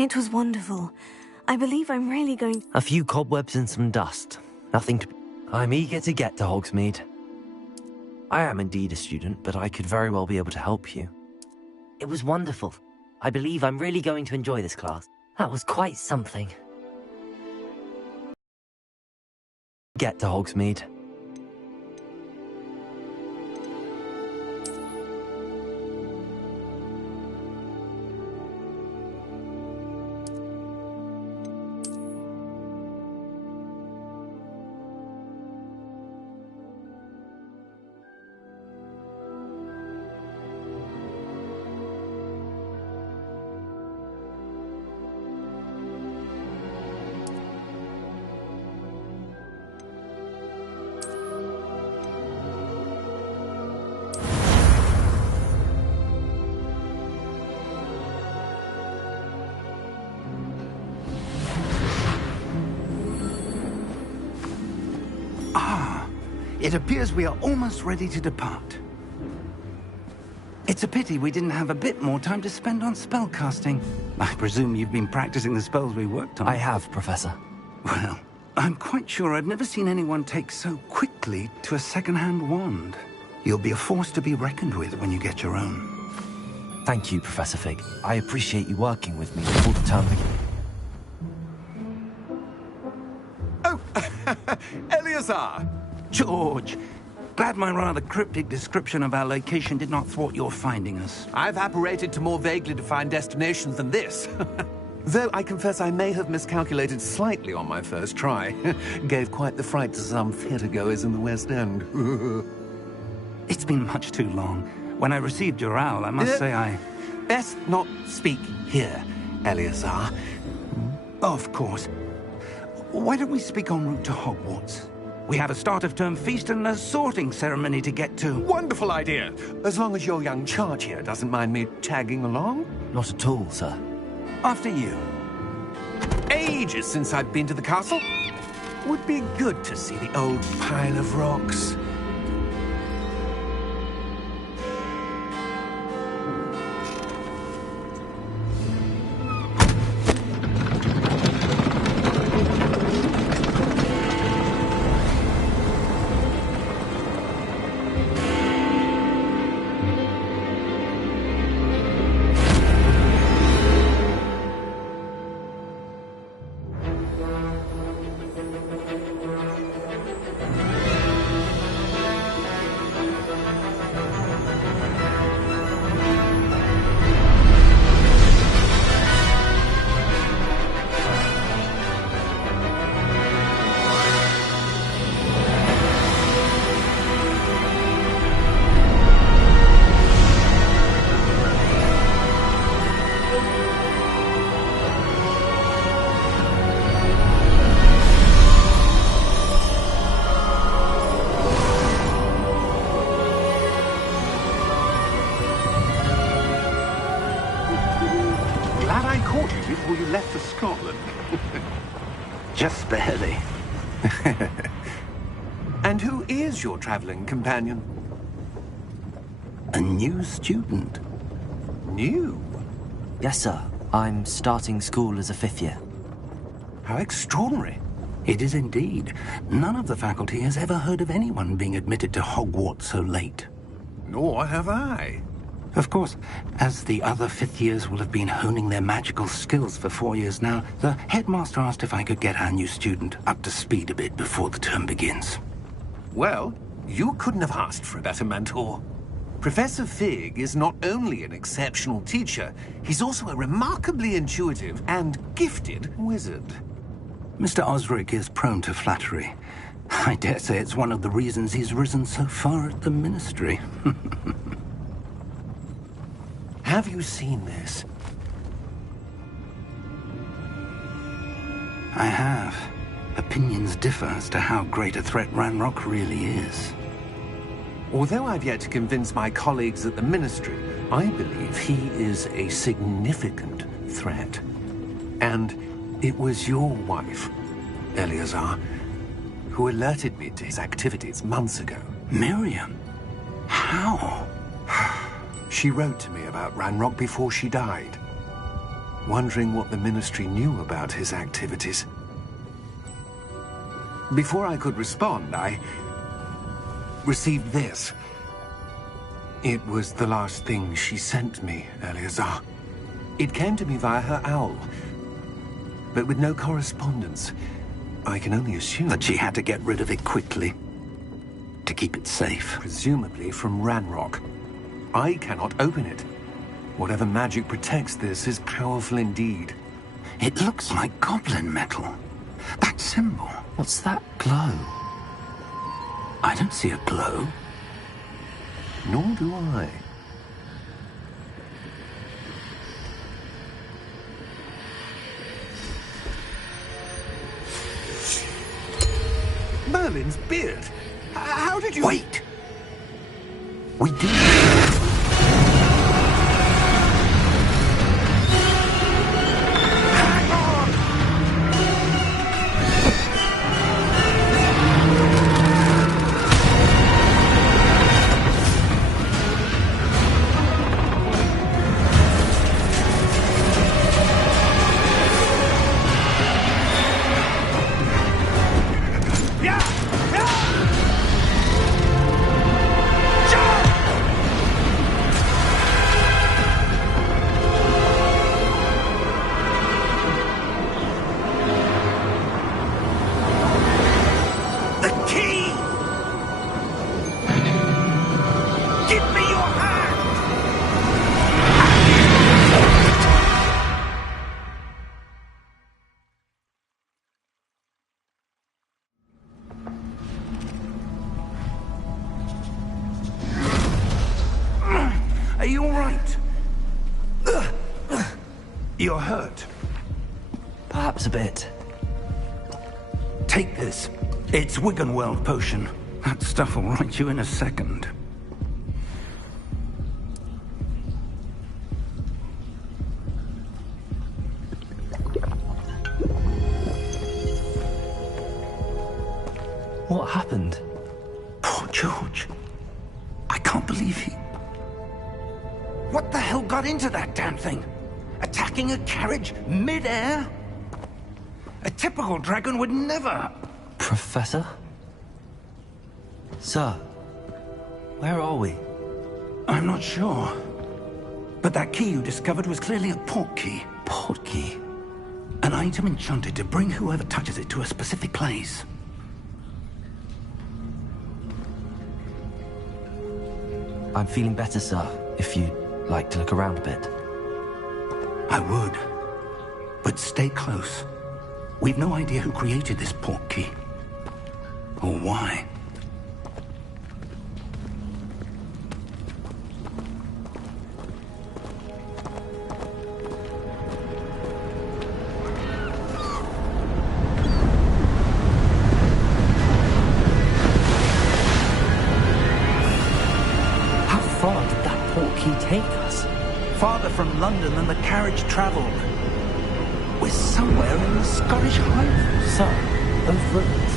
It was wonderful. I believe I'm really going... A few cobwebs and some dust. Nothing to... I'm eager to get to Hogsmeade. I am indeed a student, but I could very well be able to help you. It was wonderful. I believe I'm really going to enjoy this class. That was quite something. Get to Hogsmeade. It appears we are almost ready to depart. It's a pity we didn't have a bit more time to spend on spellcasting. I presume you've been practicing the spells we worked on. I have, Professor. Well, I'm quite sure I've never seen anyone take so quickly to a second-hand wand. You'll be a force to be reckoned with when you get your own. Thank you, Professor Fig. I appreciate you working with me before the term begins. Oh, Eleazar! George, glad my rather cryptic description of our location did not thwart your finding us. I've apparated to more vaguely defined destinations than this. Though I confess I may have miscalculated slightly on my first try. Gave quite the fright to some theatre-goers in the West End. It's been much too long. When I received your owl, I must say I... Best not speak here, Eleazar. Of course. Why don't we speak en route to Hogwarts? We have a start-of-term feast and a sorting ceremony to get to. Wonderful idea! As long as your young charge here doesn't mind me tagging along. Not at all, sir. After you. Ages since I've been to the castle. Would be good to see the old pile of rocks. Before you left for Scotland. Just barely. And who is your traveling companion? A new student. New? Yes, sir. I'm starting school as a 5th year. How extraordinary. It is indeed. None of the faculty has ever heard of anyone being admitted to Hogwarts so late. Nor have I. Of course, as the other 5th years will have been honing their magical skills for 4 years now, the headmaster asked if I could get our new student up to speed a bit before the term begins. Well, you couldn't have asked for a better mentor. Professor Fig is not only an exceptional teacher, he's also a remarkably intuitive and gifted wizard. Mr. Osric is prone to flattery. I dare say it's one of the reasons he's risen so far at the Ministry. Have you seen this? I have. Opinions differ as to how great a threat Ranrock really is. Although I've yet to convince my colleagues at the Ministry, I believe he is a significant threat. And it was your wife, Eleazar, who alerted me to his activities months ago. Miriam? How? She wrote to me about Ranrock before she died. wondering what the Ministry knew about his activities. Before I could respond, I received this. It was the last thing she sent me, Eleazar. It came to me via her owl, but with no correspondence. I can only assume That she had to get rid of it quickly to keep it safe. presumably from Ranrock. I cannot open it. Whatever magic protects this is powerful indeed. It looks like goblin metal. That symbol. What's that glow? I don't see a glow. Nor do I. Merlin's beard. How did you... Wait! We do. Are you all right? You're hurt. Perhaps a bit. Take this. It's Wiggenweld potion. That stuff will right you in a second. What happened? Poor George. I can't believe he... What the hell got into that damn thing? Attacking a carriage mid-air? A typical dragon would never... Professor? Sir, where are we? I'm not sure. But that key you discovered was clearly a port key. Port key? An item enchanted to bring whoever touches it to a specific place. I'm feeling better, sir, if you'd like to look around a bit. I would. But stay close. We've no idea who created this port key. Or why. How far did that port key take us? Farther from London than the carriage traveled. We're somewhere in the Scottish Highlands. Sir, those ruins.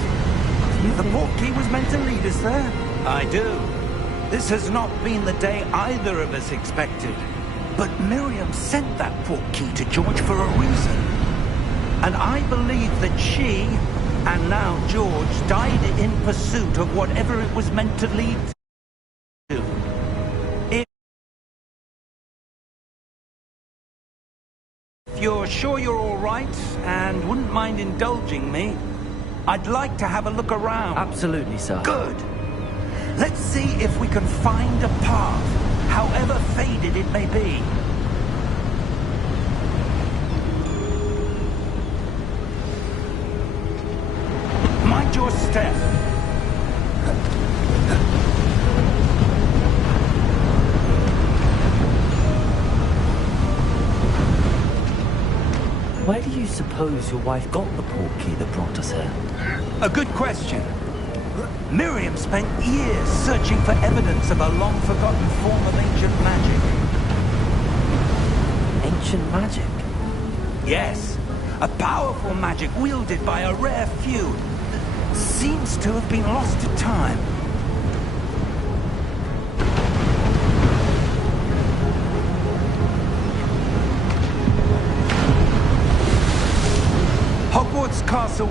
The port key was meant to lead us there. I do. This has not been the day either of us expected. But Miriam sent that port key to George for a reason. And I believe that she, and now George, died in pursuit of whatever it was meant to lead to. If you're sure you're all right and wouldn't mind indulging me, I'd like to have a look around. Absolutely, sir. Good. Let's see if we can find a path, however faded it may be. Mind your step. Where do you suppose your wife got the port key that brought us here? A good question. Miriam spent years searching for evidence of a long-forgotten form of ancient magic. Ancient magic? Yes, a powerful magic wielded by a rare few. Seems to have been lost to time.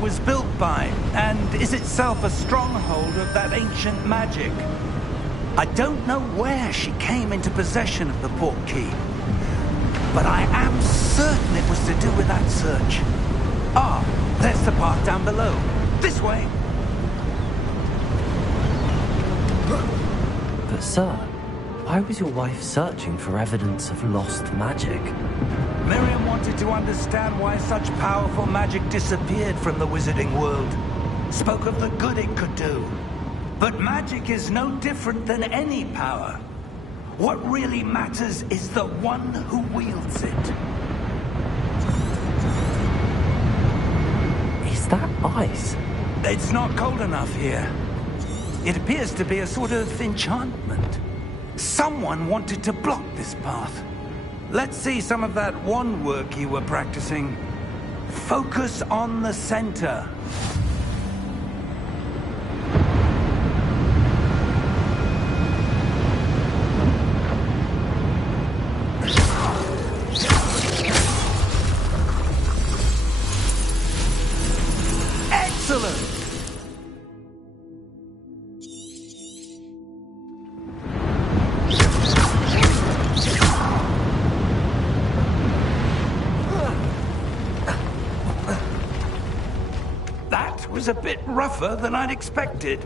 was built by, and is itself a stronghold of that ancient magic. I don't know where she came into possession of the portkey, but I am certain it was to do with that search. Ah, there's the path down below. This way. But sir, why was your wife searching for evidence of lost magic? Miriam wanted to understand why such powerful magic disappeared from the wizarding world. Spoke of the good it could do. But magic is no different than any power. What really matters is the one who wields it. Is that ice? It's not cold enough here. It appears to be a sort of enchantment. Someone wanted to block this path. Let's see some of that wand work you were practicing. Focus on the center. Excellent! That was a bit rougher than I'd expected.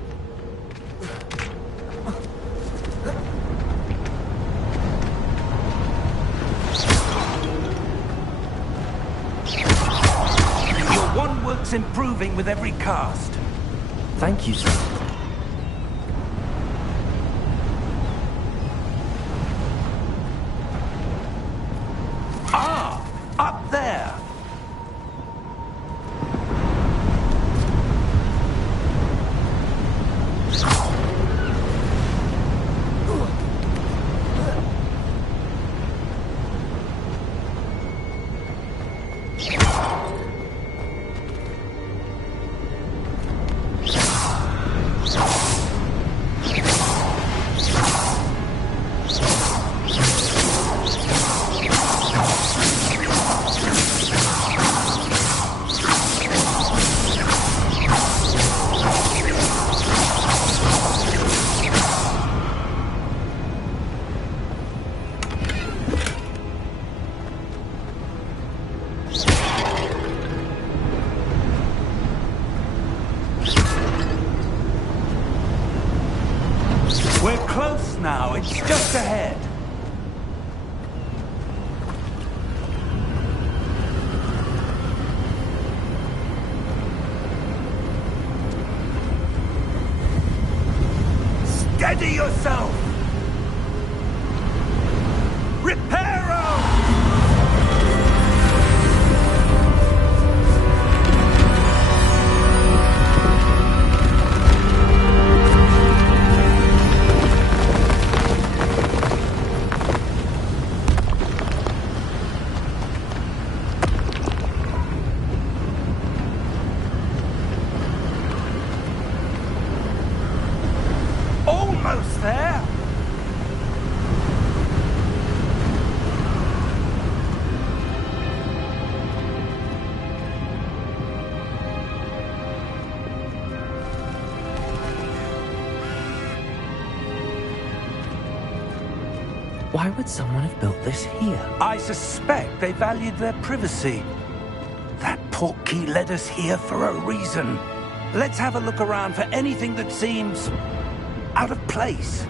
Your wand work's improving with every cast. Thank you, sir. Ah, up there. We're close now. It's just ahead. Steady yourself! Reparo! Almost there! Why would someone have built this here? I suspect they valued their privacy. That portkey led us here for a reason. Let's have a look around for anything that seems out of place.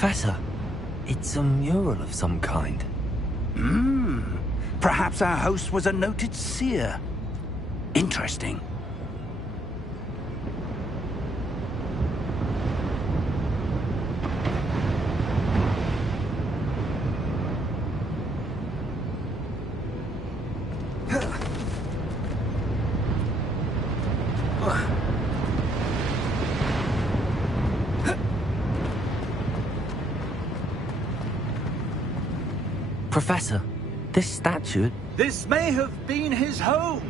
Professor, it's a mural of some kind. Perhaps our host was a noted seer. Interesting. Professor, this statue... This may have been his home.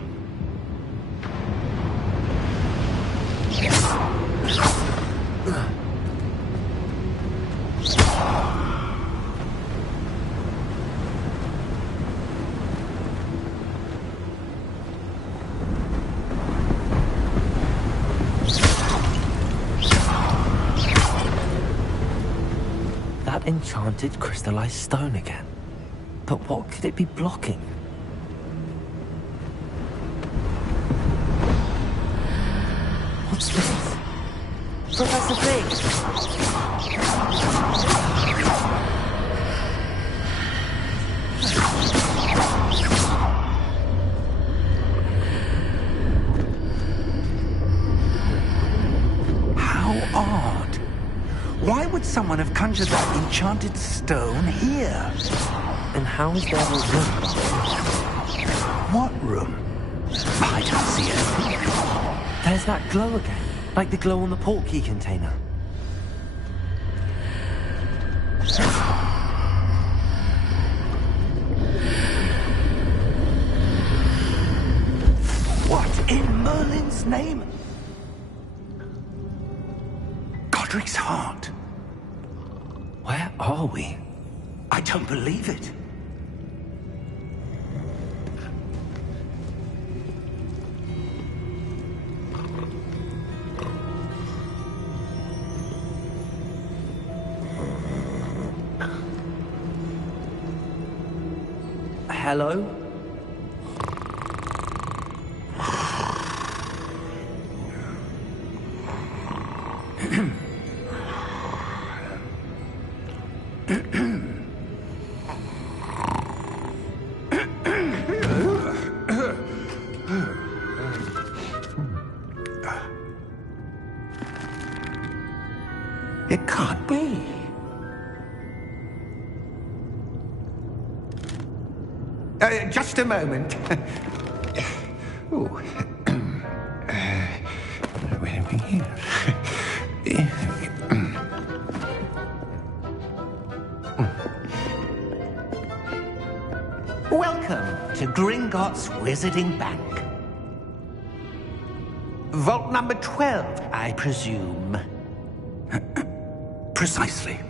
That enchanted crystallized stone again. But what could it be blocking? What's this? Professor Fig! How odd. Why would someone have conjured that enchanted stone here? And how is there a room? What room? I don't see it. There's that glow again, like the glow on the portkey container. What in Merlin's name? Godric's heart. Where are we? I don't believe it. Hello? It can't be. Just a moment. Ooh. Where are we here? Welcome to Gringotts Wizarding Bank. Vault number 12, I presume. Precisely.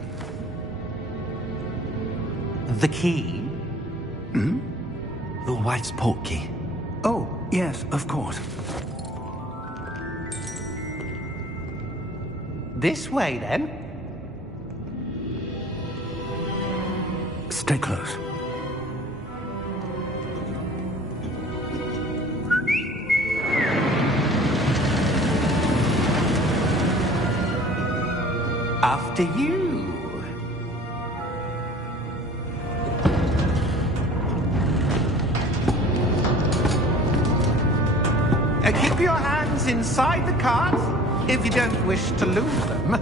The key? Your wife's portkey. Oh, yes, of course. This way, then. Stay close. After you. Keep your hands inside the cart if you don't wish to lose them.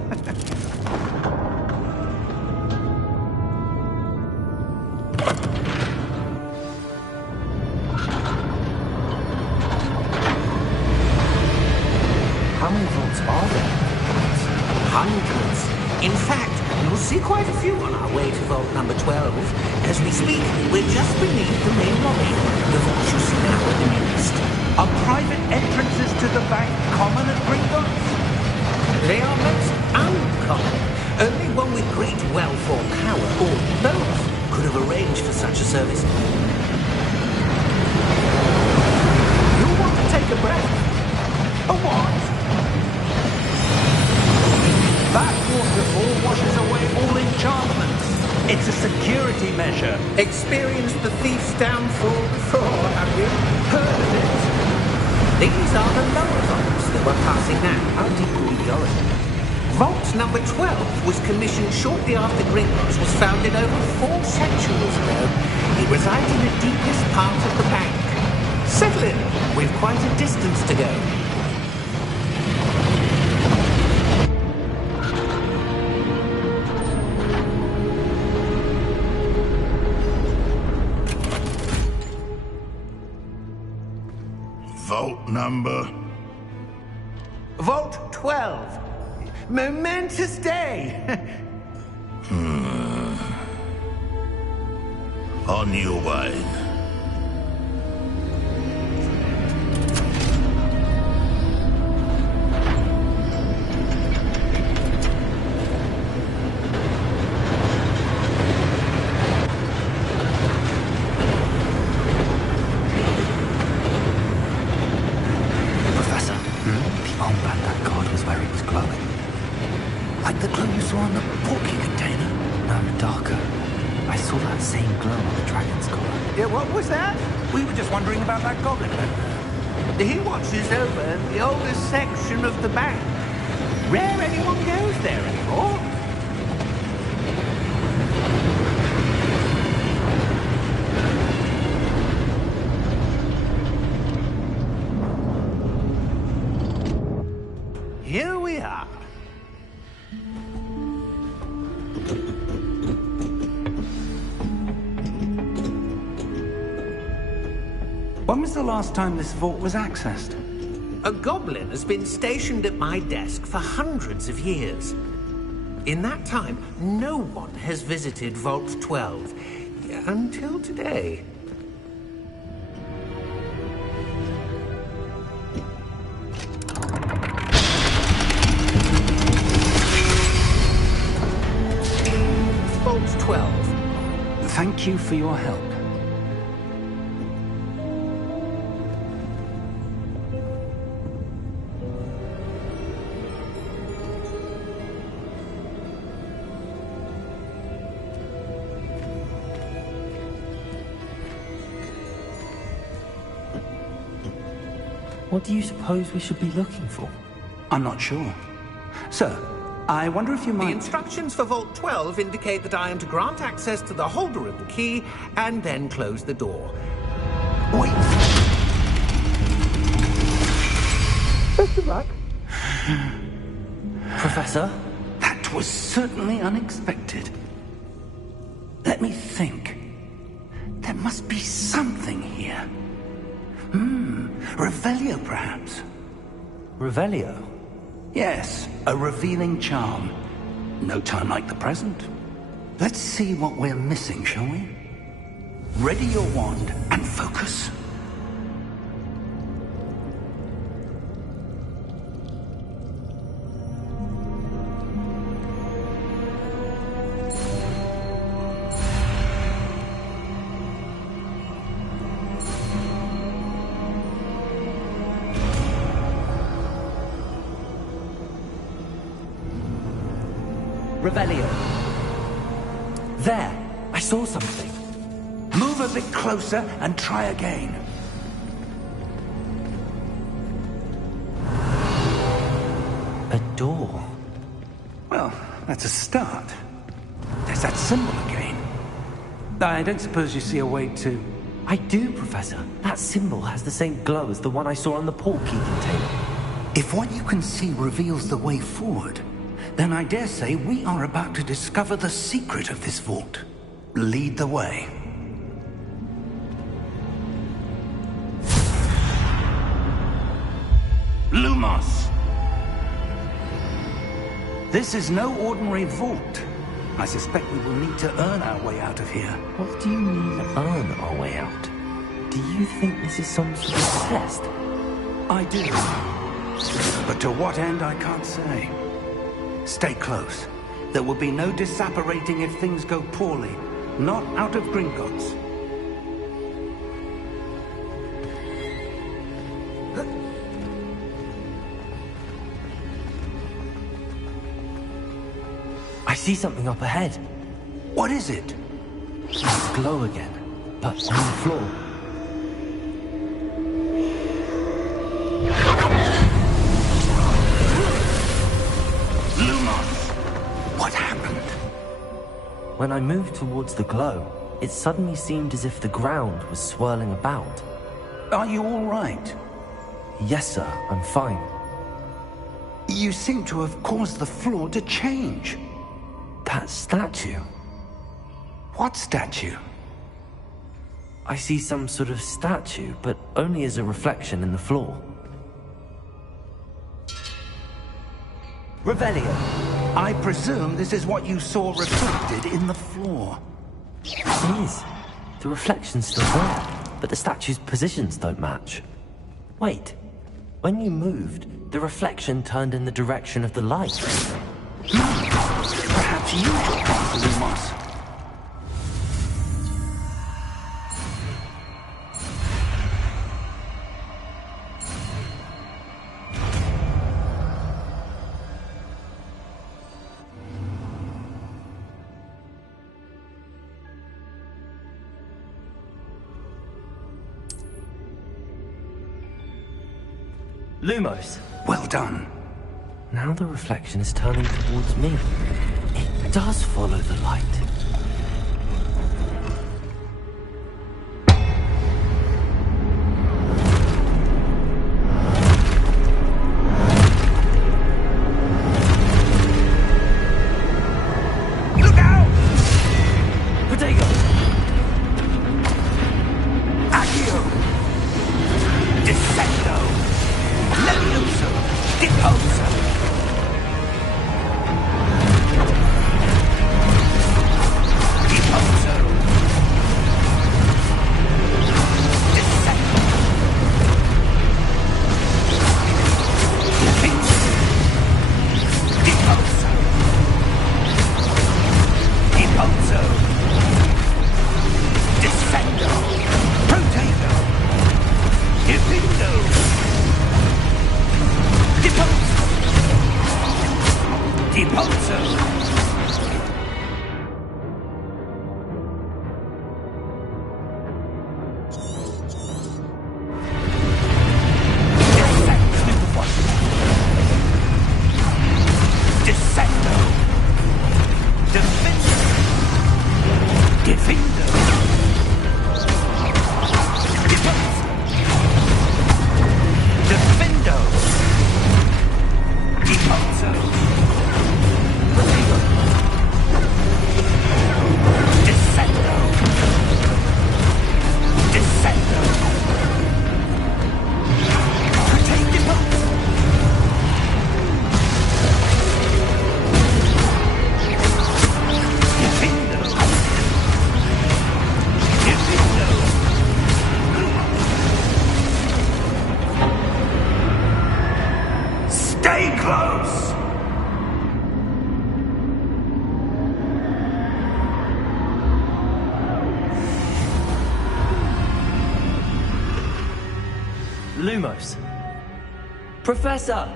How many vaults are there? Hundreds. In fact, you'll see quite a few on our way to vault number 12. As we speak, we're just beneath the main lobby. The vaults you see now are the newest. Are private entrances to the bank common at Gringotts? They are most uncommon. Only one with great wealth or power, or both, could have arranged for such a service. You want to take a breath? A what? That waterfall washes away all enchantments. It's a security measure. Experienced the thief's downfall before, have you? Heard of it? These are the lower vaults that we're passing now. How deep are we going? Vault number 12 was commissioned shortly after Gringotts was founded over 4 centuries ago. It resides in the deepest part of the bank. Settle in. We've quite a distance to go. Vault number? Vault 12. Momentous day. On your way. Professor, the armband that god was wearing was glowing. Like the glow you saw on the porky container. No, darker. I saw that same glow on the dragon's collar. Yeah, what was that? We were just wondering about that goblin. He watches over the oldest section of the bank. Rare anyone goes there anymore. Here we are. When was the last time this vault was accessed? A goblin has been stationed at my desk for hundreds of years. In that time, no one has visited Vault 12 until today. Vault 12. Thank you for your help. What do you suppose we should be looking for? I'm not sure. Sir, I wonder if you The might... instructions for Vault 12 indicate that I am to grant access to the holder of the key and then close the door. Wait! Best of luck. Professor? That was certainly unexpected. Let me think. There must be something here. Revelio, perhaps? Revelio? Yes, a revealing charm. No time like the present. Let's see what we're missing, shall we? Ready your wand and focus. Revelio. There! I saw something. Move a bit closer and try again. A door. Well, that's a start. There's that symbol again. I don't suppose you see a way to... I do, Professor. That symbol has the same glow as the one I saw on the port key container. If what you can see reveals the way forward, then I dare say we are about to discover the secret of this vault. Lead the way. Lumos! This is no ordinary vault. I suspect we will need to earn our way out of here. What do you mean, earn our way out? Do you think this is some sort of test? I do. But to what end, I can't say. Stay close. There will be no disapparating if things go poorly. Not out of Gringotts. I see something up ahead. What is it? It's glow again, but on the floor. Lumos! When I moved towards the glow, it suddenly seemed as if the ground was swirling about. Are you all right? Yes, sir, I'm fine. You seem to have caused the floor to change. That statue. What statue? I see some sort of statue, but only as a reflection in the floor. Revelio, I presume this is what you saw reflected in the floor. It is. The reflection's still there, but the statue's positions don't match. Wait. When you moved, the reflection turned in the direction of the light. Perhaps you took part of Lumos. Lumos! Well done. Now the reflection is turning towards me. It does follow the light. Look out! Protego! Accio! Descendo! Levioso! Deposo! Deposo! Descendo! Deposo! Deposo! Deposo! Descendo! Protego! Defindo! Deposo! Deposo! Descendo! Defendo! Defendo! Deposo! Defendo! Deposo! Descendo! Descendo! Protect deposo! Defendo! Defendo! Stay close! Lumos! Professor!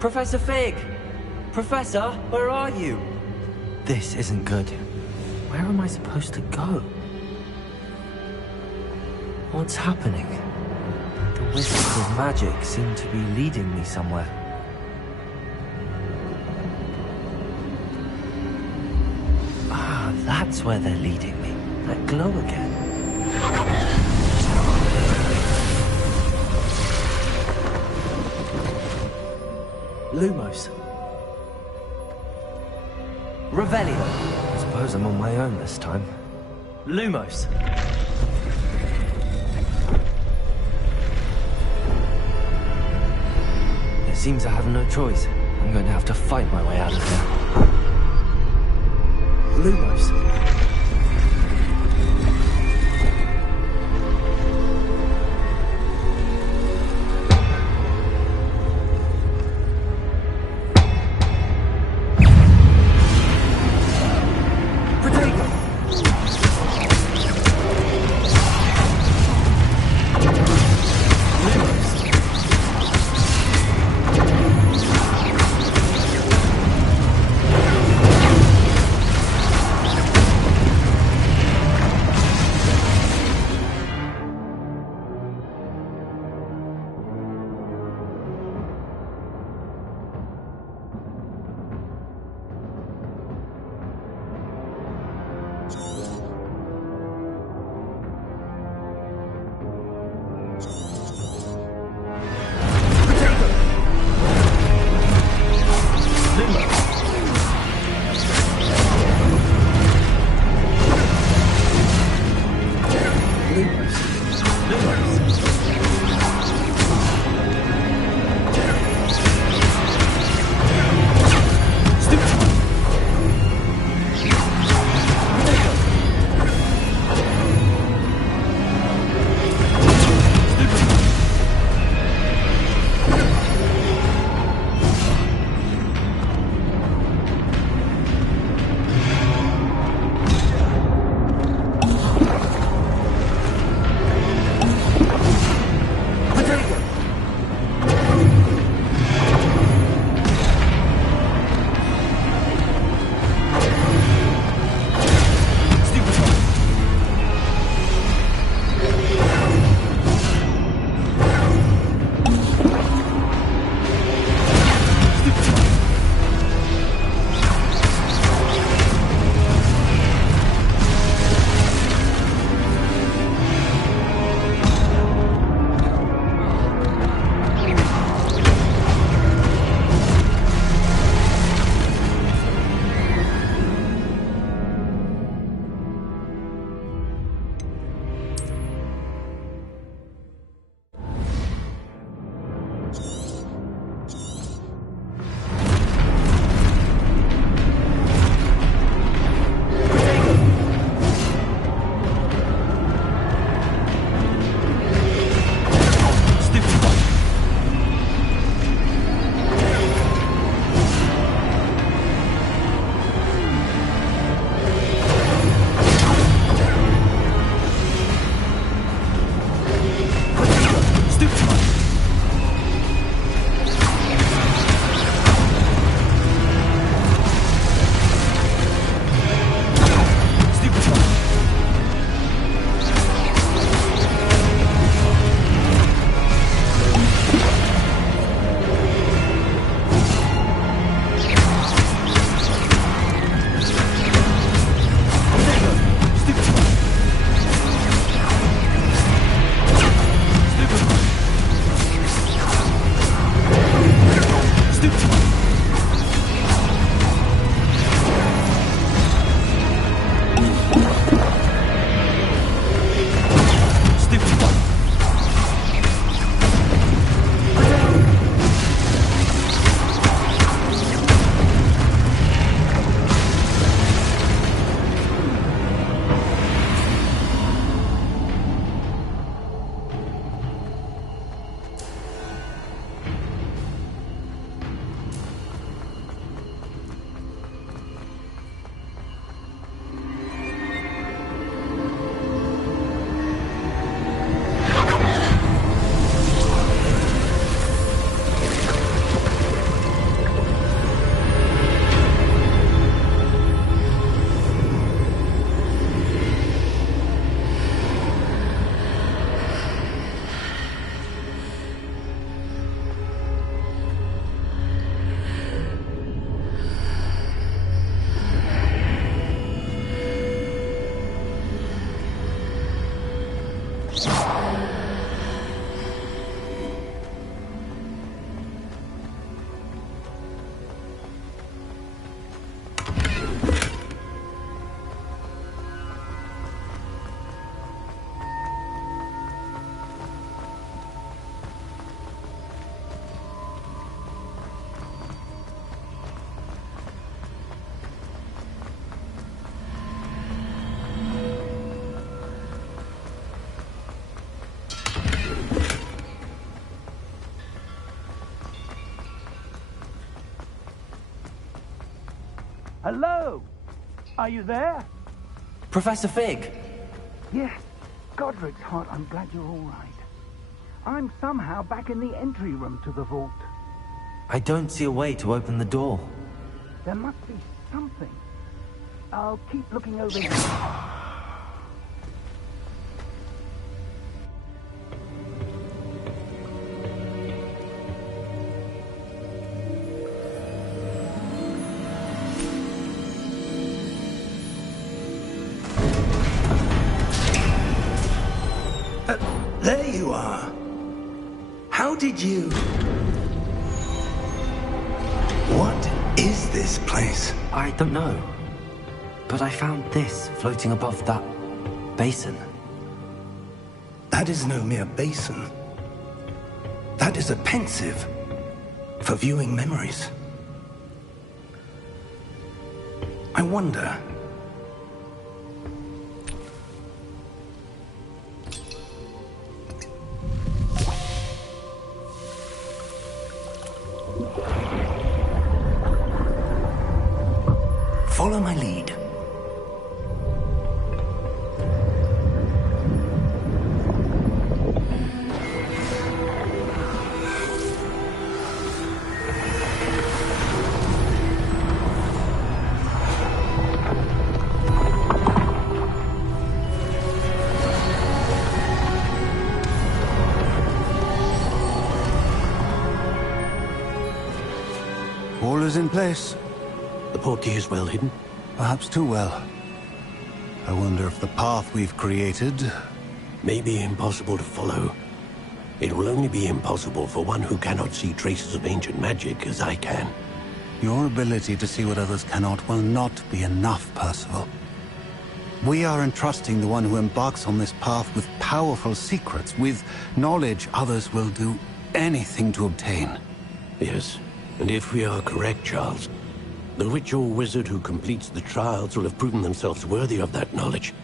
Professor Fig! Professor, where are you? This isn't good. Where am I supposed to go? What's happening? The wisps of magic seem to be leading me somewhere. Ah, that's where they're leading me. That glow again. Lumos. Revelio. I suppose I'm on my own this time. Lumos. It seems I have no choice. I'm going to have to fight my way out of here. Lumos. Hello? Are you there? Professor Fig! Yes. Godric's heart, I'm glad you're all right. I'm somehow back in the entry room to the vault. I don't see a way to open the door. There must be something. I'll keep looking over here. There you are. How did you... What is this place? I don't know. But I found this floating above that basin. That is no mere basin. That is a pensive for viewing memories. I wonder... Follow my lead. All is in place. The portkey is well hidden. Perhaps too well. I wonder if the path we've created... May be impossible to follow. It will only be impossible for one who cannot see traces of ancient magic as I can. Your ability to see what others cannot will not be enough, Percival. We are entrusting the one who embarks on this path with powerful secrets, with knowledge others will do anything to obtain. Yes, and if we are correct, Charles, the witch or wizard who completes the trials will have proven themselves worthy of that knowledge,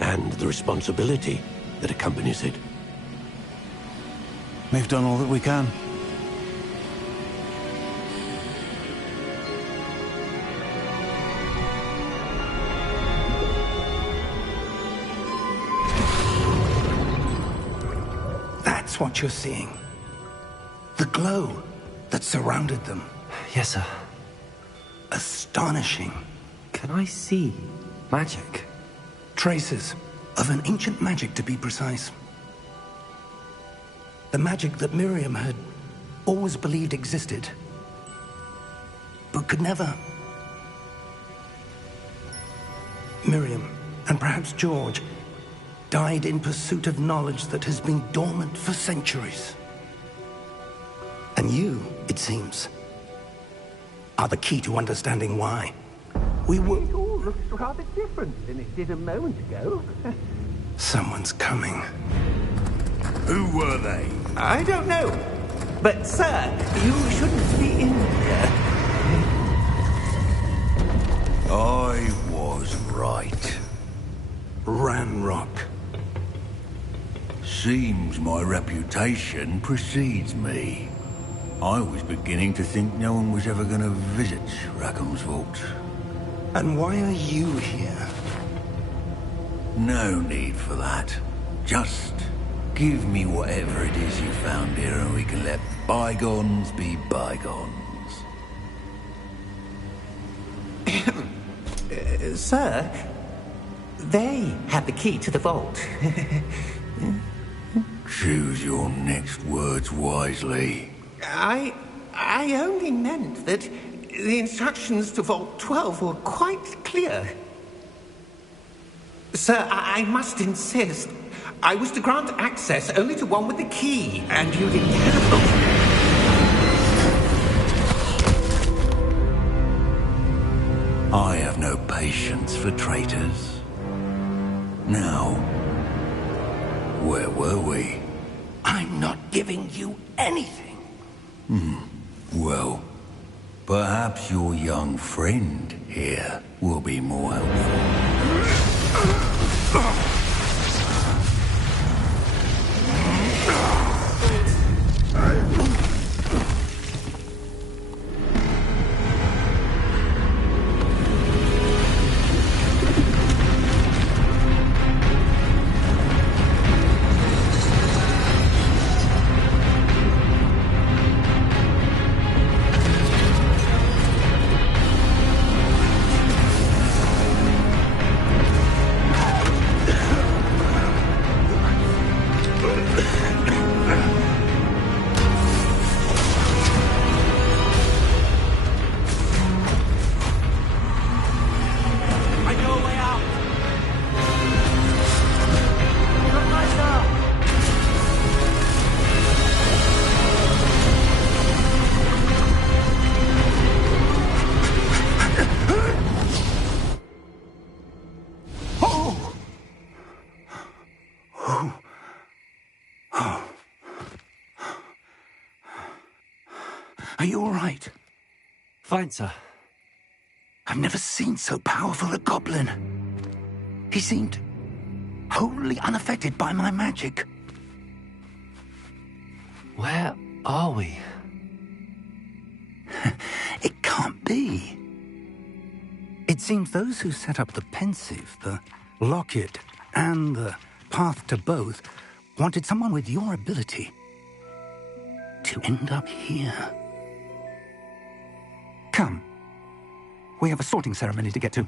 and the responsibility that accompanies it. We've done all that we can. That's what you're seeing. The glow that surrounded them. Yes, sir. Astonishing. Can I see magic? Traces of an ancient magic, to be precise. The magic that Miriam had always believed existed, but could never. Miriam, and perhaps George, died in pursuit of knowledge that has been dormant for centuries. And you, it seems, are the key to understanding why. We were... It all looks rather different than it did a moment ago. Someone's coming. Who were they? I don't know. But, sir, you shouldn't be in here. I was right. Ranrock. Seems my reputation precedes me. I was beginning to think no one was ever going to visit Rackham's Vault. And why are you here? No need for that. Just give me whatever it is you found here and we can let bygones be bygones. Sir, they have the key to the vault. Choose your next words wisely. I only meant that the instructions to Vault 12 were quite clear. Sir, I must insist. I was to grant access only to one with the key, and you didn't have I have no patience for traitors. Now, where were we? I'm not giving you anything. Well, perhaps your young friend here will be more helpful. Are you all right? Fine, sir. I've never seen so powerful a goblin. He seemed wholly unaffected by my magic. Where are we? It can't be. It seems those who set up the pensive, the locket, and the path to both wanted someone with your ability to end up here. Come. We have a sorting ceremony to get to.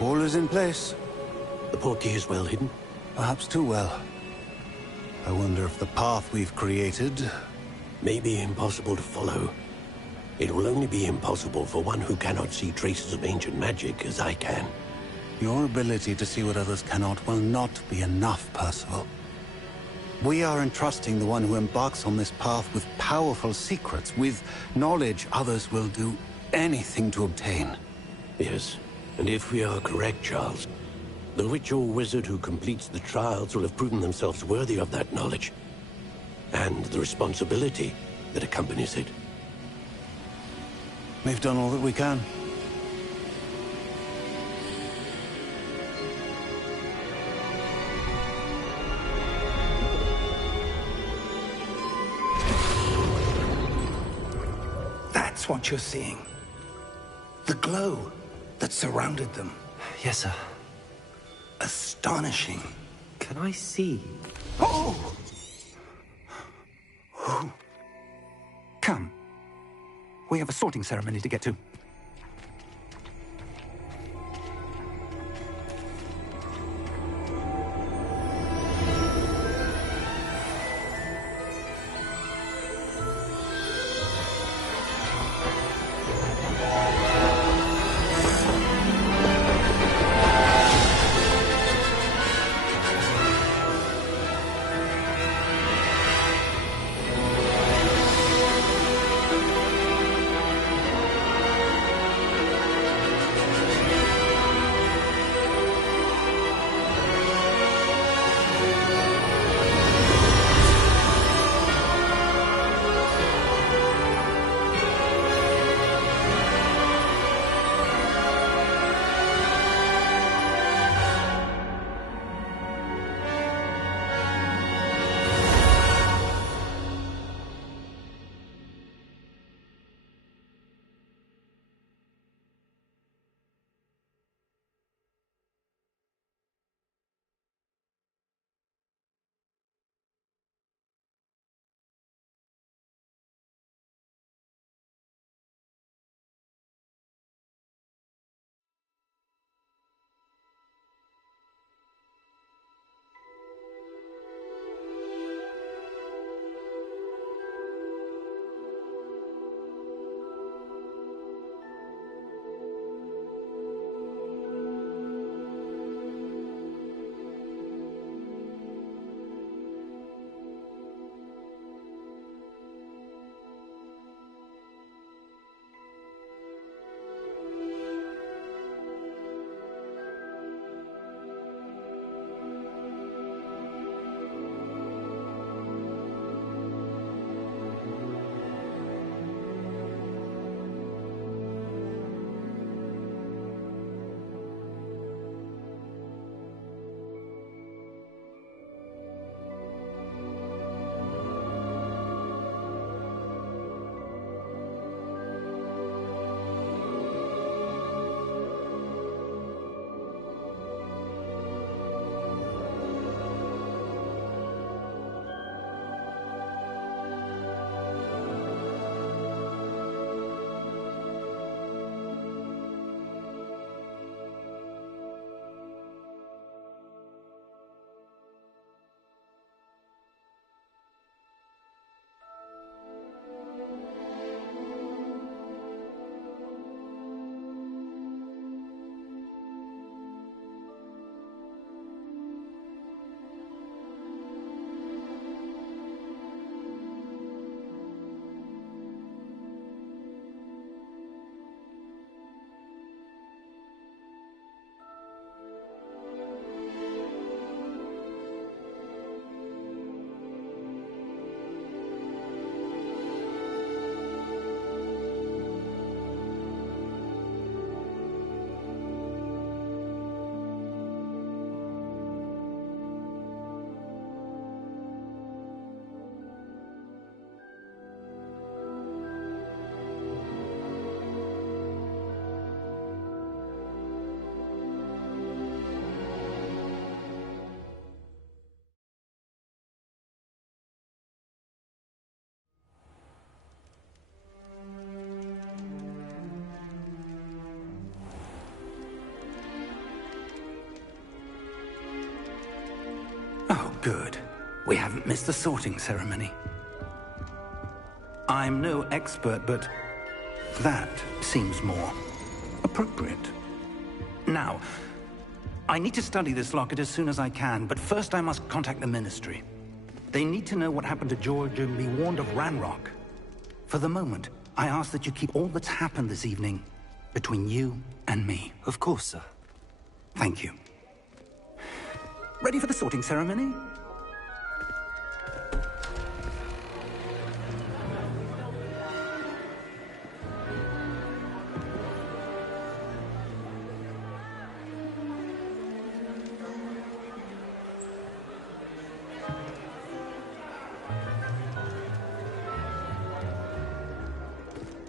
All is in place. The portkey is well hidden. Perhaps too well. I wonder if the path we've created may be impossible to follow. It will only be impossible for one who cannot see traces of ancient magic as I can. Your ability to see what others cannot will not be enough, Percival. We are entrusting the one who embarks on this path with powerful secrets, with knowledge others will do anything to obtain. Yes, and if we are correct, Charles, the witch or wizard who completes the trials will have proven themselves worthy of that knowledge, and the responsibility that accompanies it. We've done all that we can. That's what you're seeing. The glow that surrounded them. Yes, sir. Astonishing. Can I see? Oh! Come. We have a sorting ceremony to get to. Oh, good. We haven't missed the sorting ceremony. I'm no expert, but that seems more appropriate. Now, I need to study this locket as soon as I can, but first I must contact the Ministry. They need to know what happened to George and be warned of Ranrock. For the moment, I ask that you keep all that's happened this evening between you and me. Of course, sir. Thank you. Ready for the sorting ceremony?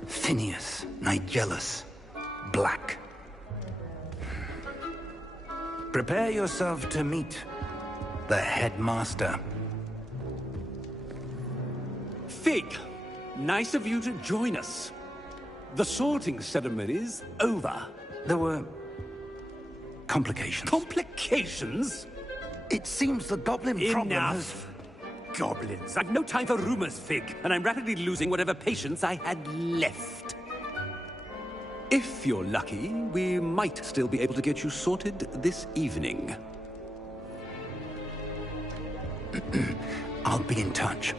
Phineas, Nigellus, Black. Prepare yourself to meet the headmaster. Fig, nice of you to join us. The sorting ceremony's over. There were complications. Complications? It seems the goblin problem has... Enough! Goblins. I've no time for rumors, Fig, and I'm rapidly losing whatever patience I had left. If you're lucky, we might still be able to get you sorted this evening. I'll be in touch.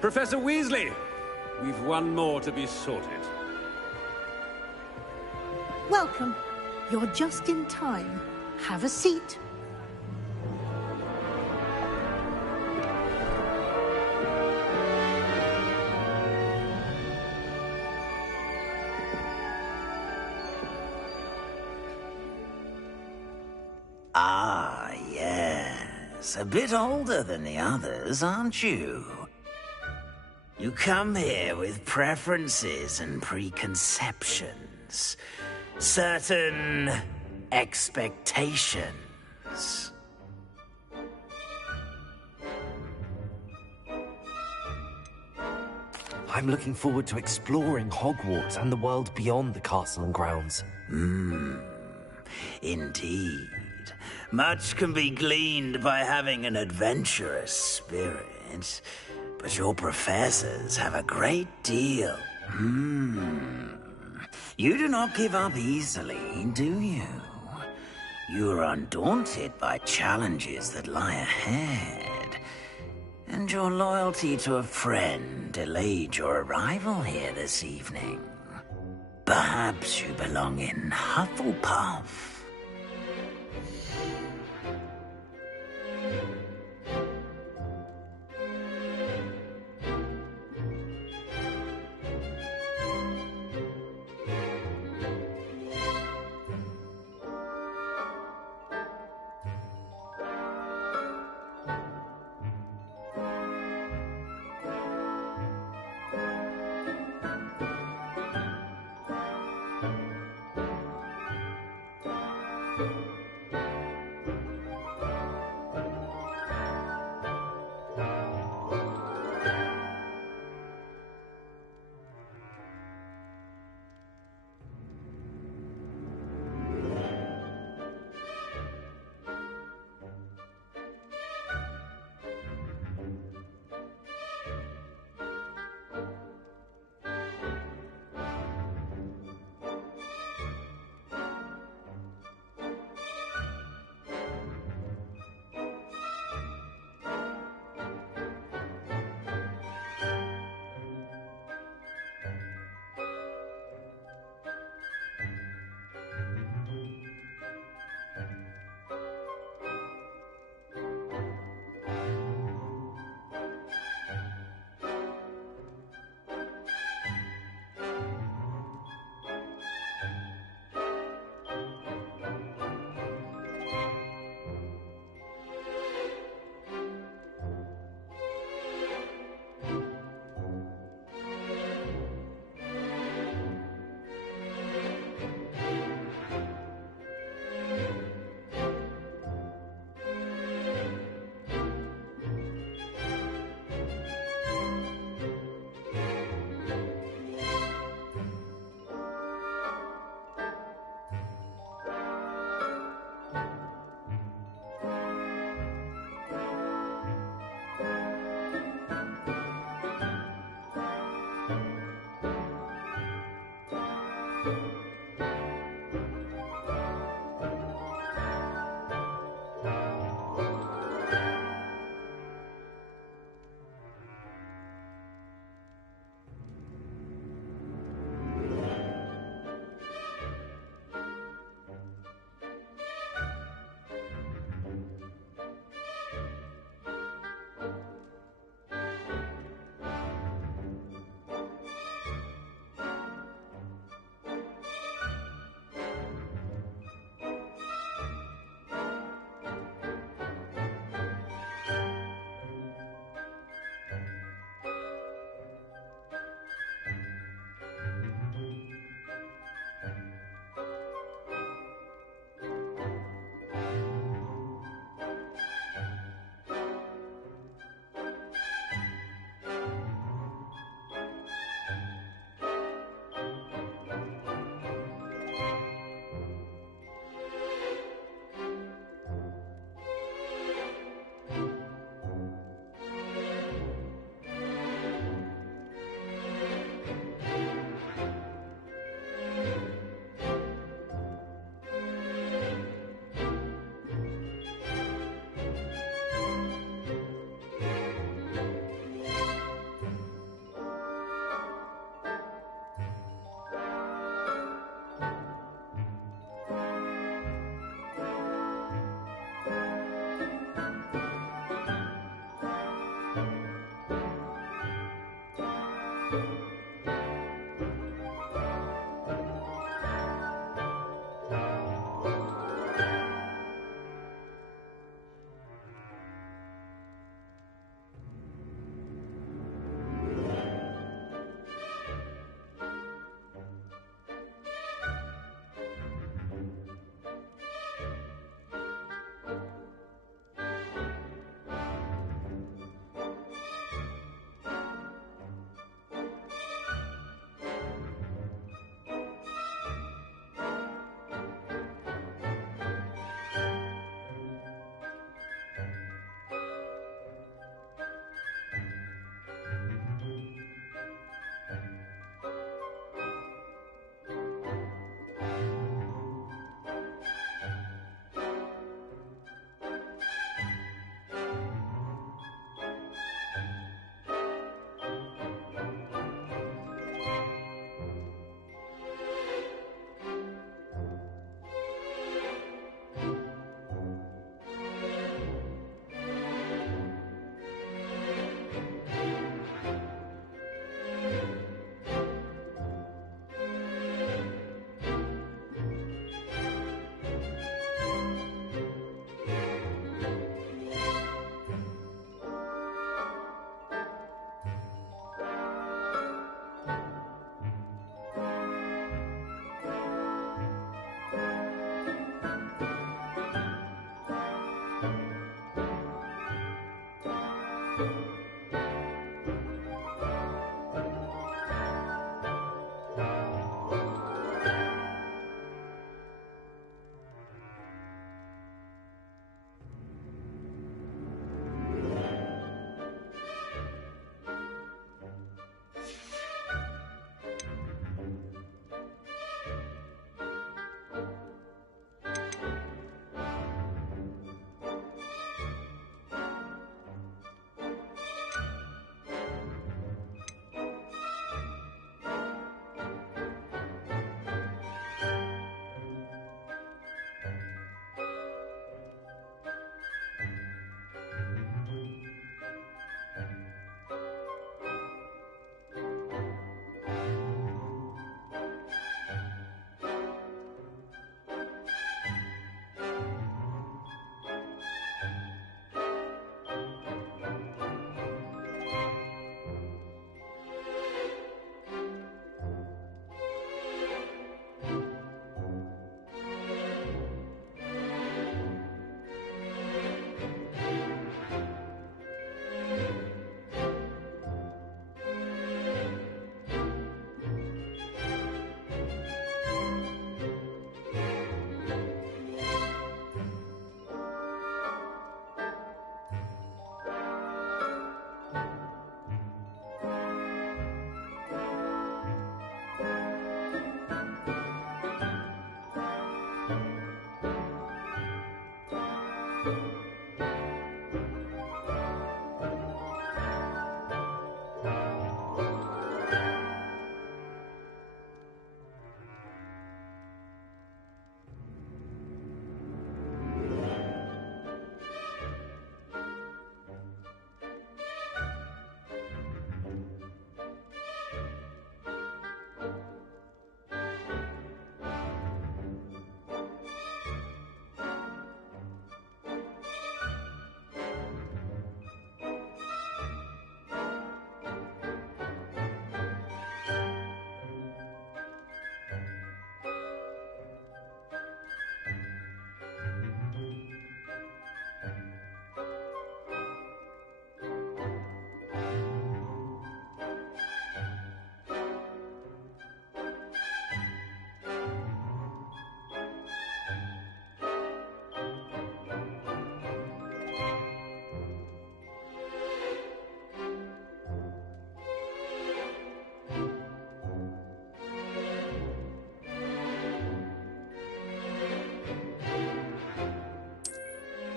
Professor Weasley, we've one more to be sorted. Welcome. You're just in time. Have a seat. Ah, yes. A bit older than the others, aren't you? You come here with preferences and preconceptions. Certain expectations. I'm looking forward to exploring Hogwarts and the world beyond the castle and grounds. Indeed. Much can be gleaned by having an adventurous spirit, but your professors have a great deal. You do not give up easily, do you? You are undaunted by challenges that lie ahead. And your loyalty to a friend delayed your arrival here this evening. Perhaps you belong in Hufflepuff.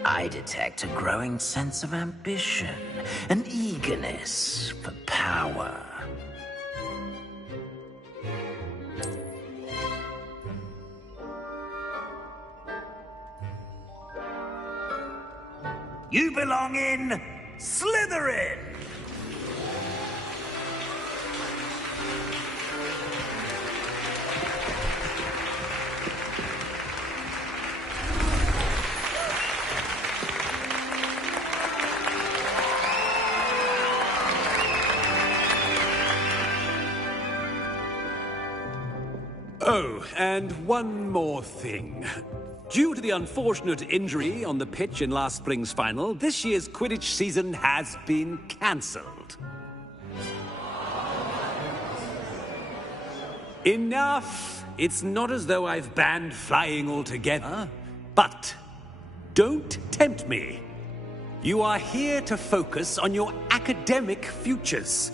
I detect a growing sense of ambition, an eagerness for power. You belong in Slytherin! Oh, and one more thing. Due to the unfortunate injury on the pitch in last spring's final, this year's Quidditch season has been cancelled. Enough! It's not as though I've banned flying altogether. But don't tempt me. You are here to focus on your academic futures.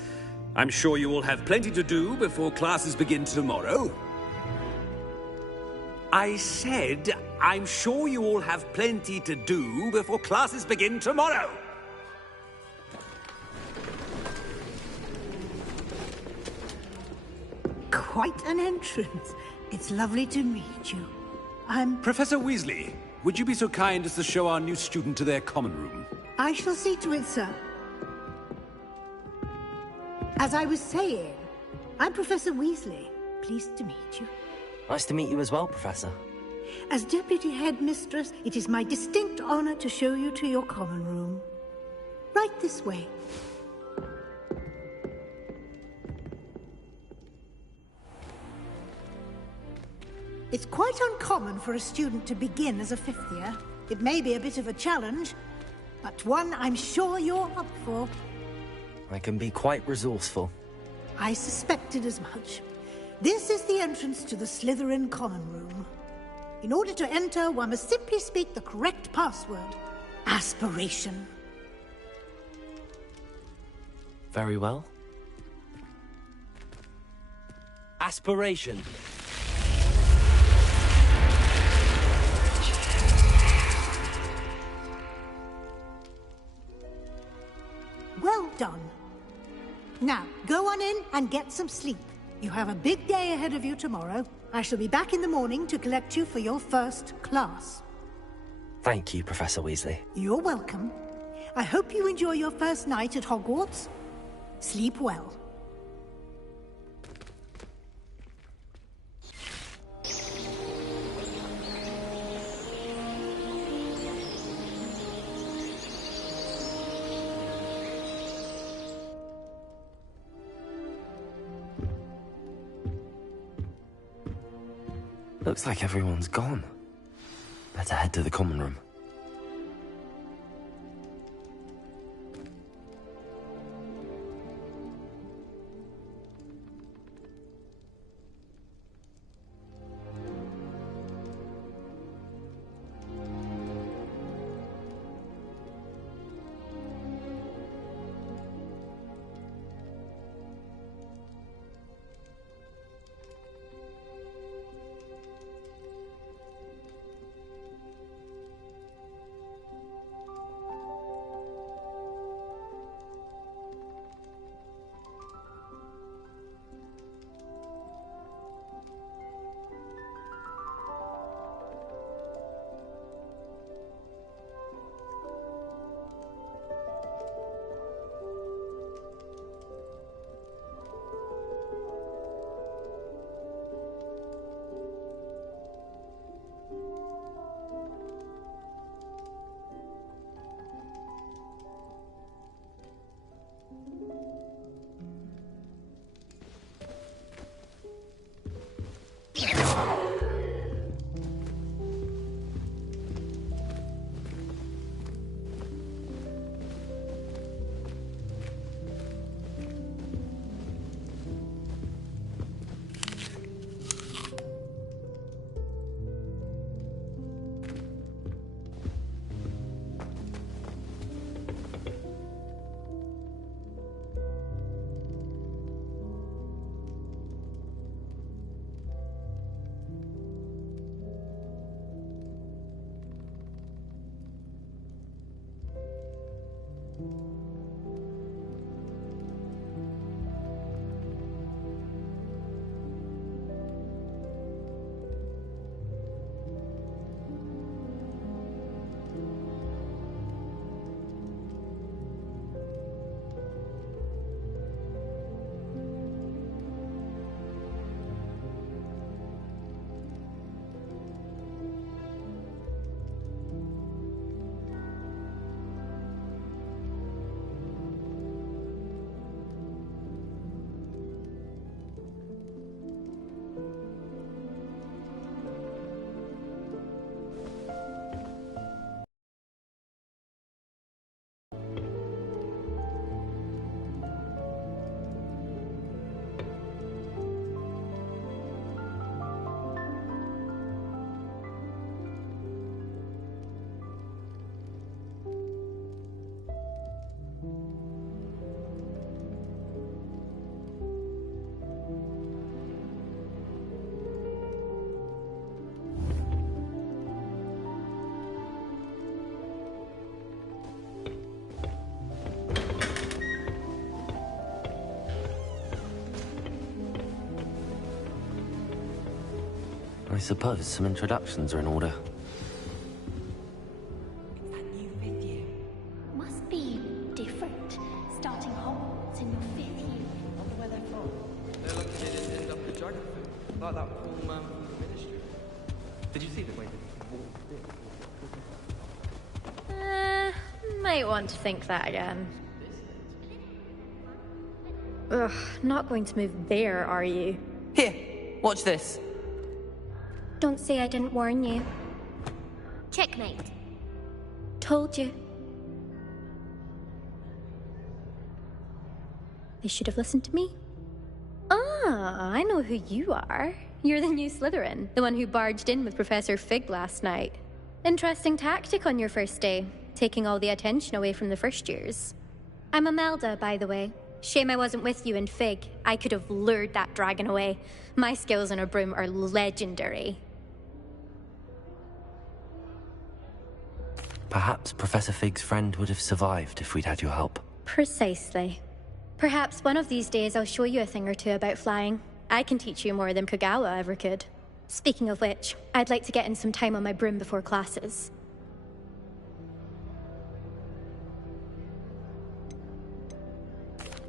I'm sure you all have plenty to do before classes begin tomorrow. I said, I'm sure you all have plenty to do before classes begin tomorrow. Quite an entrance. It's lovely to meet you. I'm... Professor Weasley, would you be so kind as to show our new student to their common room? I shall see to it, sir. As I was saying, I'm Professor Weasley. Pleased to meet you. Nice to meet you as well, Professor. As Deputy Headmistress, it is my distinct honor to show you to your common room. Right this way. It's quite uncommon for a student to begin as a fifth year. It may be a bit of a challenge, but one I'm sure you're up for. I can be quite resourceful. I suspected as much. This is the entrance to the Slytherin common room. In order to enter, one must simply speak the correct password. Aspiration. Very well. Aspiration. Well done. Now, go on in and get some sleep. You have a big day ahead of you tomorrow. I shall be back in the morning to collect you for your first class. Thank you, Professor Weasley. You're welcome. I hope you enjoy your first night at Hogwarts. Sleep well. Looks like everyone's gone. Better head to the common room. I suppose some introductions are in order. Must be different, starting Hogwarts in your 5th year. I wonder where they're from. They're lucky they didn't end up the dragon thing, like that poor man from the ministry. Did you see the way they Might want to think that again. Ugh, not going to move there, are you? Here, watch this. Don't say I didn't warn you. Checkmate. Told you. They should have listened to me. Ah, I know who you are. You're the new Slytherin, the one who barged in with Professor Fig last night. Interesting tactic on your first day, taking all the attention away from the first years. I'm Imelda, by the way. Shame I wasn't with you in Fig. I could have lured that dragon away. My skills on a broom are legendary. Perhaps Professor Fig's friend would have survived if we'd had your help. Precisely. Perhaps one of these days I'll show you a thing or two about flying. I can teach you more than Kagawa ever could. Speaking of which, I'd like to get in some time on my broom before classes.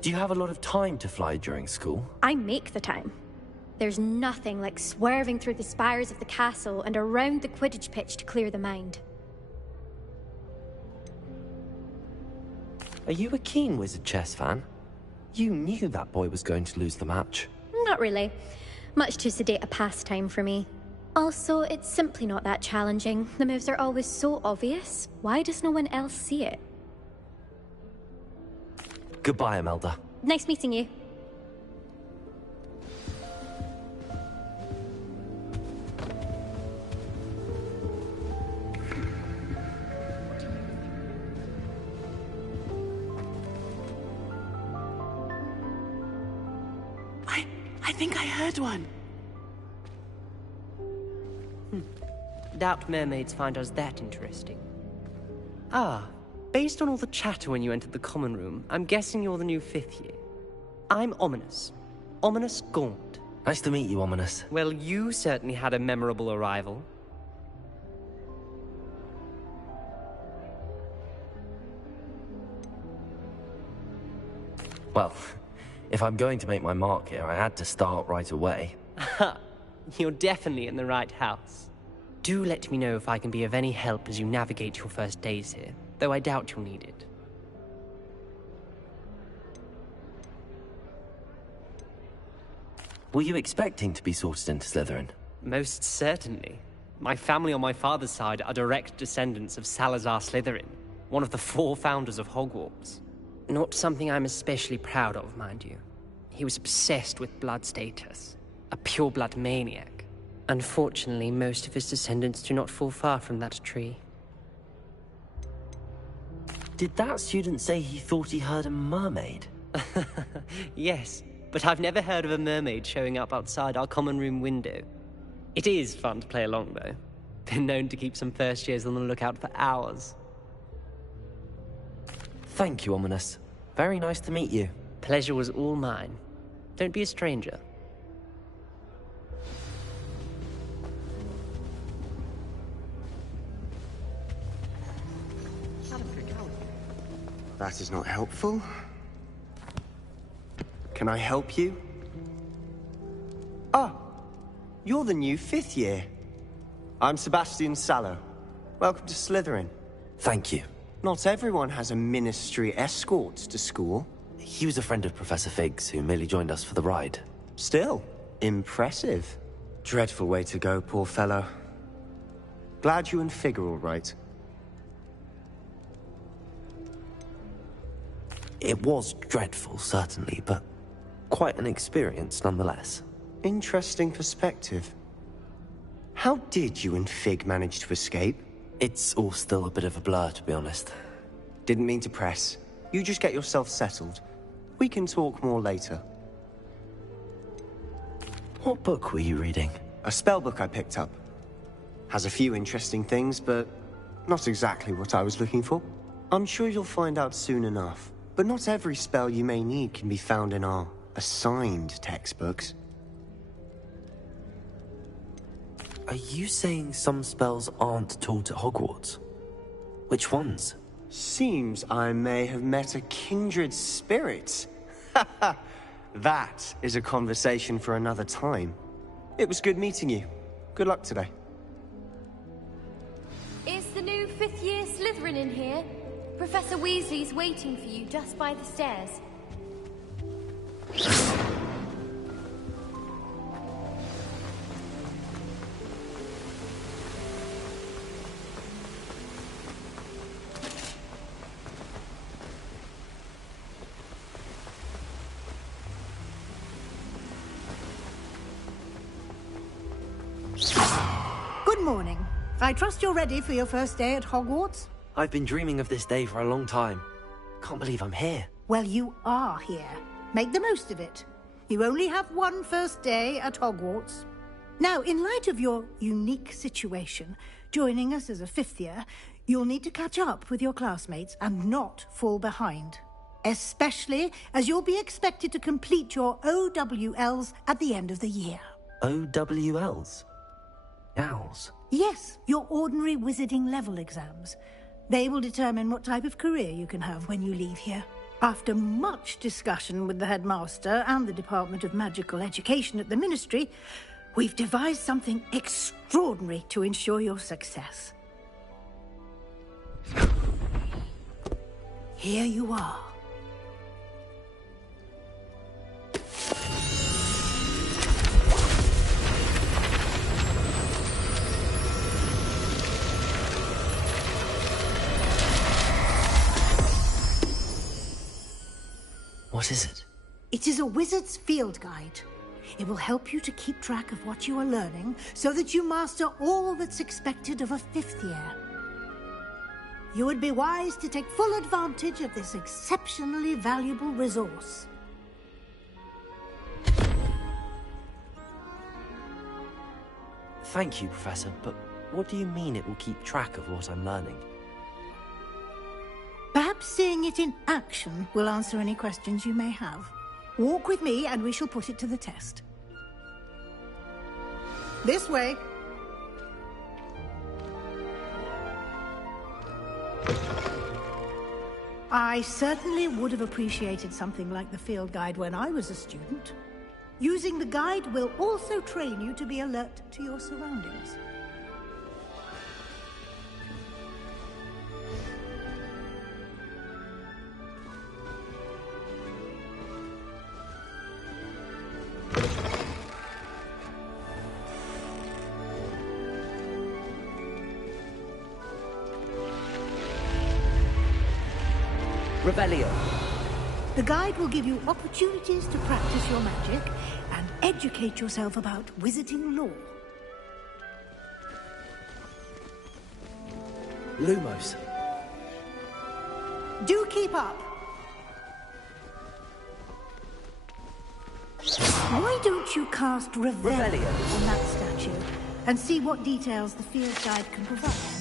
Do you have a lot of time to fly during school? I make the time. There's nothing like swerving through the spires of the castle and around the Quidditch pitch to clear the mind. Are you a keen Wizard chess fan? You knew that boy was going to lose the match. Not really. Much too sedate a pastime for me. Also, it's simply not that challenging. The moves are always so obvious. Why does no one else see it? Goodbye, Imelda. Nice meeting you. I think I heard one. Doubt mermaids find us that interesting. Ah, based on all the chatter when you entered the common room, I'm guessing you're the new 5th year. I'm Ominous. Ominous Gaunt. Nice to meet you, Ominous. Well, you certainly had a memorable arrival. Well, if I'm going to make my mark here, I had to start right away. Ha! You're definitely in the right house. Do let me know if I can be of any help as you navigate your first days here, though I doubt you'll need it. Were you expecting to be sorted into Slytherin? Most certainly. My family on my father's side are direct descendants of Salazar Slytherin, one of the 4 founders of Hogwarts. Not something I'm especially proud of, mind you. He was obsessed with blood status, a pure-blood maniac. Unfortunately, most of his descendants do not fall far from that tree. Did that student say he thought he heard a mermaid? Yes, but I've never heard of a mermaid showing up outside our common room window. It is fun to play along, though. Been known to keep some first years on the lookout for hours. Thank you, Ominous. Very nice to meet you. Pleasure was all mine. Don't be a stranger. That is not helpful. Can I help you? Ah, you're the new 5th year. I'm Sebastian Sallow. Welcome to Slytherin. Thank you. Not everyone has a ministry escort to school. He was a friend of Professor Fig's who merely joined us for the ride. Still, impressive. Dreadful way to go, poor fellow. Glad you and Fig are all right. It was dreadful, certainly, but quite an experience nonetheless. Interesting perspective. How did you and Fig manage to escape? It's all still a bit of a blur, to be honest. Didn't mean to press. You just get yourself settled. We can talk more later. What book were you reading? A spell book I picked up. Has a few interesting things, but not exactly what I was looking for. I'm sure you'll find out soon enough. But not every spell you may need can be found in our assigned textbooks. Are you saying some spells aren't taught at Hogwarts? Which ones? Seems I may have met a kindred spirit. That is a conversation for another time. It was good meeting you. Good luck today. Is the new fifth-year Slytherin in here? Professor Weasley's waiting for you just by the stairs. Good morning. I trust you're ready for your first day at Hogwarts? I've been dreaming of this day for a long time. Can't believe I'm here. Well, you are here. Make the most of it. You only have one first day at Hogwarts. Now, in light of your unique situation, joining us as a fifth year, you'll need to catch up with your classmates and not fall behind. Especially as you'll be expected to complete your OWLs at the end of the year. OWLs? Owls? Yes, your ordinary wizarding level exams. They will determine what type of career you can have when you leave here. After much discussion with the headmaster and the Department of Magical Education at the Ministry, we've devised something extraordinary to ensure your success. Here you are. What is it? It is a wizard's field guide. It will help you to keep track of what you are learning so that you master all that's expected of a fifth year. You would be wise to take full advantage of this exceptionally valuable resource. Thank you, Professor, but what do you mean it will keep track of what I'm learning? Perhaps seeing it in action will answer any questions you may have. Walk with me and we shall put it to the test. This way. I certainly would have appreciated something like the field guide when I was a student. Using the guide will also train you to be alert to your surroundings. Revelio. The guide will give you opportunities to practice your magic and educate yourself about wizarding lore. Lumos. Do keep up. Why don't you cast Revelio on that statue and see what details the field guide can provide?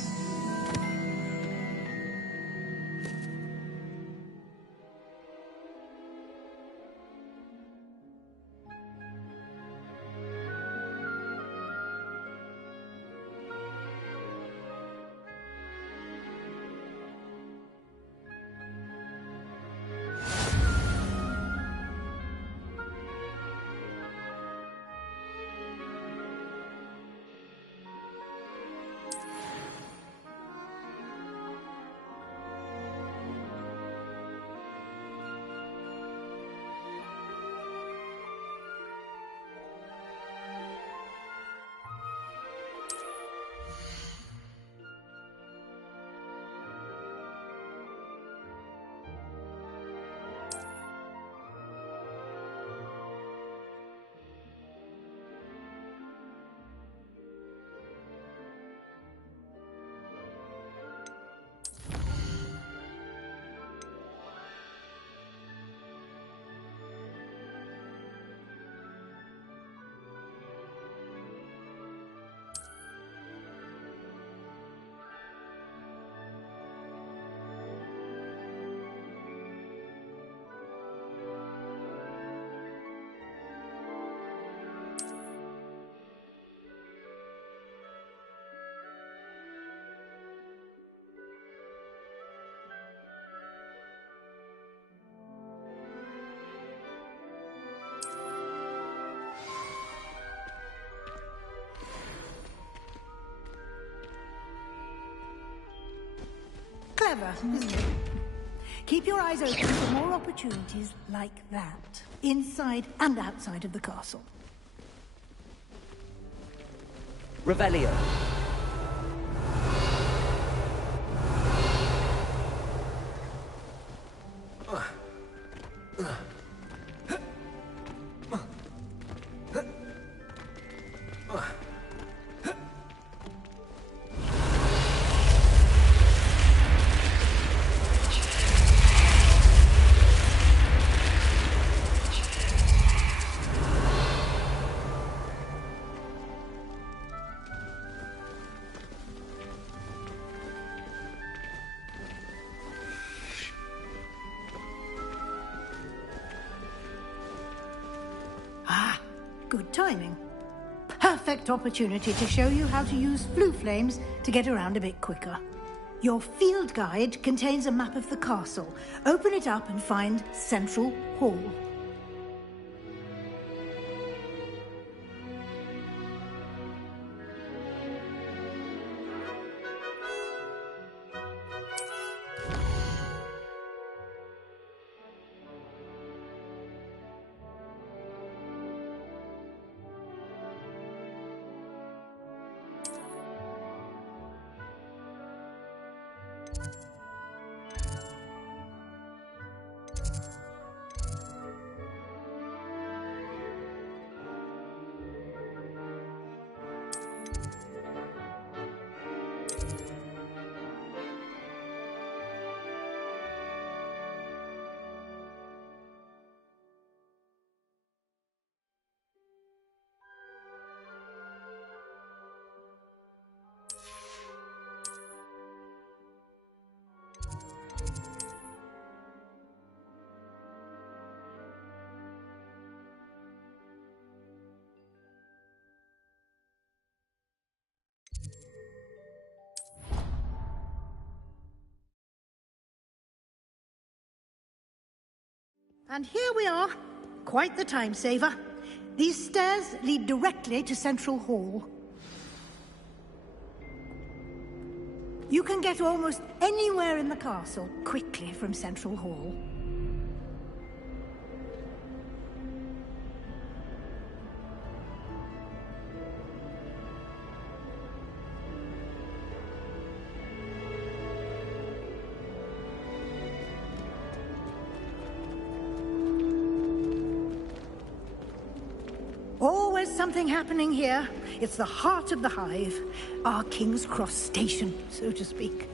clever, isn't it? Keep your eyes open for more opportunities like that, inside and outside of the castle. Revelio. Good timing. Perfect opportunity to show you how to use flue flames to get around a bit quicker. Your field guide contains a map of the castle. Open it up and find Central Hall. And here we are. Quite the time saver. These stairs lead directly to Central Hall. You can get almost anywhere in the castle quickly from Central Hall. Always something happening here. It's the heart of the hive. Our King's Cross station, so to speak.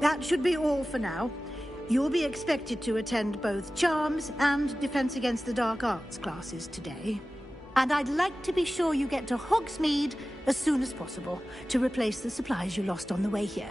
That should be all for now. You'll be expected to attend both Charms and Defense Against the Dark Arts classes today. And I'd like to be sure you get to Hogsmeade as soon as possible to replace the supplies you lost on the way here.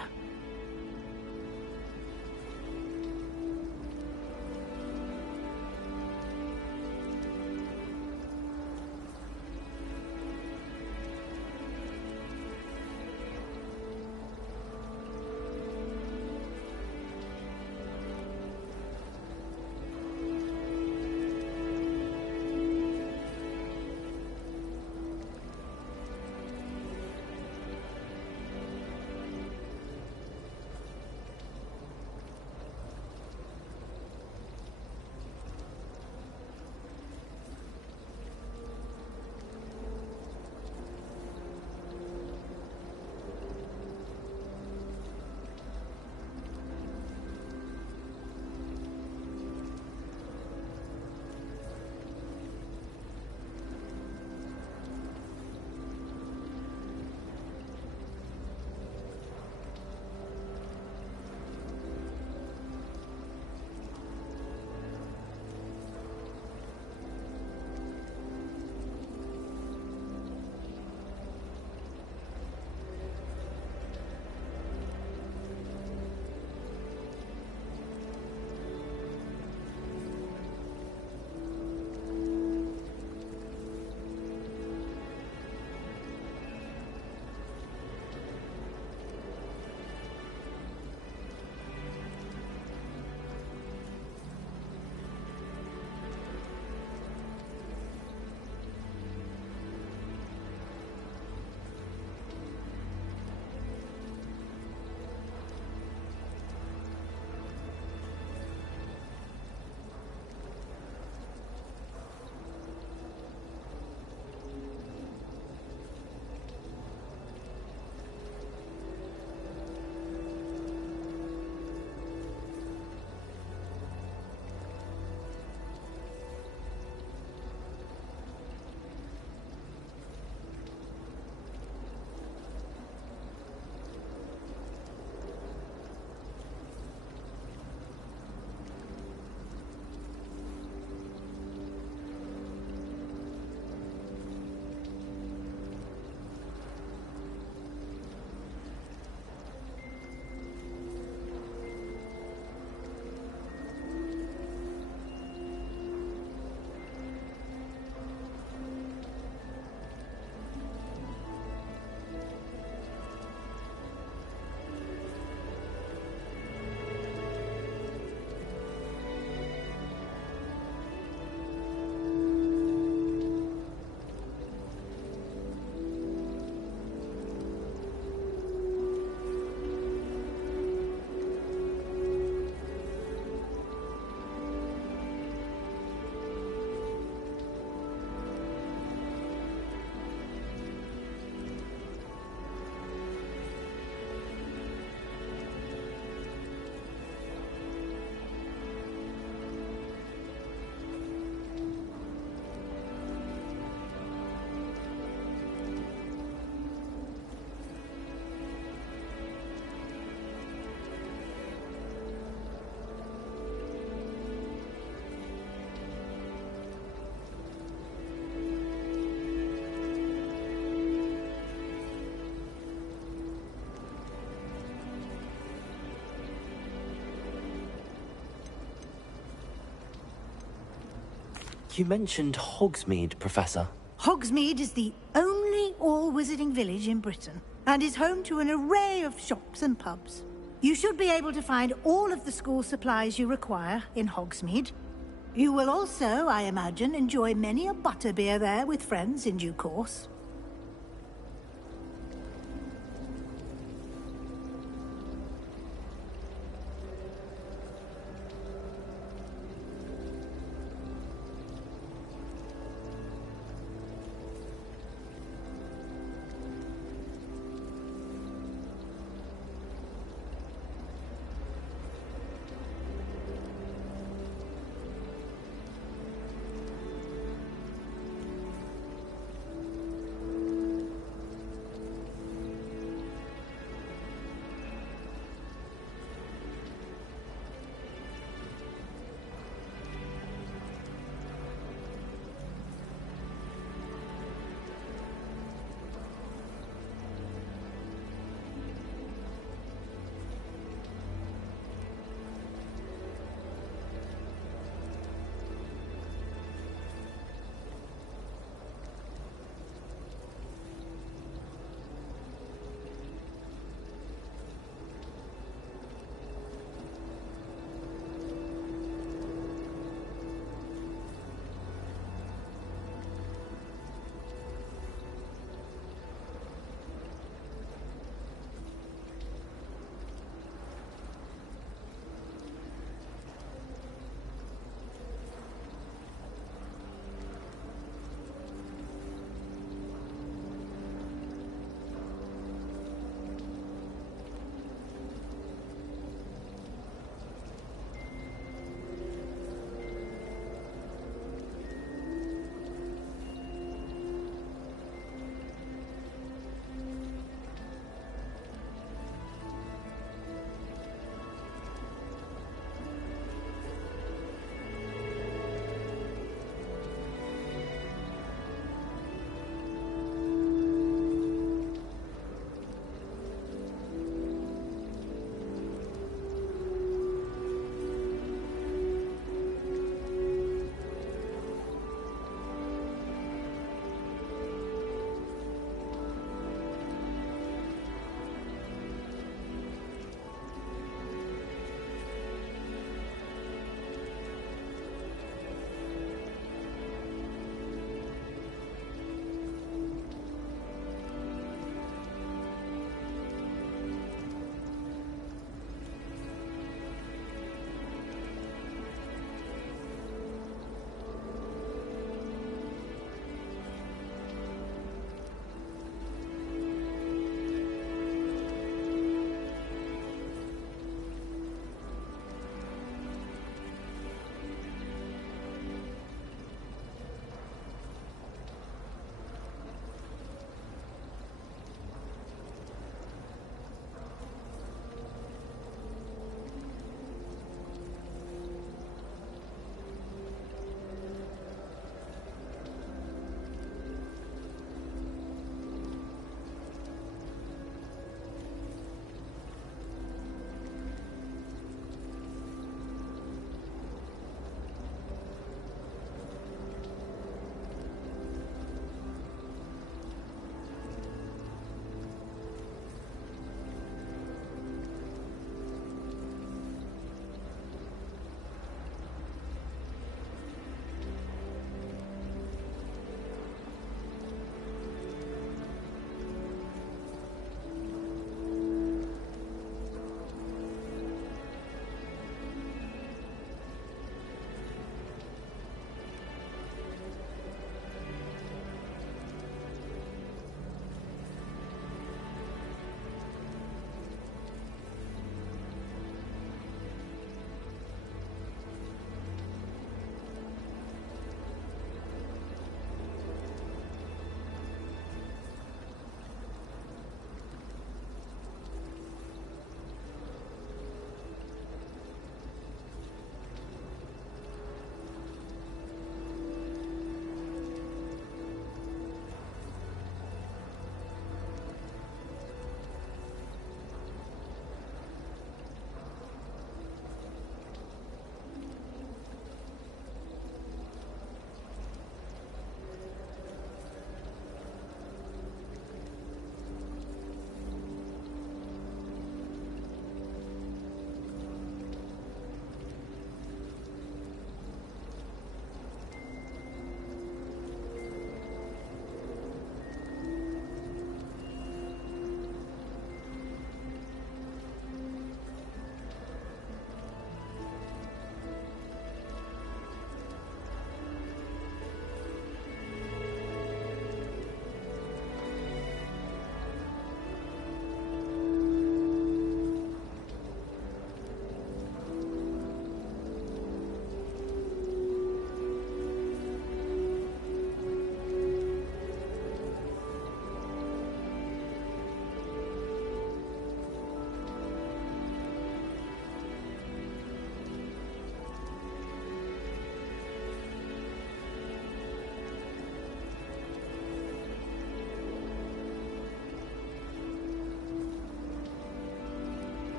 You mentioned Hogsmeade, Professor. Hogsmeade is the only all-wizarding village in Britain, and is home to an array of shops and pubs. You should be able to find all of the school supplies you require in Hogsmeade. You will also, I imagine, enjoy many a butterbeer there with friends in due course.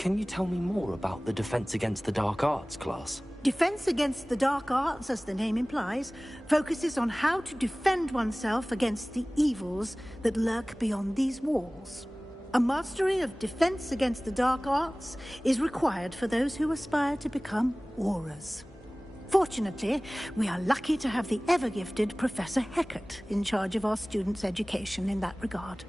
Can you tell me more about the Defense Against the Dark Arts class? Defense Against the Dark Arts, as the name implies, focuses on how to defend oneself against the evils that lurk beyond these walls. A mastery of Defense Against the Dark Arts is required for those who aspire to become Aurors. Fortunately, we are lucky to have the ever-gifted Professor Hecat in charge of our students' education in that regard.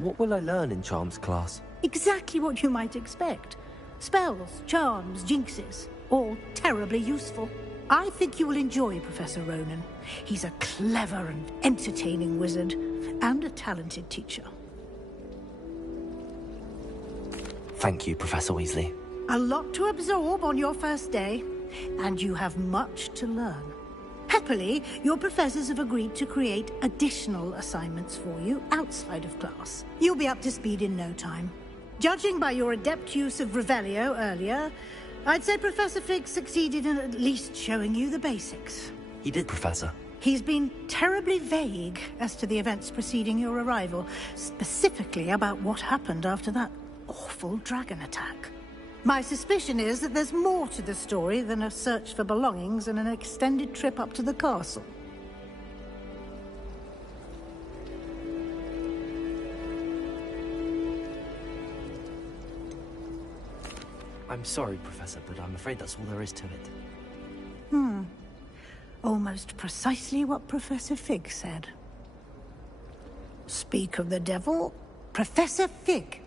What will I learn in Charms class? Exactly what you might expect. Spells, charms, jinxes, all terribly useful. I think you will enjoy Professor Ronan. He's a clever and entertaining wizard, and a talented teacher. Thank you, Professor Weasley. A lot to absorb on your first day, and you have much to learn. Happily, your professors have agreed to create additional assignments for you outside of class. You'll be up to speed in no time. Judging by your adept use of Revelio earlier, I'd say Professor Fig succeeded in at least showing you the basics. He did, Professor. He's been terribly vague as to the events preceding your arrival, specifically about what happened after that awful dragon attack. My suspicion is that there's more to the story than a search for belongings and an extended trip up to the castle. I'm sorry, Professor, but I'm afraid that's all there is to it. Almost precisely what Professor Fig said. Speak of the devil, Professor Fig.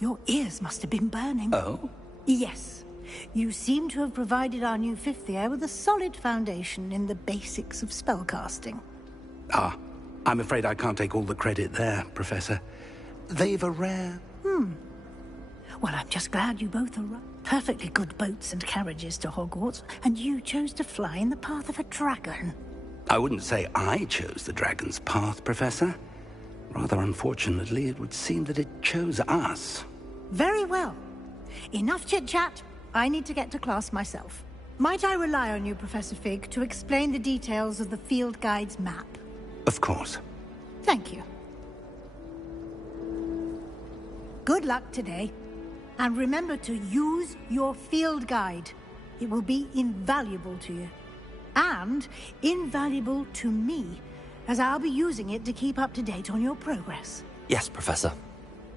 Your ears must have been burning. Oh? Yes. You seem to have provided our new fifth year with a solid foundation in the basics of spellcasting. Ah, I'm afraid I can't take all the credit there, Professor. They've a rare... Well, I'm just glad you both are perfectly good boats and carriages to Hogwarts, and you chose to fly in the path of a dragon. I wouldn't say I chose the dragon's path, Professor. Rather unfortunately, it would seem that it chose us. Very well. Enough chit-chat. I need to get to class myself. Might I rely on you, Professor Fig, to explain the details of the field guide's map? Of course. Thank you. Good luck today. And remember to use your field guide. It will be invaluable to you. And invaluable to me, as I'll be using it to keep up to date on your progress. Yes, Professor.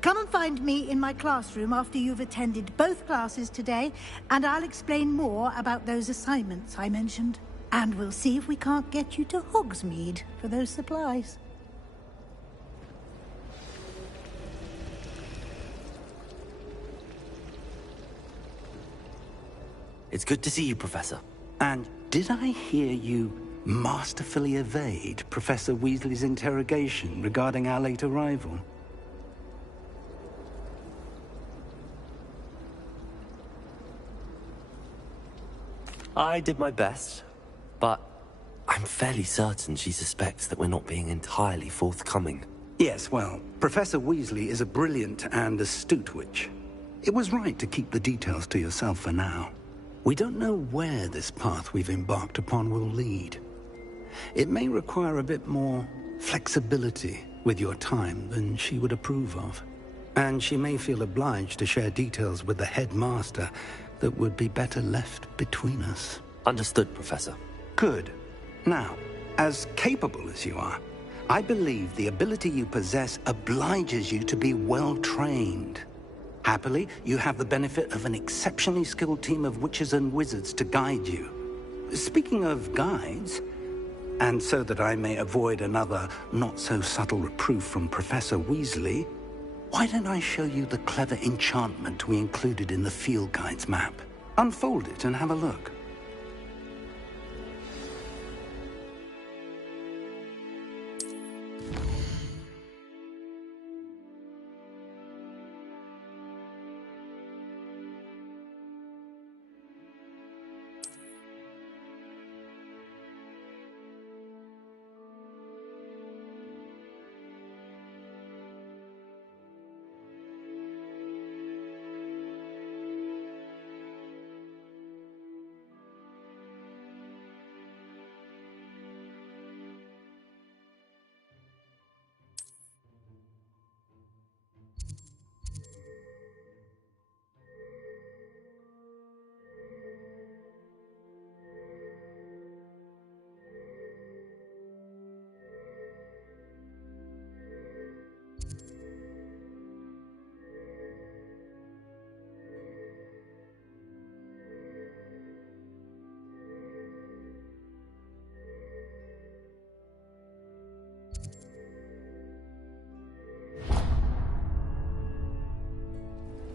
Come and find me in my classroom after you've attended both classes today, and I'll explain more about those assignments I mentioned. And we'll see if we can't get you to Hogsmeade for those supplies. It's good to see you, Professor. And did I hear you masterfully evade Professor Weasley's interrogation regarding our late arrival? I did my best, but I'm fairly certain she suspects that we're not being entirely forthcoming. Yes, well, Professor Weasley is a brilliant and astute witch. It was right to keep the details to yourself for now. We don't know where this path we've embarked upon will lead. It may require a bit more flexibility with your time than she would approve of. And she may feel obliged to share details with the headmaster that would be better left between us. Understood, Professor. Good. Now, as capable as you are, I believe the ability you possess obliges you to be well-trained. Happily, you have the benefit of an exceptionally skilled team of witches and wizards to guide you. Speaking of guides, and so that I may avoid another not-so-subtle reproof from Professor Weasley, why don't I show you the clever enchantment we included in the field guide's map? Unfold it and have a look.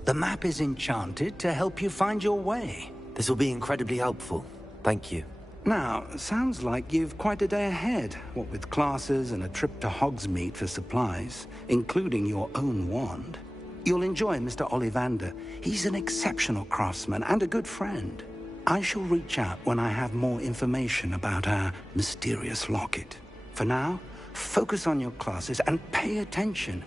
The map is enchanted to help you find your way. This will be incredibly helpful. Thank you. Now, sounds like you've quite a day ahead, what with classes and a trip to Hogsmeade for supplies, including your own wand. You'll enjoy Mr. Ollivander. He's an exceptional craftsman and a good friend. I shall reach out when I have more information about our mysterious locket. For now, focus on your classes and pay attention.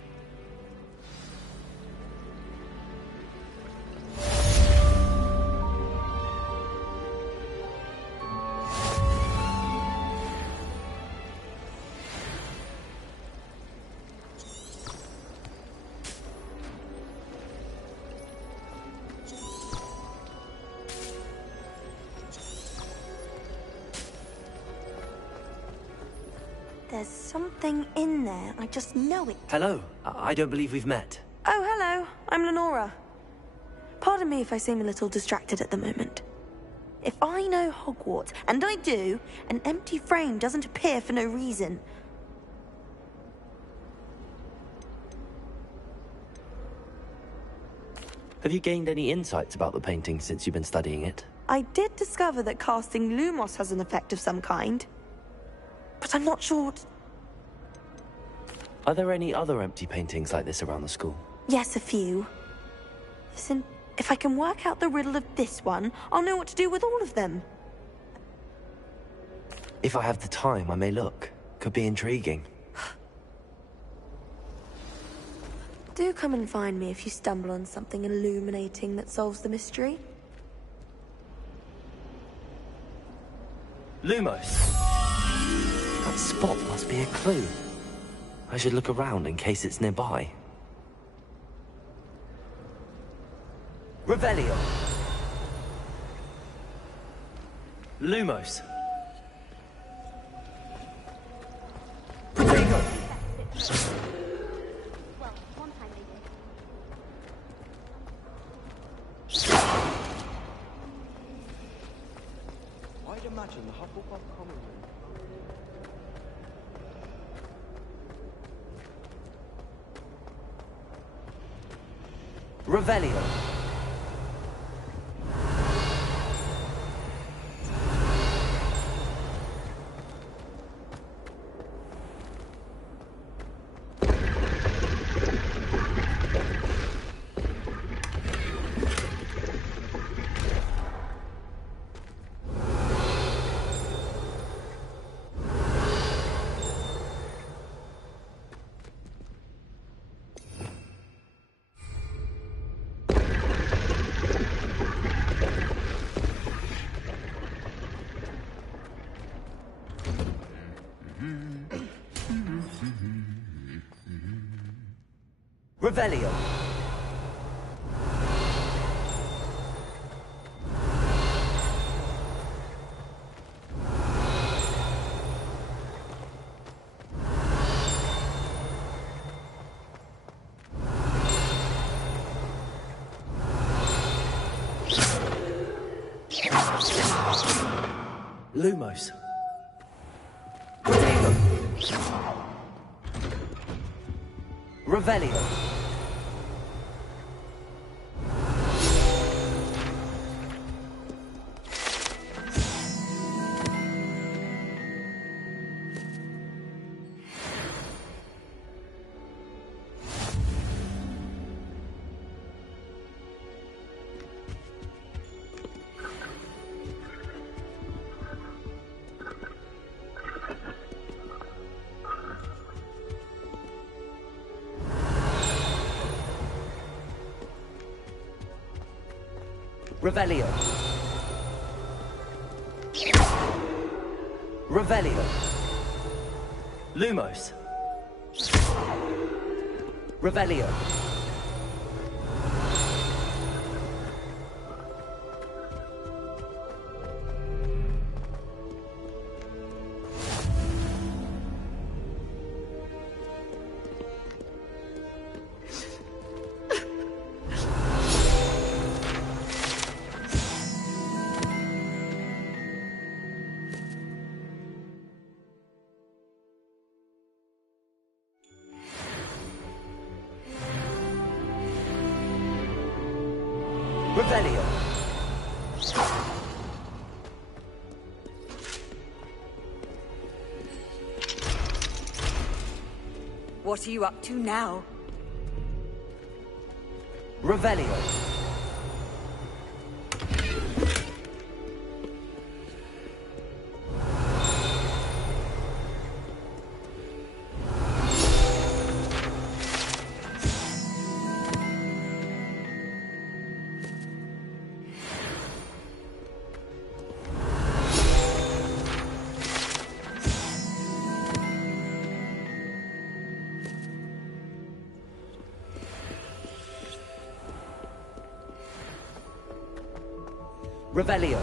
There's something in there. I just know it. Hello. I don't believe we've met. Oh, hello. I'm Lenora. Pardon me if I seem a little distracted at the moment. If I know Hogwarts, and I do, an empty frame doesn't appear for no reason. Have you gained any insights about the painting since you've been studying it? I did discover that casting Lumos has an effect of some kind. But I'm not sure what... Are there any other empty paintings like this around the school? Yes, a few. Listen, if I can work out the riddle of this one, I'll know what to do with all of them. If I have the time, I may look. Could be intriguing. Do come and find me if you stumble on something illuminating that solves the mystery. Lumos! That spot must be a clue. I should look around in case it's nearby. Revelio! Lumos! Protego! I'd imagine the Hufflepuff common room. Revelio! Revelio! Lumos. Protego. Revelio. Revelio. Revelio. Lumos. Revelio. Revelio. What are you up to now? Revelio. Revelio.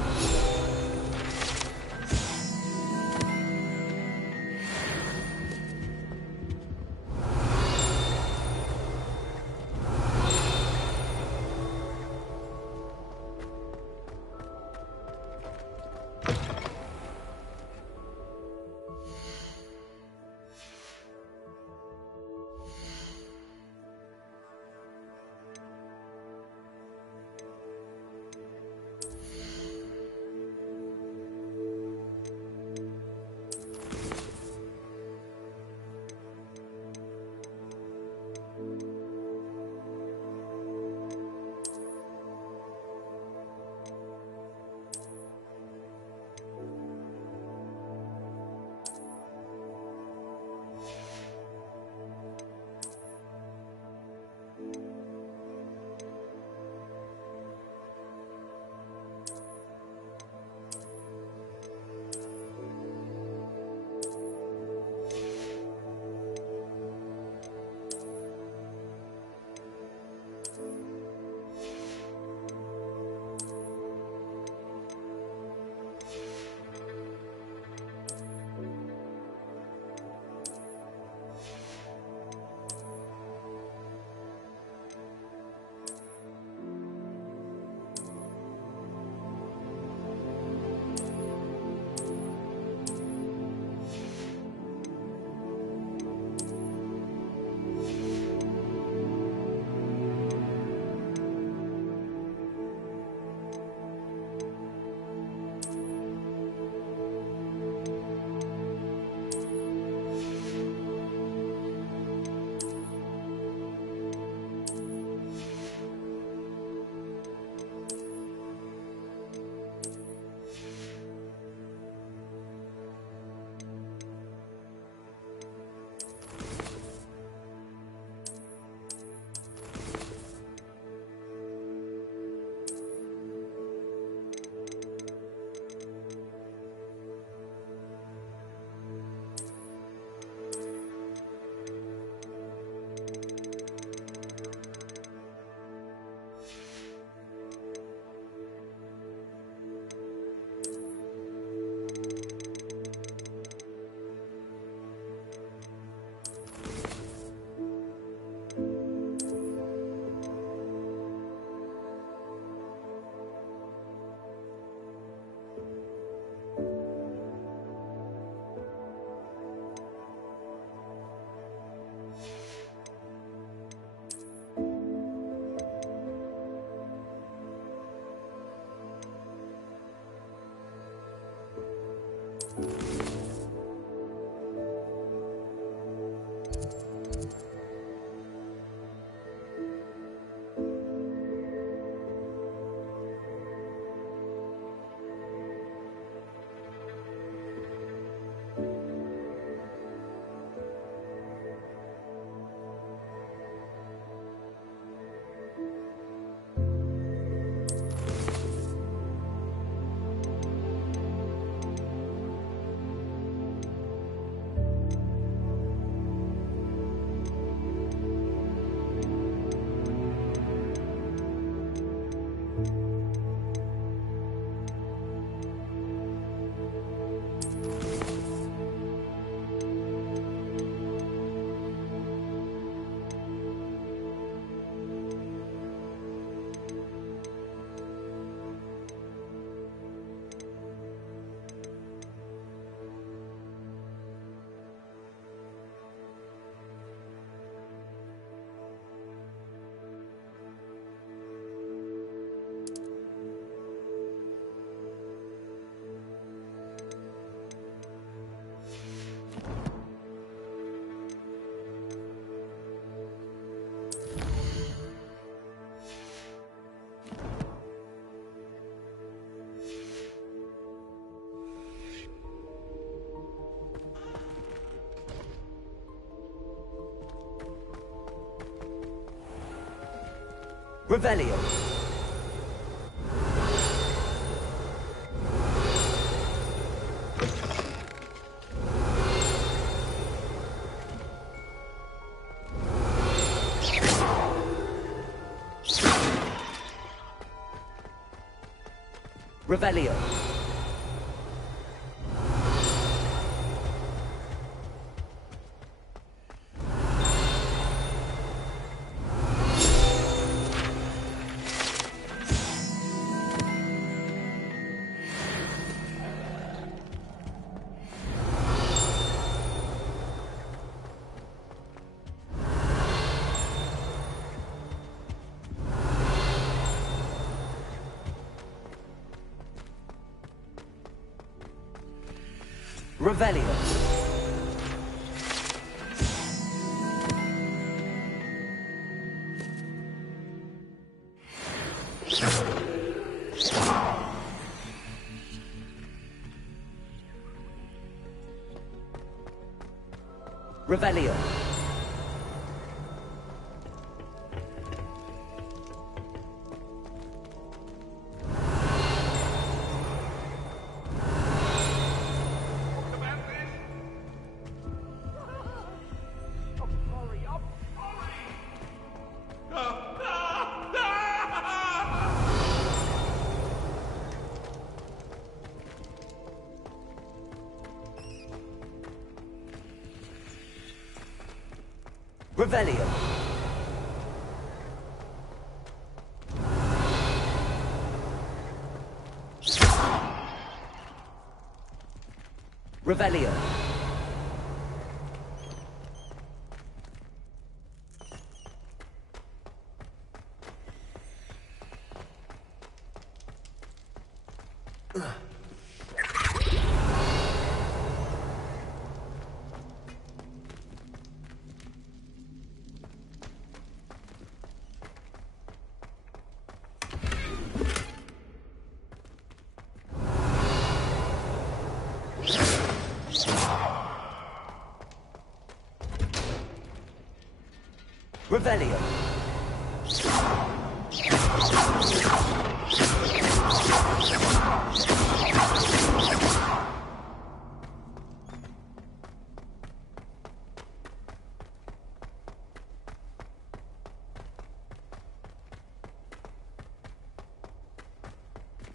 Revelio. Revelio. Revelio. Revelio. Revelio. Revelio. Revelio.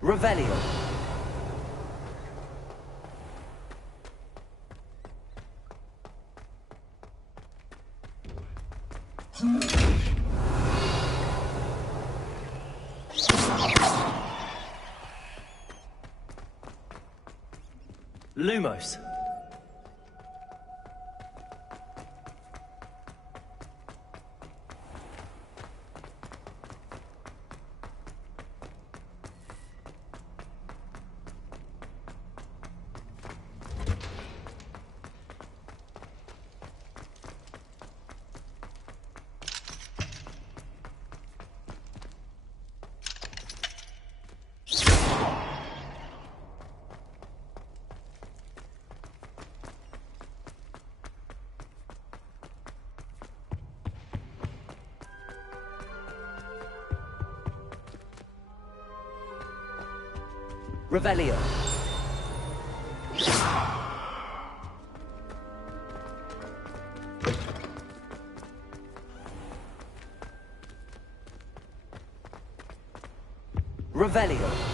Revelio. Lumos. Revelio. Revelio.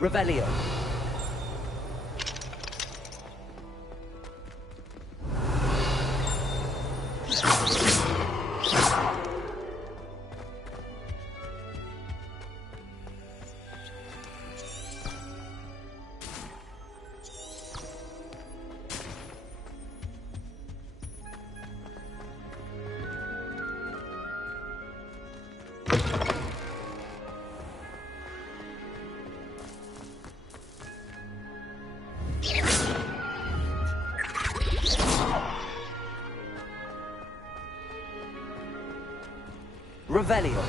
Revelio. Revelio.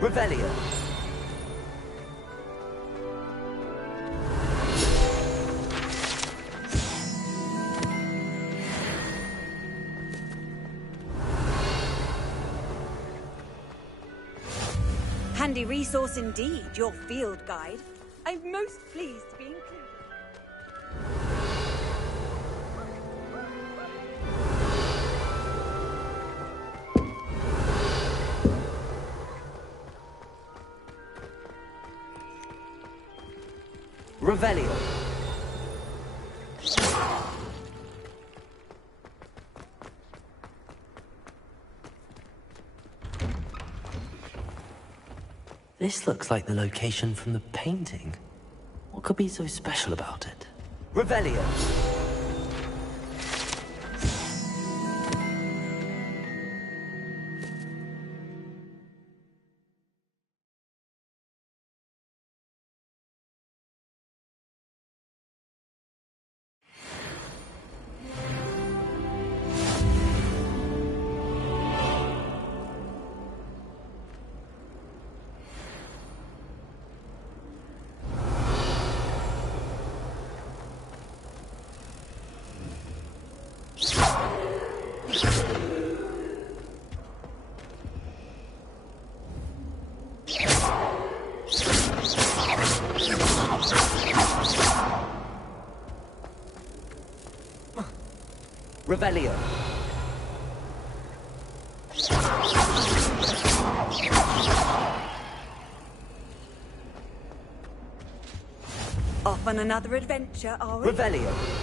Revelio. Handy resource indeed, your field guide. I'm most pleased to be included. Revelio. This looks like the location from the painting. What could be so special about it? Revelio. Revelio. Off on another adventure, are we? Revelio.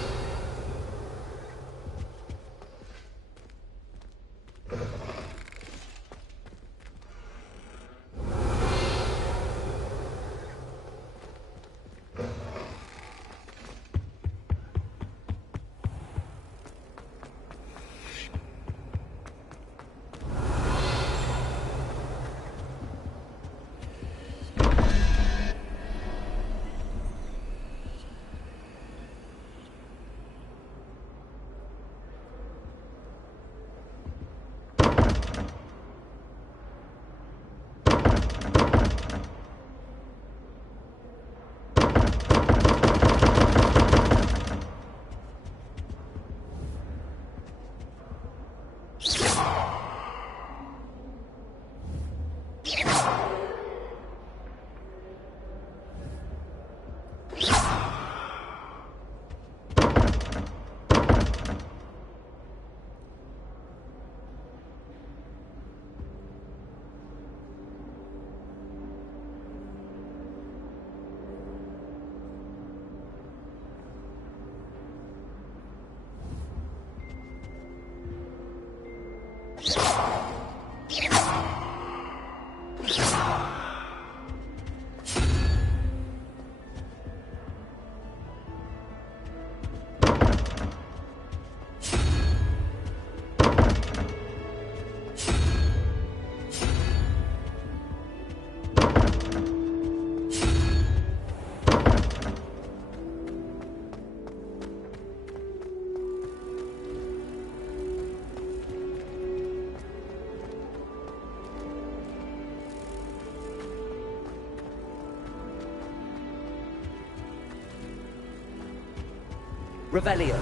Revelio.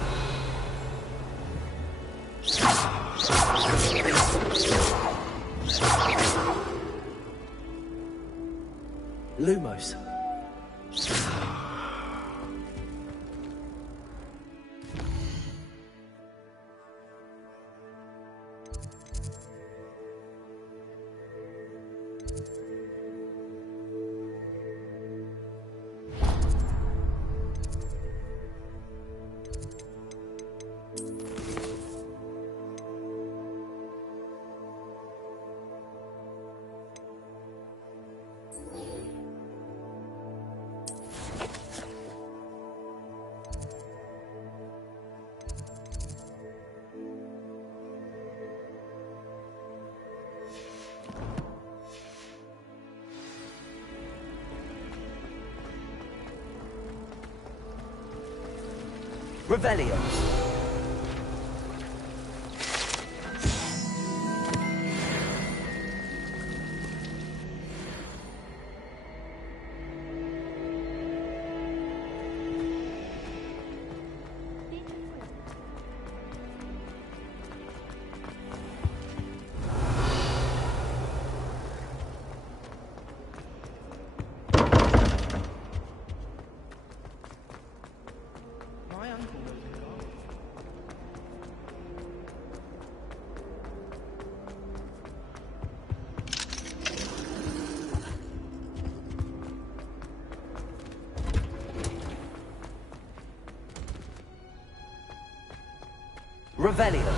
Lumos. Revelio. Revelio.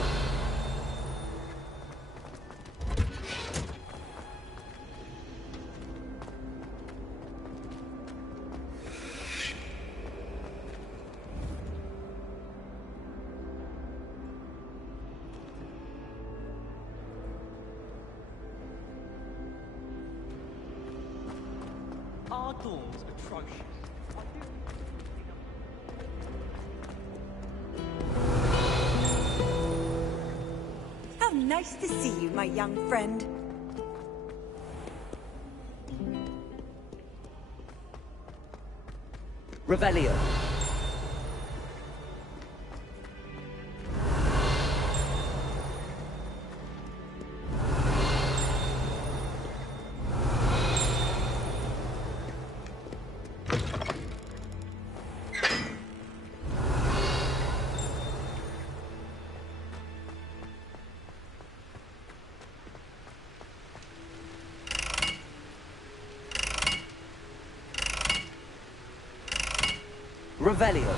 Our dawn's atrocious. How nice to see you, my young friend. Revelio. Revelio.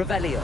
Revelio.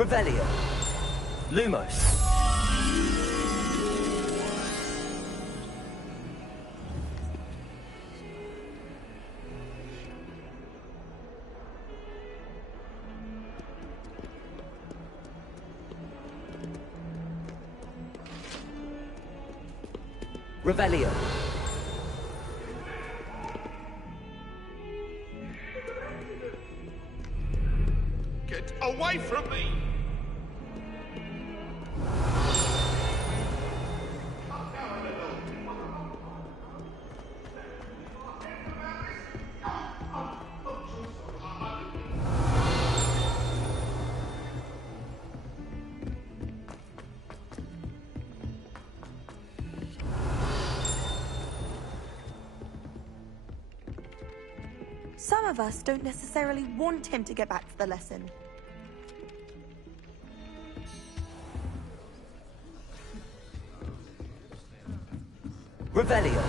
Revelio. Lumos. Revelio. Get away from me! Some of us don't necessarily want him to get back to the lesson. Revelio.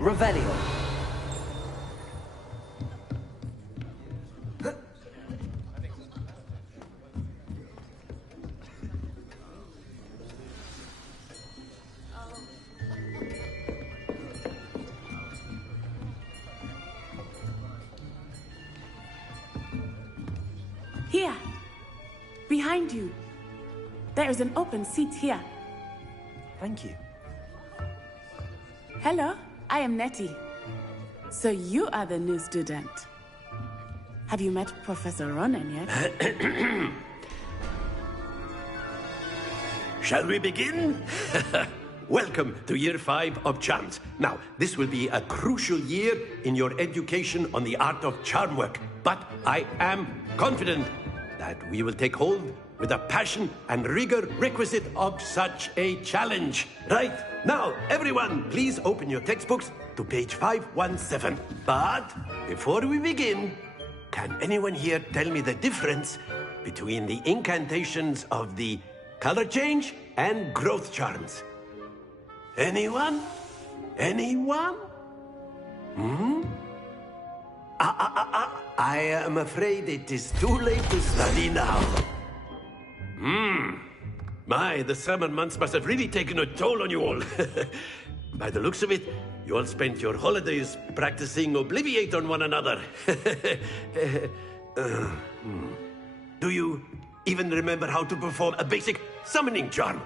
Revelio. Here. Behind you. There is an open seat here. Thank you. Hello, I am Nettie. So you are the new student. Have you met Professor Ronan yet? Shall we begin? Welcome to Year 5 of Charms. Now, this will be a crucial year in your education on the art of charm work, but I am confident that we will take hold with the passion and rigor requisite of such a challenge. Right, now, everyone, please open your textbooks to page 517. But before we begin, can anyone here tell me the difference between the incantations of the color change and growth charms? Anyone? Anyone? I am afraid it is too late to study now. My, the summer months must have really taken a toll on you all. By the looks of it, you all spent your holidays practicing Obliviate on one another. Do you even remember how to perform a basic summoning charm?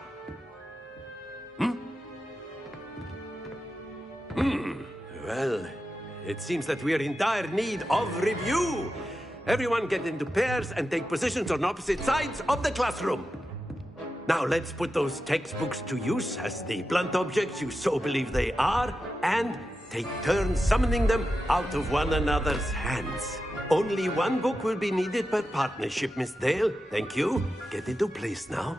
Well, it seems that we are in dire need of review. Everyone get into pairs and take positions on opposite sides of the classroom. Now let's put those textbooks to use as the blunt objects you so believe they are, and take turns summoning them out of one another's hands. Only one book will be needed per partnership, Miss Dale. Thank you. Get into place now.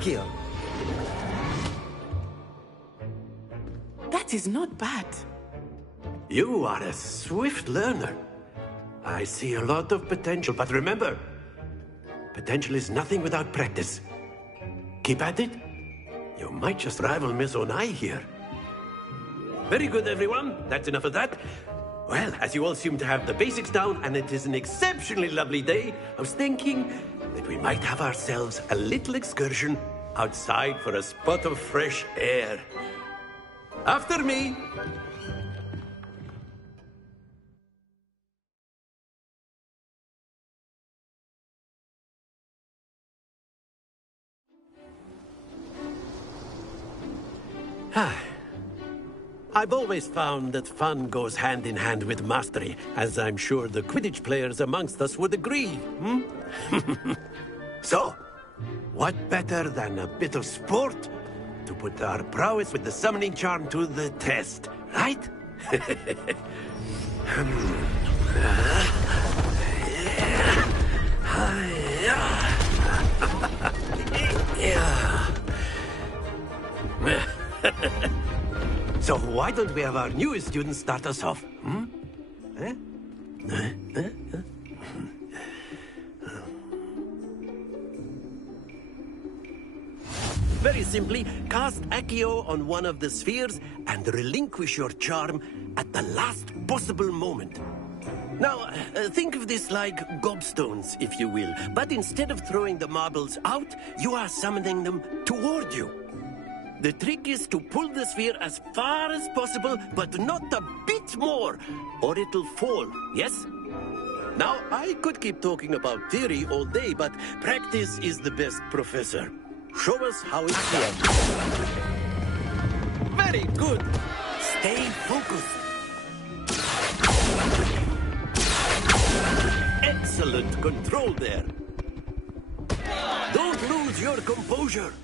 Accio! That is not bad. You are a swift learner. I see a lot of potential, but remember, potential is nothing without practice. Keep at it. You might just rival Miss Onai here. Very good, everyone. That's enough of that. Well, as you all seem to have the basics down, and it is an exceptionally lovely day, I was thinking that we might have ourselves a little excursion outside for a spot of fresh air. After me! I've always found that fun goes hand in hand with mastery, as I'm sure the Quidditch players amongst us would agree, hmm? So, what better than a bit of sport to put our prowess with the summoning charm to the test, right? So why don't we have our newest student start us off? Hmm? Very simply, cast Accio on one of the spheres and relinquish your charm at the last possible moment. Now, think of this like gobstones, if you will. But instead of throwing the marbles out, you are summoning them toward you. The trick is to pull the sphere as far as possible, but not a bit more, or it'll fall, yes? Now, I could keep talking about theory all day, but practice is the best professor. Show us how it's done. Very good. Stay focused. Excellent control there. Don't lose your composure.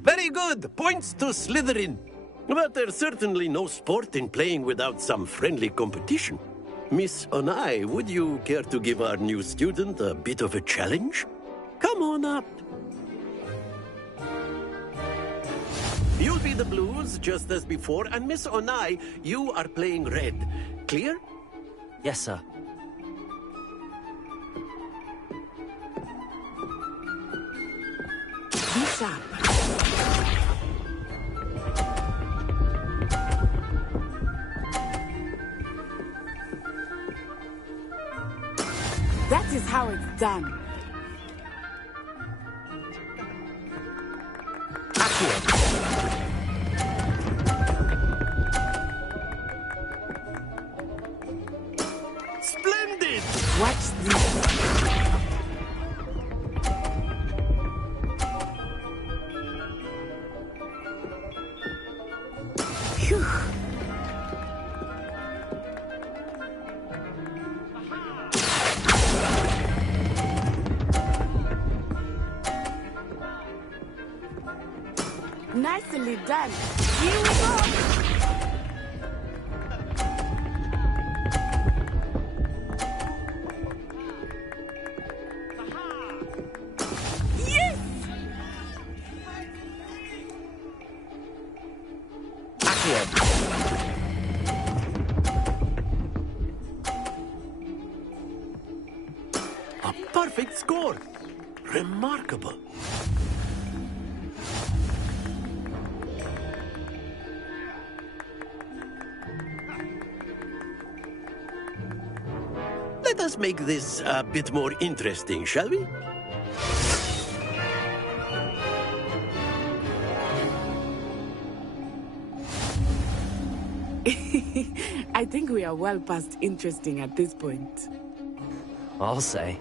Very good. Points to Slytherin. But there's certainly no sport in playing without some friendly competition. Miss Onai, would you care to give our new student a bit of a challenge? Come on up. You'll be the blues, just as before, and Miss Onai, you are playing red. Clear? Yes, sir. Be sharp. That is how it's done. Splendid! Watch this. Phew. Nicely done. Here we go. Yes! A perfect score. Remarkable. Let us make this a bit more interesting, shall we? I think we are well past interesting at this point. I'll say.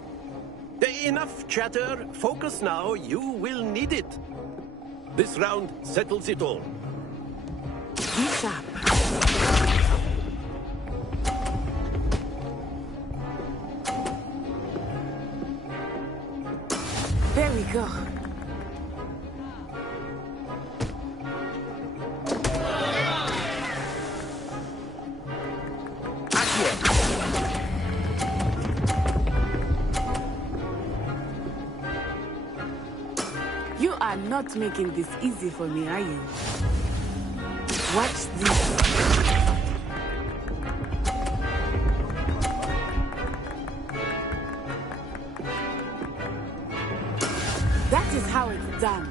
Enough chatter. Focus now. You will need it. This round settles it all. Be sharp. There we go. not making this easy for me, are you? Watch this. That is how it's done.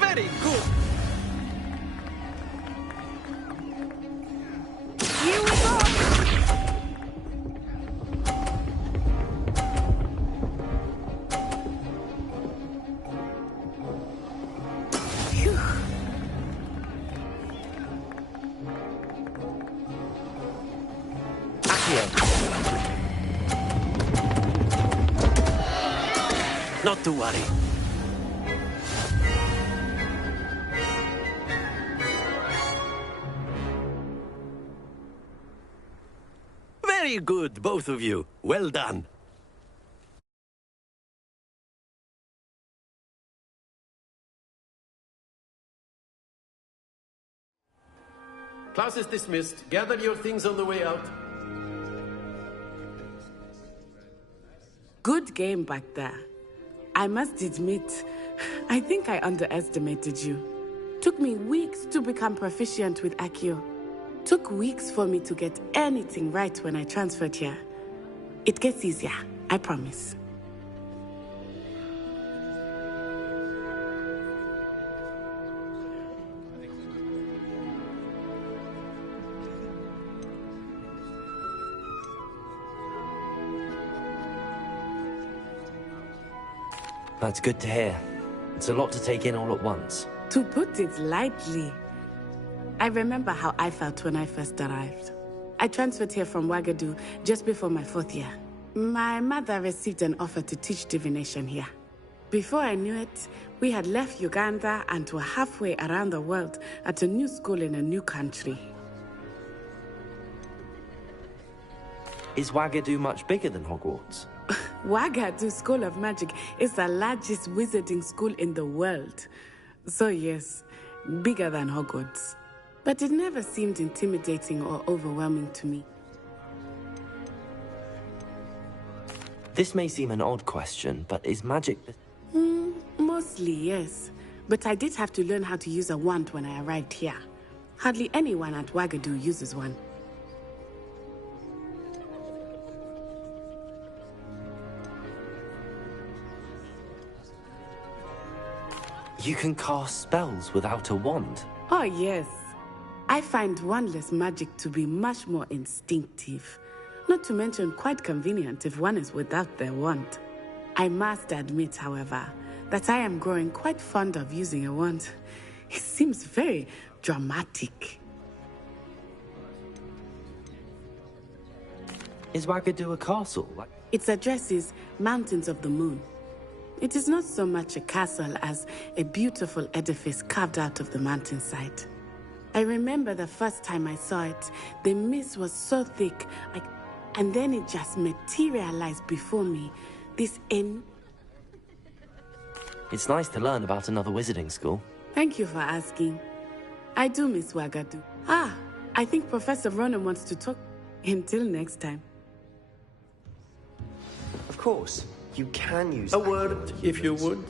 Very good. Here we go. Phew. Not to worry. Very good, both of you. Well done. Class is dismissed. Gather your things on the way out. Good game back there. I must admit, I think I underestimated you. Took me weeks to become proficient with Accio. Took weeks for me to get anything right when I transferred here. It gets easier, I promise. That's good to hear. It's a lot to take in all at once. To put it lightly, I remember how I felt when I first arrived. I transferred here from Wagadu just before my 4th year. My mother received an offer to teach divination here. Before I knew it, we had left Uganda and were halfway around the world at a new school in a new country. Is Wagadu much bigger than Hogwarts? Wagadu School of Magic is the largest wizarding school in the world. So yes, bigger than Hogwarts. But it never seemed intimidating or overwhelming to me. This may seem an odd question, but is magic... Mostly, yes. But I did have to learn how to use a wand when I arrived here. Hardly anyone at Wagadu uses one. You can cast spells without a wand? Oh, yes. I find wandless magic to be much more instinctive. Not to mention quite convenient if one is without their wand. I must admit, however, that I am growing quite fond of using a wand. It seems very dramatic. Is Wagadu a castle? Its address is Mountains of the Moon. It is not so much a castle as a beautiful edifice carved out of the mountainside. I remember the first time I saw it, the mist was so thick, and then it just materialized before me. This inn. It's nice to learn about another wizarding school. Thank you for asking. I do miss Wagadu. I think Professor Ronan wants to talk. Until next time. Of course. You can use a word, if you would.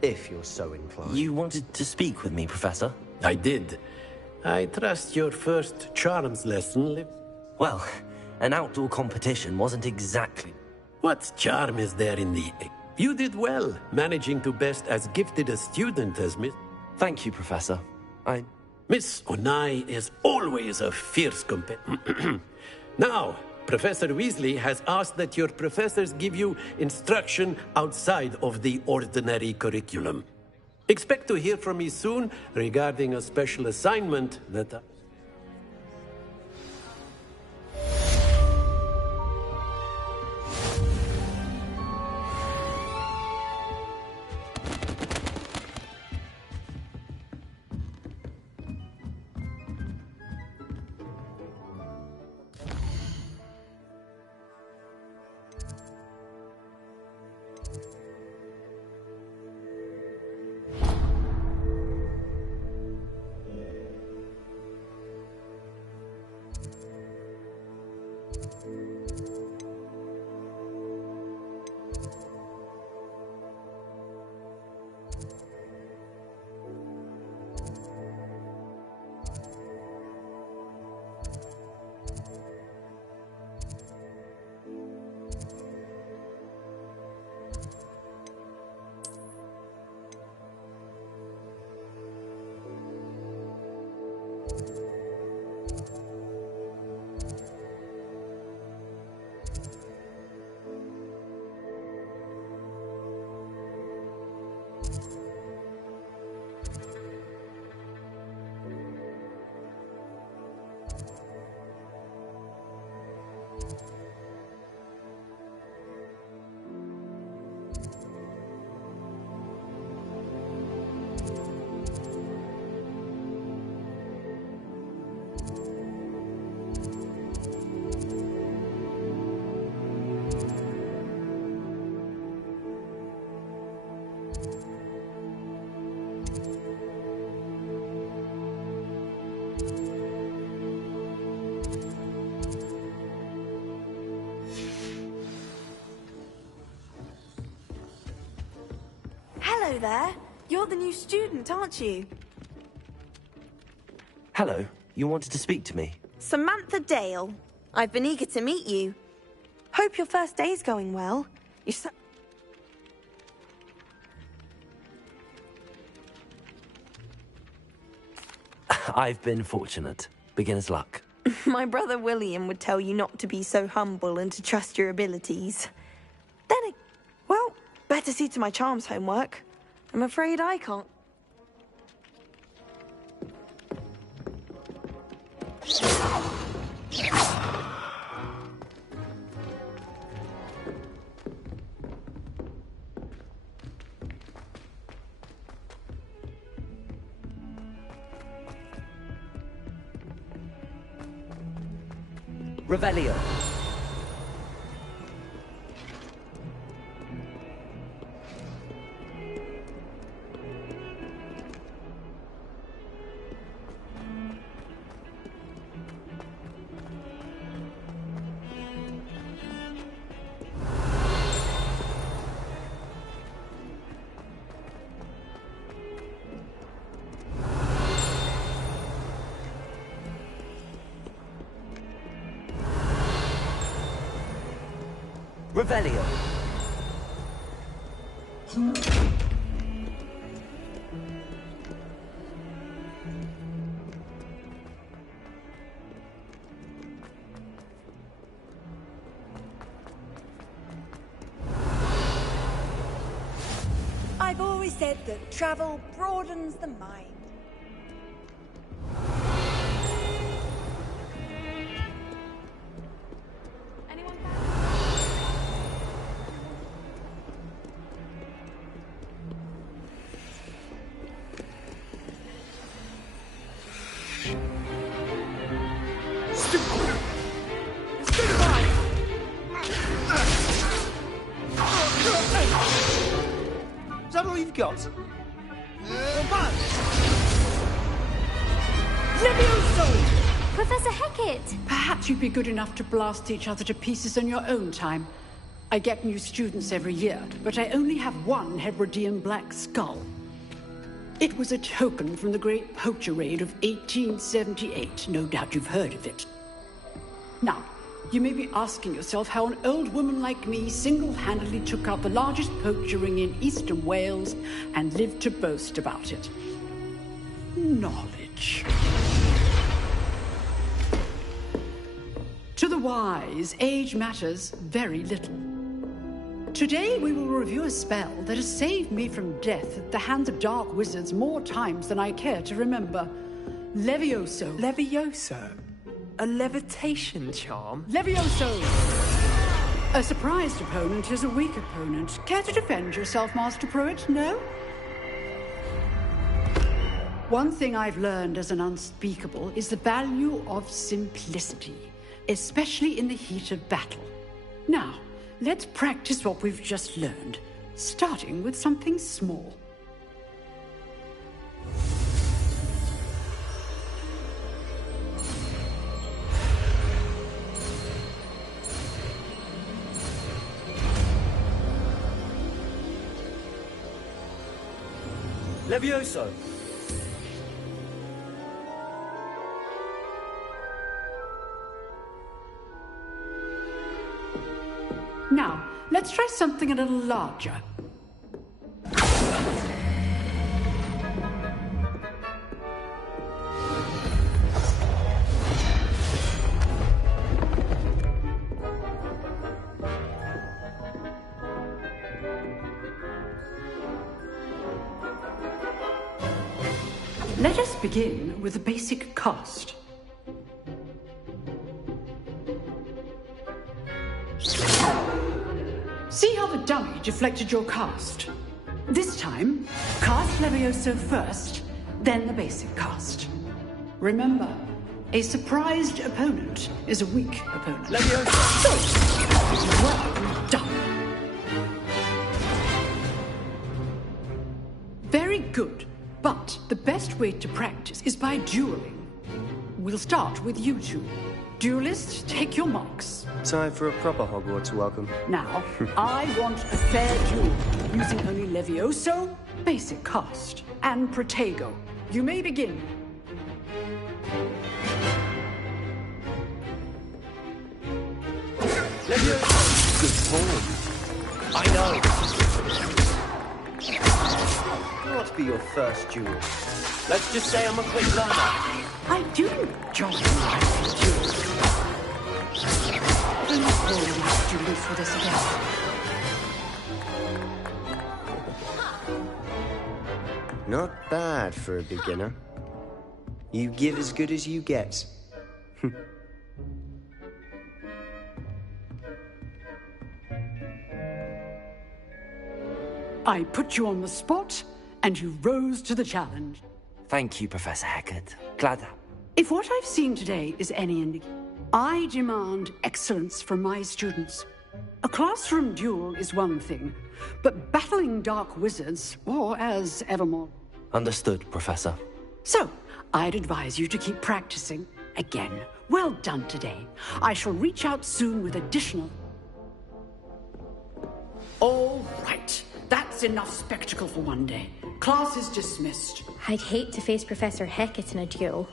If you're so inclined. You wanted to speak with me, Professor? I did. I trust your first charms lesson. Well, an outdoor competition wasn't exactly... What charm is there in the... You did well, managing to best as gifted a student as Miss... Thank you, Professor. Miss Onai is always a fierce competitor. Now, Professor Weasley has asked that your professors give you instruction outside of the ordinary curriculum. Expect to hear from me soon regarding a special assignment that... Hello there. You're the new student, aren't you? Hello. You wanted to speak to me? Samantha Dale. I've been eager to meet you. Hope your first day's going well. You're so... I've been fortunate. Beginner's luck. My brother William would tell you not to be so humble and to trust your abilities. Well, better see to my charms homework. I'm afraid I can't. Revelio. Revelio. I've always said that travel broadens the mind. Is that all you've got? Professor Hecat! Perhaps you'd be good enough to blast each other to pieces in your own time. I get new students every year, but I only have one Hebridean black skull. It was a token from the Great Poacher Raid of 1878. No doubt you've heard of it. Now, you may be asking yourself how an old woman like me single-handedly took out the largest poacher ring in eastern Wales and lived to boast about it. Knowledge. To the wise, age matters very little. Today we will review a spell that has saved me from death at the hands of dark wizards more times than I care to remember. Levioso. Levioso? A levitation charm? Levioso! A surprised opponent is a weak opponent. Care to defend yourself, Master Pruitt? No? One thing I've learned as an unspeakable is the value of simplicity, especially in the heat of battle. Now, let's practice what we've just learned, starting with something small. Levioso! Now, let's try something a little larger. Let us begin with the basic cast. See how the dummy deflected your cast? This time, cast Levioso first, then the basic cast. Remember, a surprised opponent is a weak opponent. Levioso! So, well done. Very good. But the best way to practice is by dueling. We'll start with you two. Duelists, take your marks. Time for a proper Hogwarts welcome. Now, I want a fair duel, using only Levioso, basic cast, and Protego. You may begin. Levioso! Good form. I know. Not be your first duel. Let's just say I'm a quick learner. I do enjoy duels. Please hold my students for this again. Not bad for a beginner. You give as good as you get. I put you on the spot, and you rose to the challenge. Thank you, Professor Hecat. Glad that... If what I've seen today is any indication, I demand excellence from my students. A classroom duel is one thing, but battling dark wizards, or as evermore... Understood, Professor. So, I'd advise you to keep practicing. Again, well done today. I shall reach out soon with additional... All right. That's enough spectacle for one day. Class is dismissed. I'd hate to face Professor Hecat in a duel.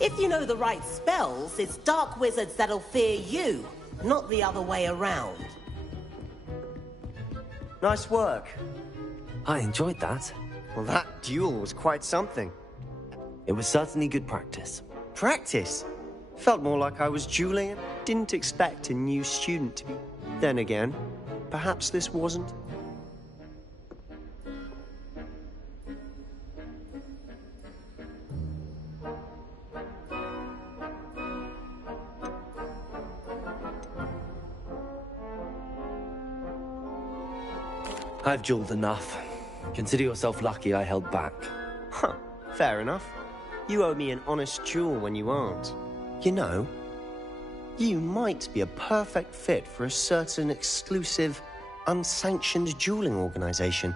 If you know the right spells, it's dark wizards that'll fear you, not the other way around. Nice work. I enjoyed that. Well, that duel was quite something. It was certainly good practice. Practice? Felt more like I was dueling and didn't expect a new student to be... Then again, perhaps this wasn't. I've dueled enough. Consider yourself lucky I held back. Huh, fair enough. You owe me an honest duel when you aren't. You know, you might be a perfect fit for a certain exclusive, unsanctioned dueling organization.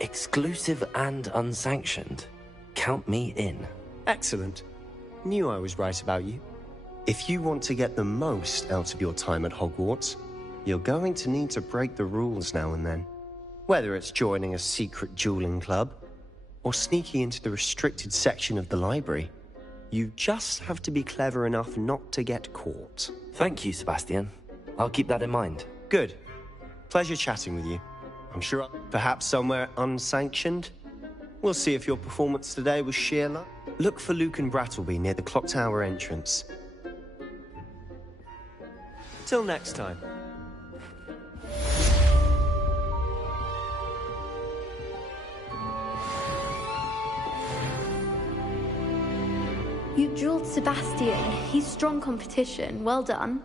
Exclusive and unsanctioned? Count me in. Excellent. Knew I was right about you. If you want to get the most out of your time at Hogwarts, you're going to need to break the rules now and then. Whether it's joining a secret dueling club, or sneaking into the restricted section of the library, you just have to be clever enough not to get caught. Thank you, Sebastian. I'll keep that in mind. Good. Pleasure chatting with you. I'm sure perhaps somewhere unsanctioned. We'll see if your performance today was sheer luck. Look for Luke and Brattleby near the clock tower entrance. Till next time. You dueled Sebastian. He's strong competition. Well done.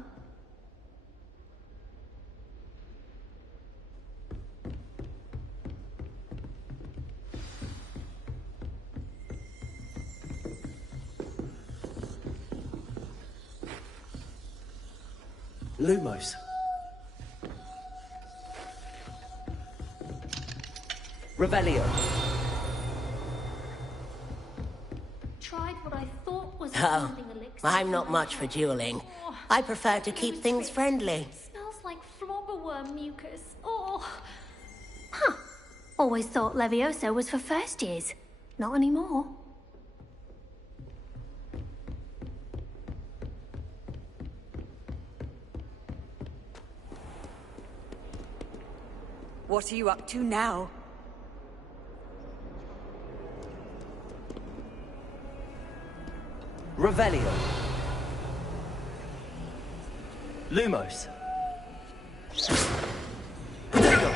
Lumos. Revelio. Tried what I thought was Oh, healing elixir. I'm not much for dueling. I prefer to keep things friendly. Smells like flobberworm mucus. Oh. Always thought Levioso was for first years. Not anymore. What are you up to now? Revelio. Lumos. Prodigo.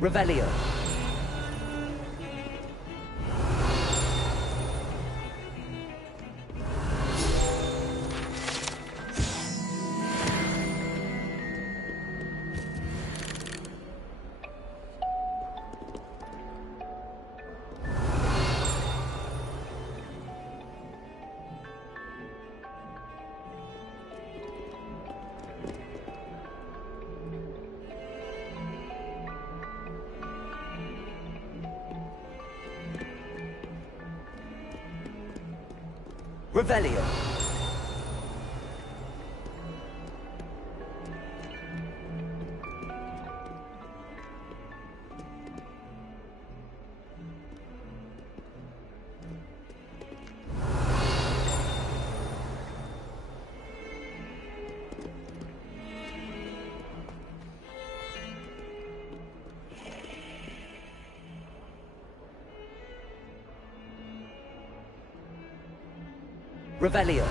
Revelio. Revelio. Revelio.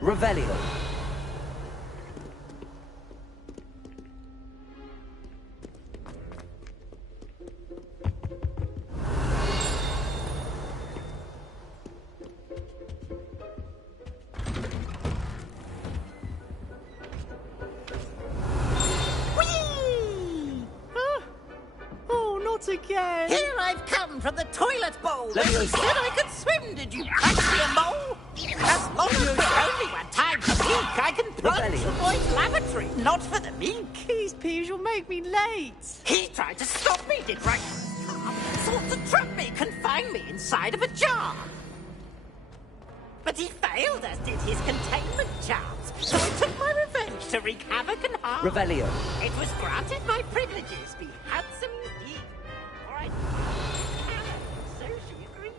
Revelio. Not again! Here I've come from the toilet bowl. When you said I could swim, did you catch me a mole? As long as there's only one time to peek, I can plunge the boy's lavatory. Not for the meek. Keys, Peeves, you'll make me late. He tried to stop me, did right for his car. Sought to trap me, confine me inside of a jar. But he failed, as did his containment charms. So I took my revenge to wreak havoc and harm. Revelio. It was granted my privileges be handsome indeed. All right. So she agreed.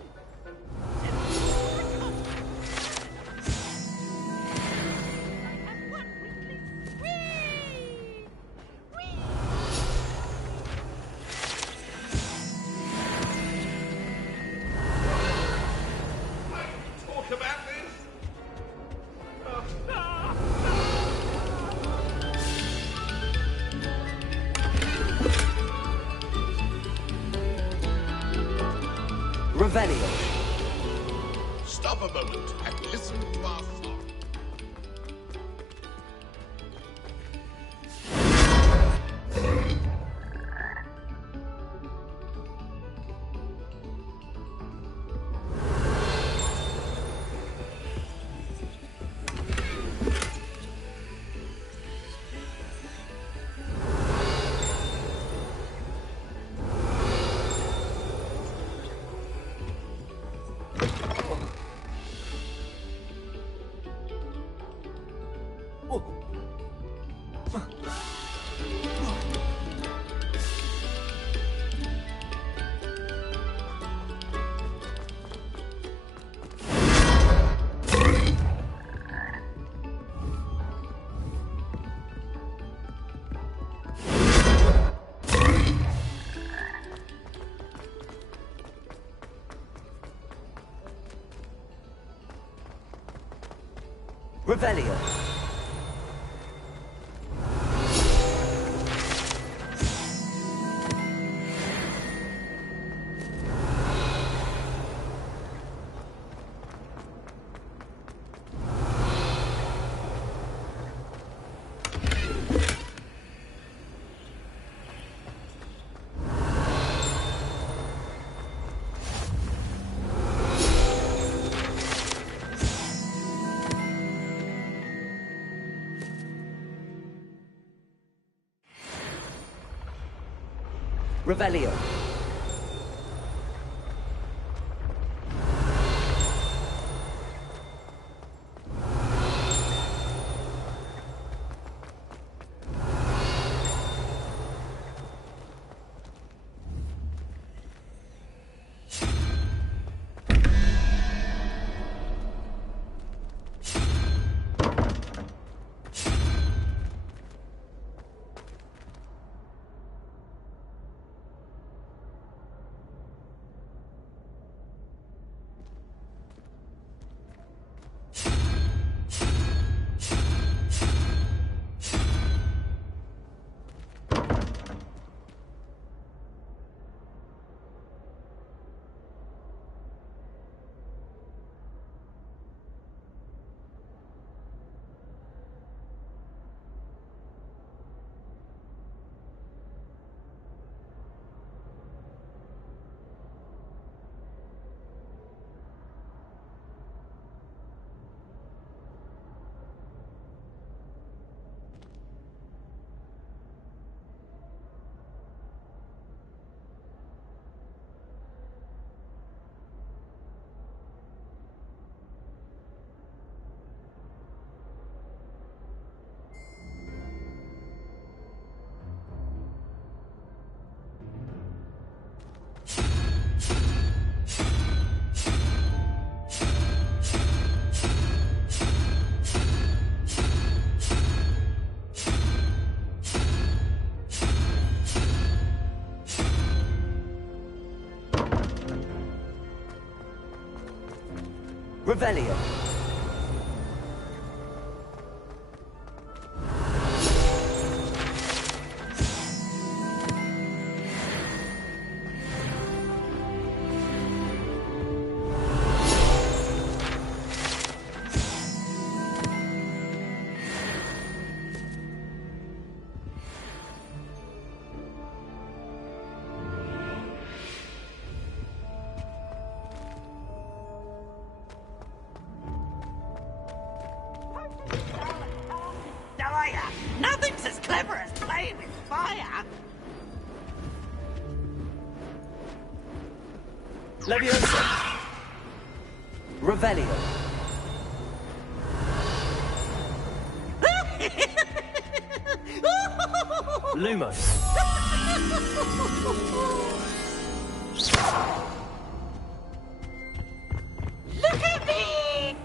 Talk about this. Revelio. Stop a moment and listen to our song. Revelio. Revelio. Revelio. Nothing's as clever as playing with fire. Leviosa. Revelio. Lumos. Look at me!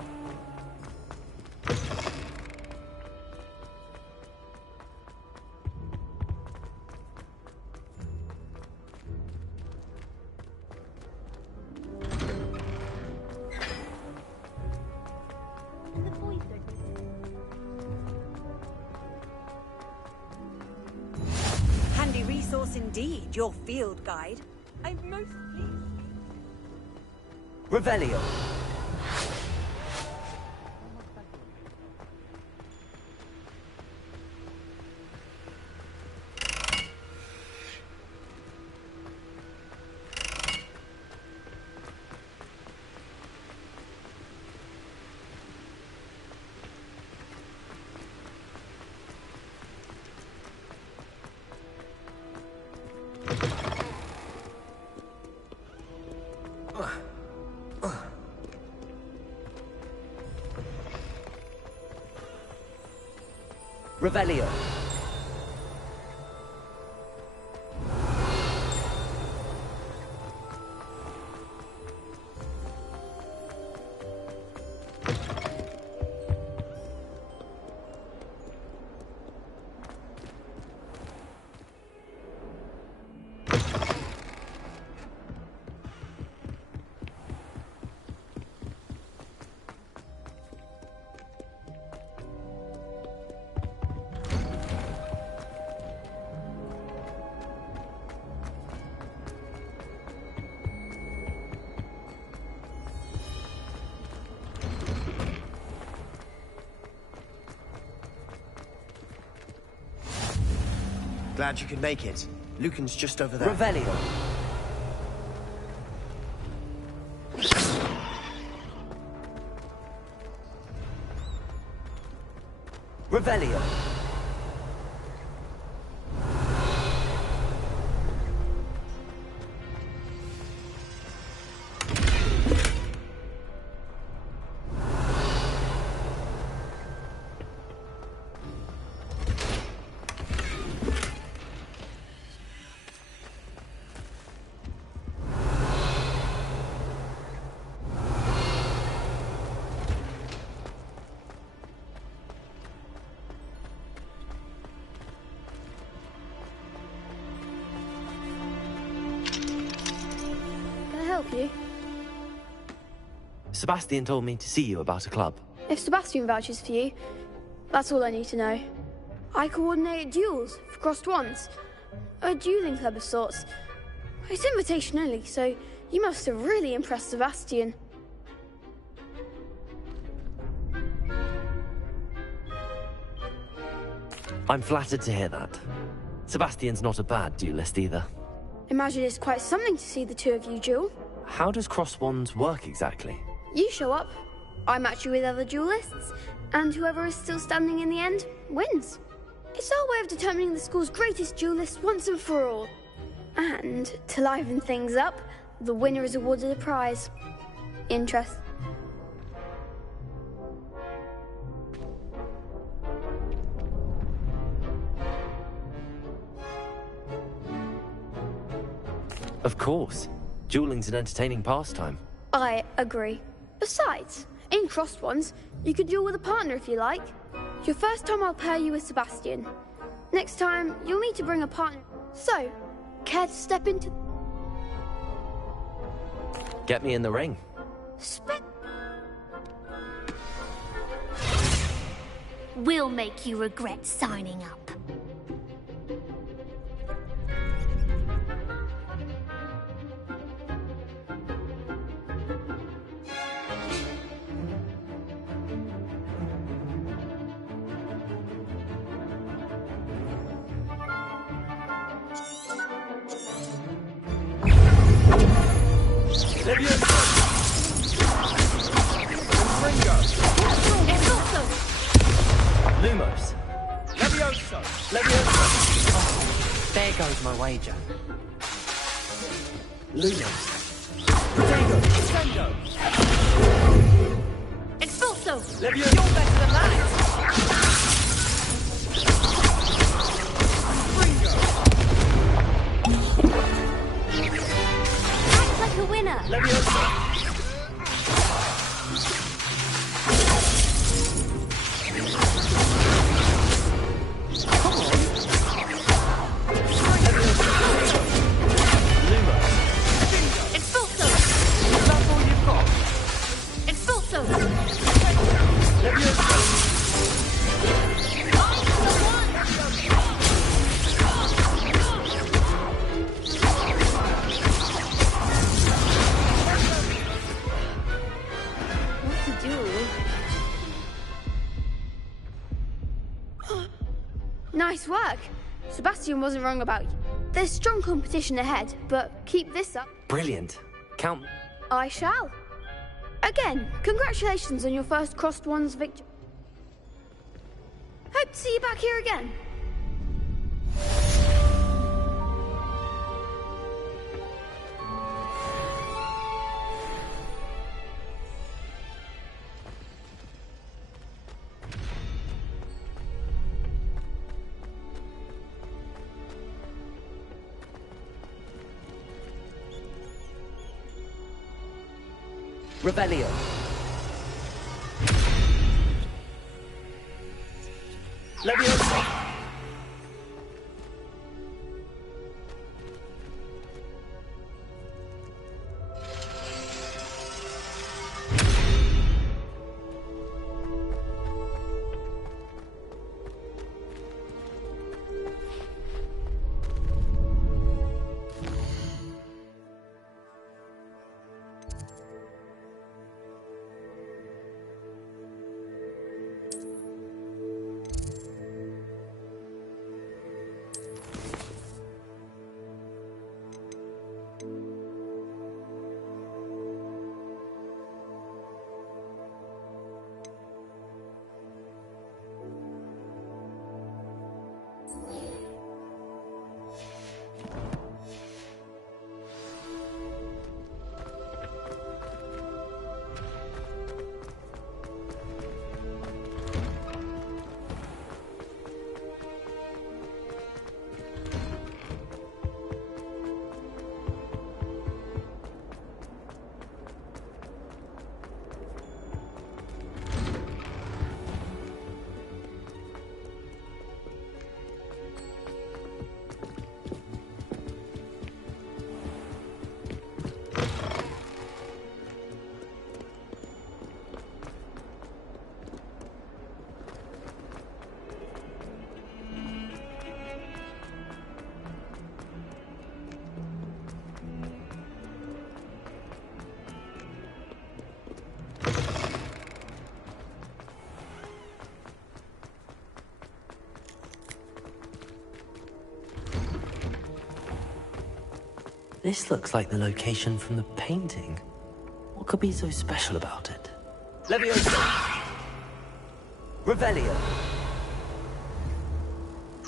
Handy resource indeed, your field guide. I'm most pleased. Revelio. Revelio. Glad you could make it. Lucan's just over there. Revelio. Revelio. Help you? Sebastian told me to see you about a club. If Sebastian vouches for you, that's all I need to know. I coordinate duels for crossed wands. A dueling club of sorts. It's invitation only, so you must have really impressed Sebastian. I'm flattered to hear that. Sebastian's not a bad duelist either. Imagine it's quite something to see the two of you duel. How does cross wands work exactly? You show up, I match you with other duelists, and whoever is still standing in the end wins. It's our way of determining the school's greatest duelist once and for all. And to liven things up, the winner is awarded a prize. Interest? Of course. Dueling's an entertaining pastime. I agree. Besides, in crossed ones, you could duel with a partner if you like. Your first time I'll pair you with Sebastian. Next time, you'll need to bring a partner. So, care to step into... Get me in the ring. We'll make you regret signing up. Lumos. Levioso! Levioso! There goes my wager. Lumos. Protego! Protego! Expulso! Levioso! You're better than that! Act like a winner! Levioso! Nice work. Sebastian wasn't wrong about you. There's strong competition ahead, but keep this up. Brilliant. Count. I shall. Again, congratulations on your first crossed wands victory. Hope to see you back here again. Revelio. Levioso! This looks like the location from the painting. What could be so special about it? Levioso! Revelio!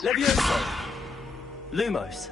Levioso! Lumos!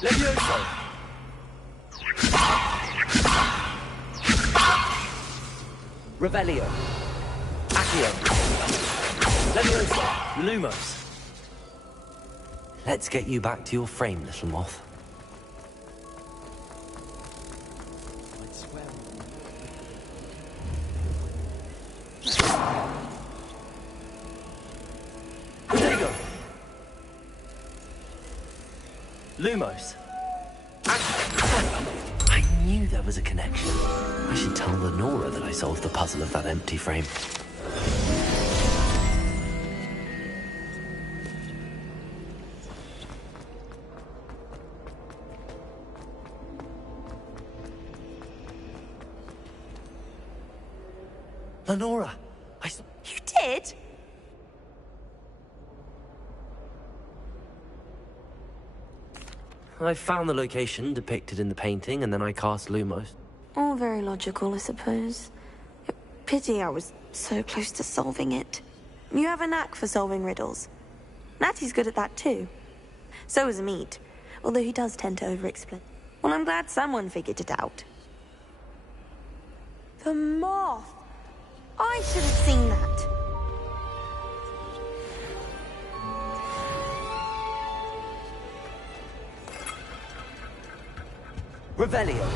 Levioso! Revelio! Accio! Levioso! Lumos! Let's get you back to your frame, little moth. Protego! Lumos! I knew there was a connection. I should tell Lenora that I solved the puzzle of that empty frame. Lenora! You did? I found the location depicted in the painting, and then I cast Lumos. All very logical, I suppose. Pity I was so close to solving it. You have a knack for solving riddles. Natty's good at that too. So is Meat, although he does tend to over-explain. Well, I'm glad someone figured it out. The moth! I should have seen that. Revelio!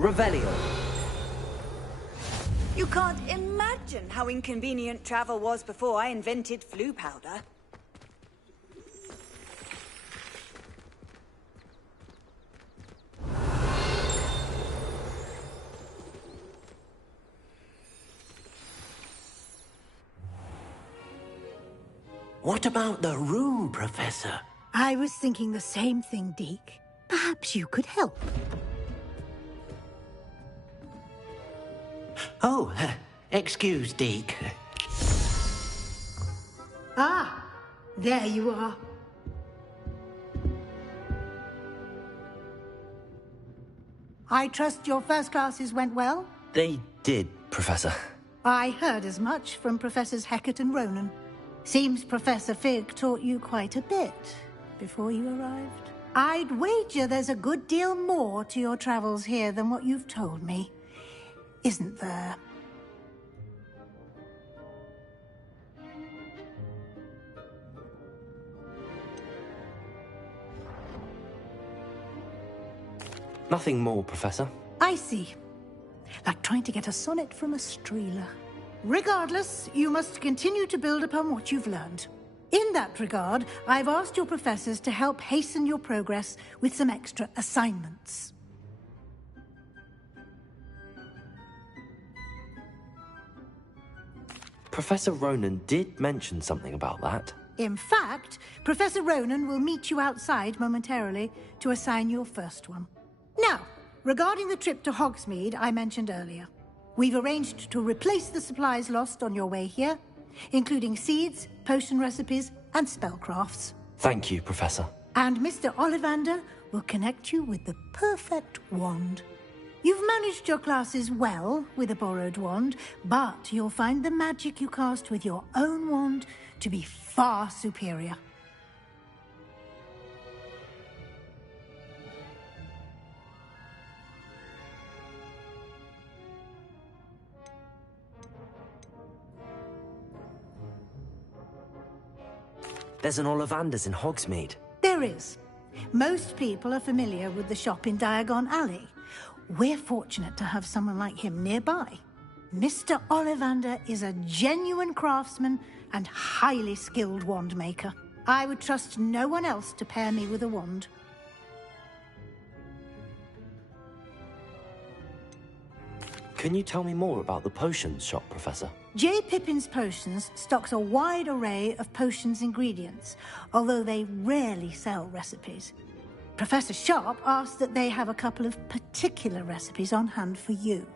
Revelio. You can't imagine how inconvenient travel was before I invented flu powder. What about the room, Professor? I was thinking the same thing, Deke. Perhaps you could help. Oh, excuse, Deke. Ah, there you are. I trust your first classes went well? They did, Professor. I heard as much from Professors Hecat and Ronan. Seems Professor Fig taught you quite a bit before you arrived. I'd wager there's a good deal more to your travels here than what you've told me. Isn't there? Nothing more, Professor. I see. Like trying to get a sonnet from a streeler. Regardless, you must continue to build upon what you've learned. In that regard, I've asked your professors to help hasten your progress with some extra assignments. Professor Ronan did mention something about that. In fact, Professor Ronan will meet you outside momentarily to assign your first one. Now, regarding the trip to Hogsmeade I mentioned earlier, we've arranged to replace the supplies lost on your way here, including seeds, potion recipes, and spellcrafts. Thank you, Professor. And Mr. Ollivander will connect you with the perfect wand. You've managed your classes well with a borrowed wand, but you'll find the magic you cast with your own wand to be far superior. There's an Ollivander's in Hogsmeade. There is. Most people are familiar with the shop in Diagon Alley. We're fortunate to have someone like him nearby. Mr. Ollivander is a genuine craftsman and highly skilled wand maker. I would trust no one else to pair me with a wand. Can you tell me more about the potions shop, Professor? J. Pippin's Potions stocks a wide array of potions ingredients, although they rarely sell recipes. Professor Sharp asked that they have a couple of particular recipes on hand for you.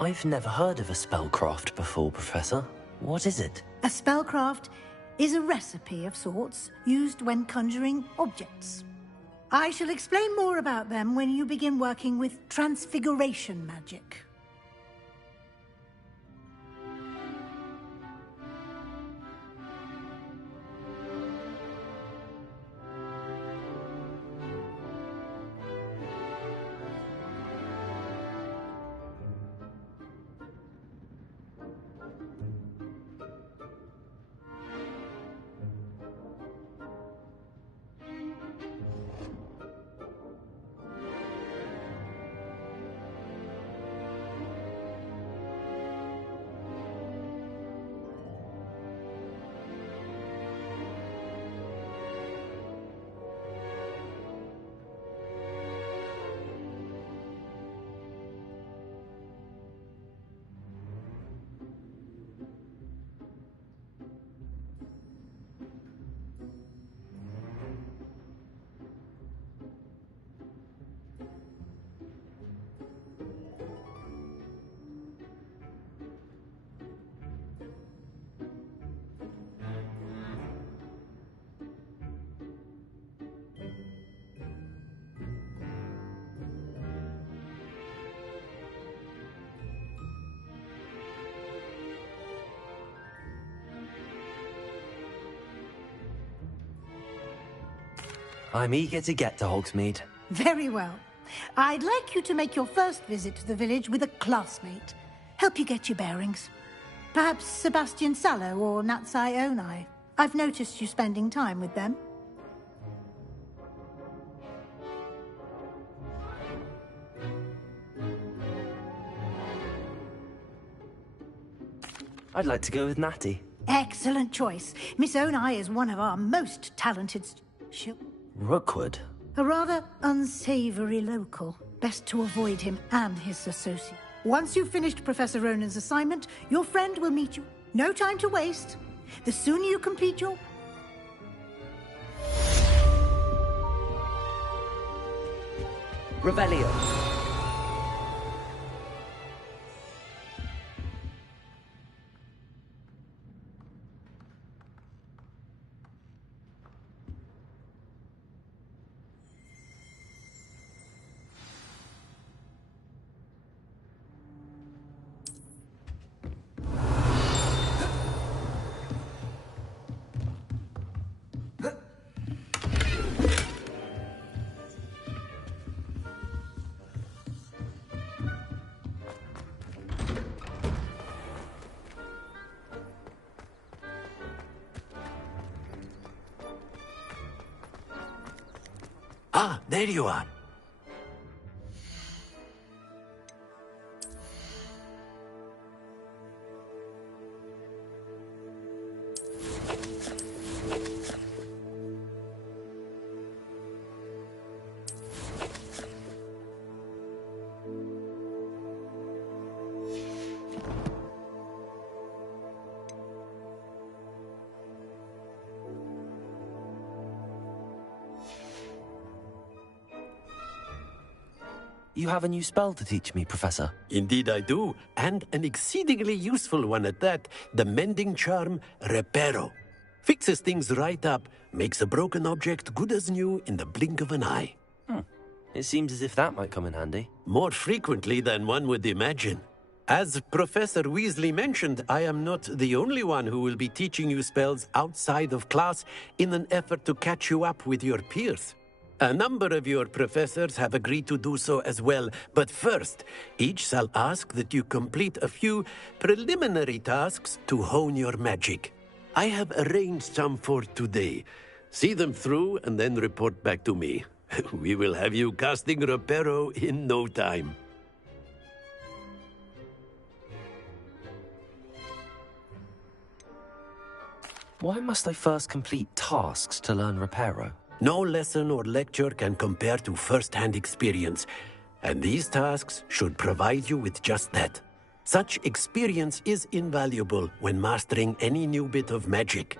I've never heard of a spellcraft before, Professor. What is it? A spellcraft is a recipe of sorts used when conjuring objects. I shall explain more about them when you begin working with transfiguration magic. I'm eager to get to Hogsmeade. Very well. I'd like you to make your first visit to the village with a classmate. Help you get your bearings. Perhaps Sebastian Sallow or Natsai Onai. I've noticed you spending time with them. I'd like to go with Natty. Excellent choice. Miss Onai is one of our most talented... Rookwood? A rather unsavory local. Best to avoid him and his associate. Once you've finished Professor Ronan's assignment, your friend will meet you. No time to waste. The sooner you complete your... Revelio. Ah, there you are. You have a new spell to teach me, Professor. Indeed I do, and an exceedingly useful one at that. The mending charm, Reparo. Fixes things right up, makes a broken object good as new in the blink of an eye. It seems as if that might come in handy. More frequently than one would imagine. As Professor Weasley mentioned, I am not the only one who will be teaching you spells outside of class in an effort to catch you up with your peers. A number of your professors have agreed to do so as well, but first, each shall ask that you complete a few preliminary tasks to hone your magic. I have arranged some for today. See them through and then report back to me. We will have you casting Reparo in no time. Why must I first complete tasks to learn Reparo? No lesson or lecture can compare to first-hand experience, and these tasks should provide you with just that. Such experience is invaluable when mastering any new bit of magic.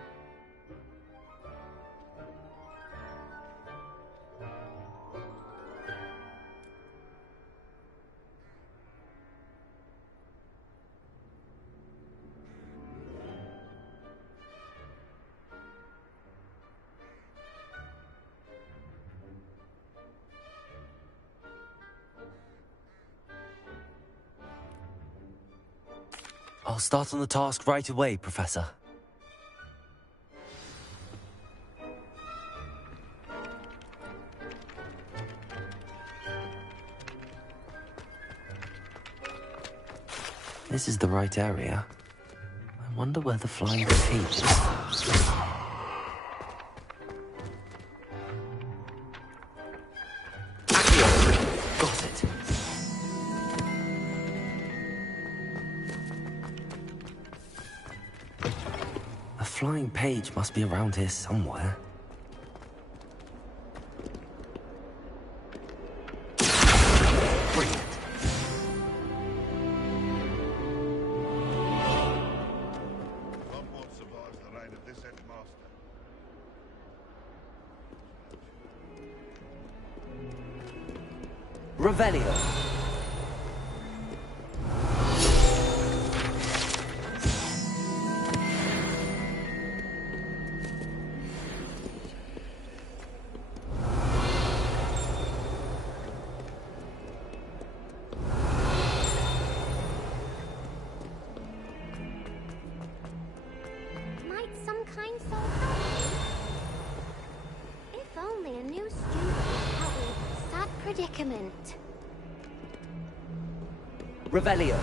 I'll start on the task right away, Professor. This is the right area. I wonder where the flying page is. Got it. A flying page must be around here somewhere. Revelio. Might some kind soul help me? If only a new student would help me with this sad predicament. Revelio.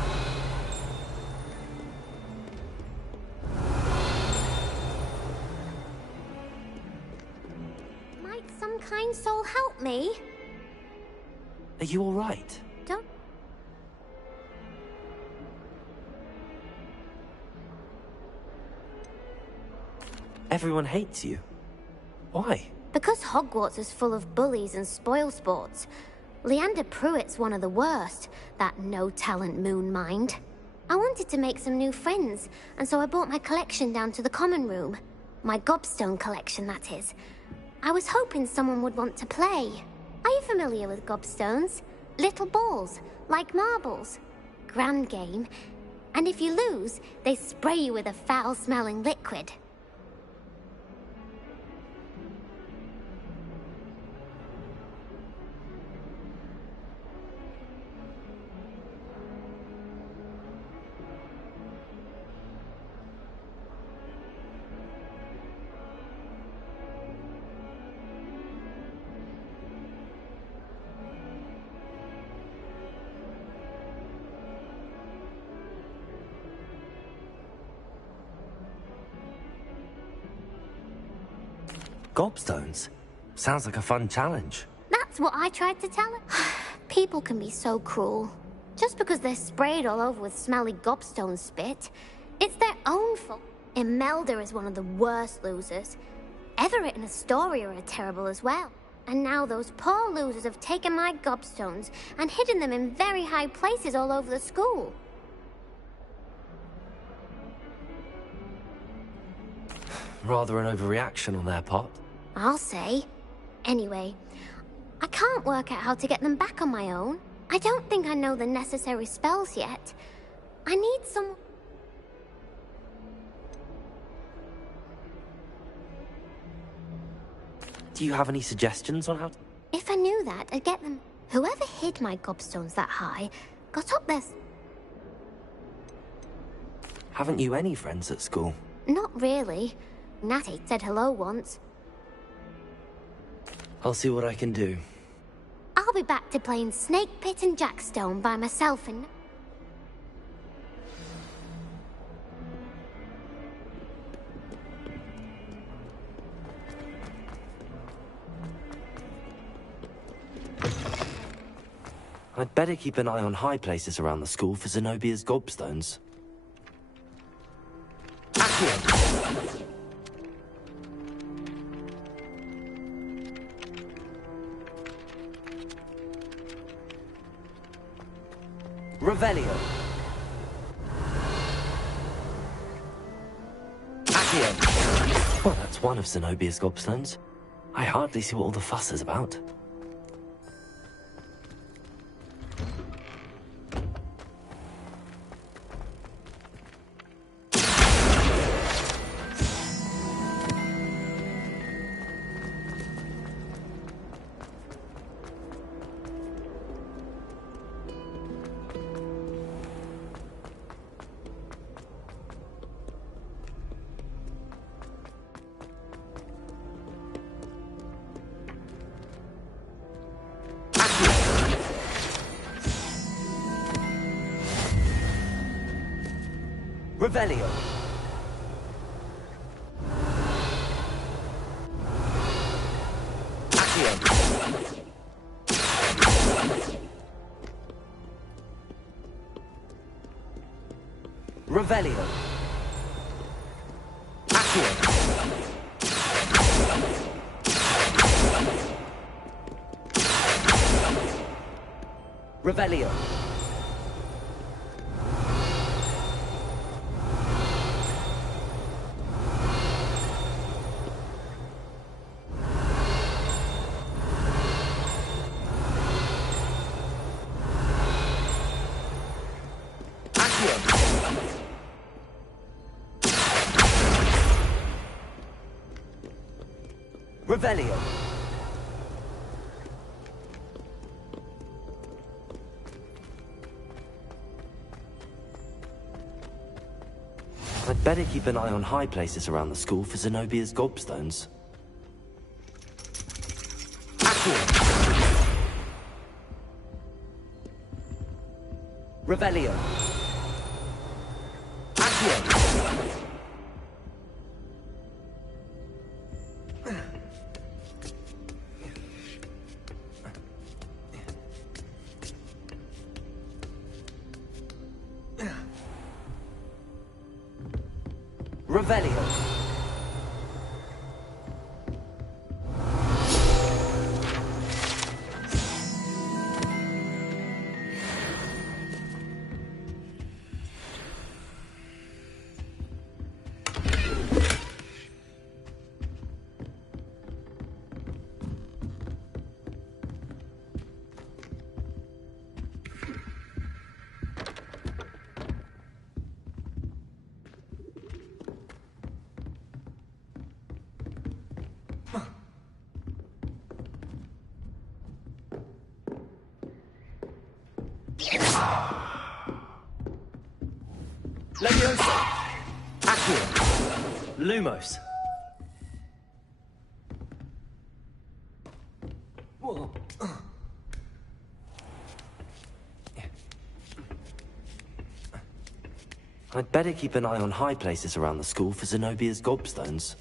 Might some kind soul help me? Are you all right? Don't... Everyone hates you. Why? Because Hogwarts is full of bullies and spoilsports. Leander Pruitt's one of the worst, that no-talent moon mind. I wanted to make some new friends, and so I brought my collection down to the common room. My gobstone collection, that is. I was hoping someone would want to play. Are you familiar with gobstones? Little balls, like marbles. Grand game. And if you lose, they spray you with a foul-smelling liquid. Gobstones? Sounds like a fun challenge. That's what I tried to tell her. People can be so cruel. Just because they're sprayed all over with smelly gobstone spit, it's their own fault. Imelda is one of the worst losers. Everett and Astoria are terrible as well. And now those poor losers have taken my gobstones and hidden them in very high places all over the school. Rather an overreaction on their part. I'll say. Anyway, I can't work out how to get them back on my own. I don't think I know the necessary spells yet. I need some... Do you have any suggestions on how to... If I knew that, I'd get them. Whoever hid my gobstones that high got up there... Haven't you any friends at school? Not really. Natty said hello once. I'll see what I can do. I'll be back to playing Snake Pit and Jackstone by myself and... I'd better keep an eye on high places around the school for Zenobia's gobstones. Accio! Revelio. Accio. Well, that's one of Zenobia's gobstones. I hardly see what all the fuss is about. Revelio. Accio. Revelio. Accio. Revelio. Revelio. I'd better keep an eye on high places around the school for Zenobia's gobstones. Accio. Revelio. Accio. Revelio. Leviosa! Accio! Lumos! Whoa. I'd better keep an eye on high places around the school for Zenobia's gobstones.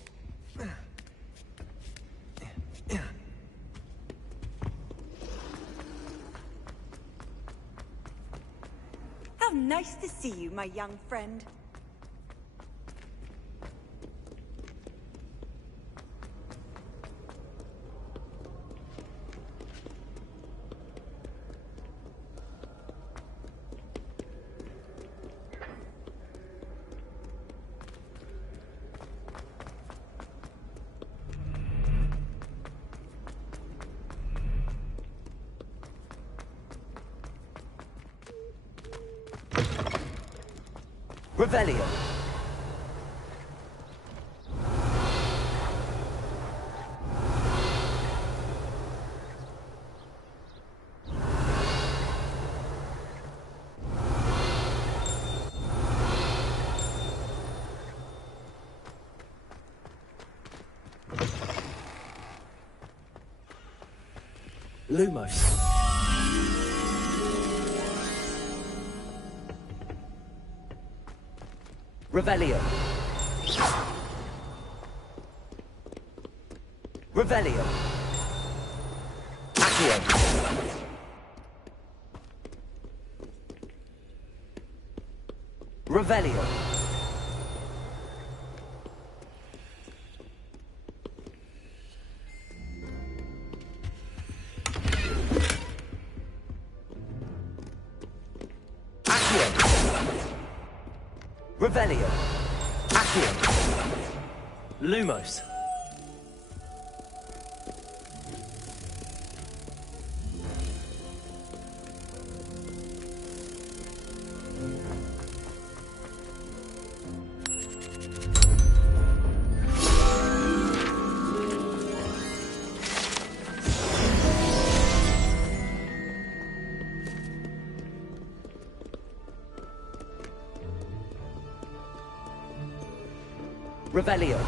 How nice to see you, my young friend. Revelio! Lumos. Revelio. Revelio. Accio. Revelio. Revelio. Accio. Lumos. Revelio.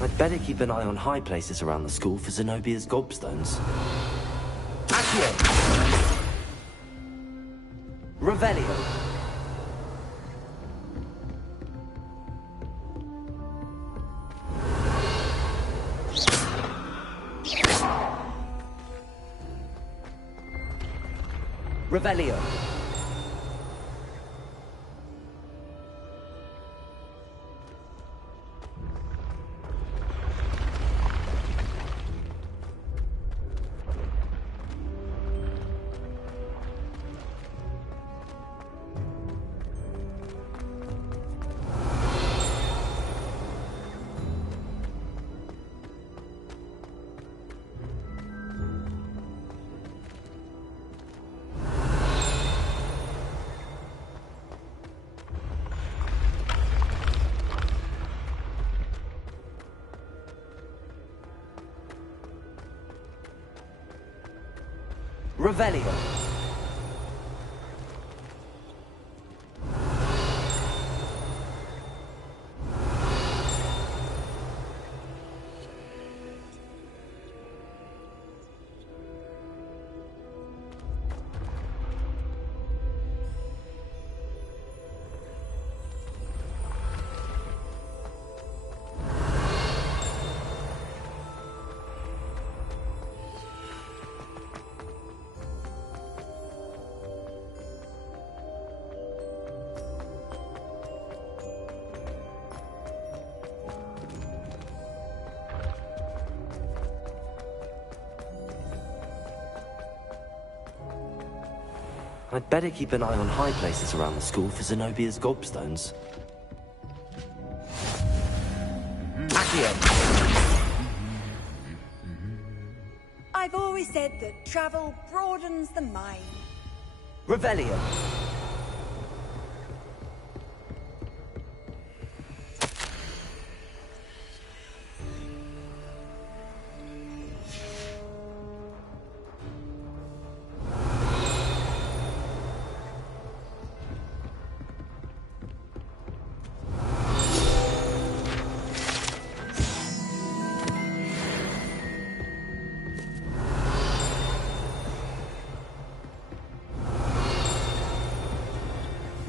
I'd better keep an eye on high places around the school for Zenobia's gobstones. Accio. Revelio. Revelio. Revelio. I'd better keep an eye on high places around the school for Zenobia's gobstones. Accio. I've always said that travel broadens the mind. Revelio.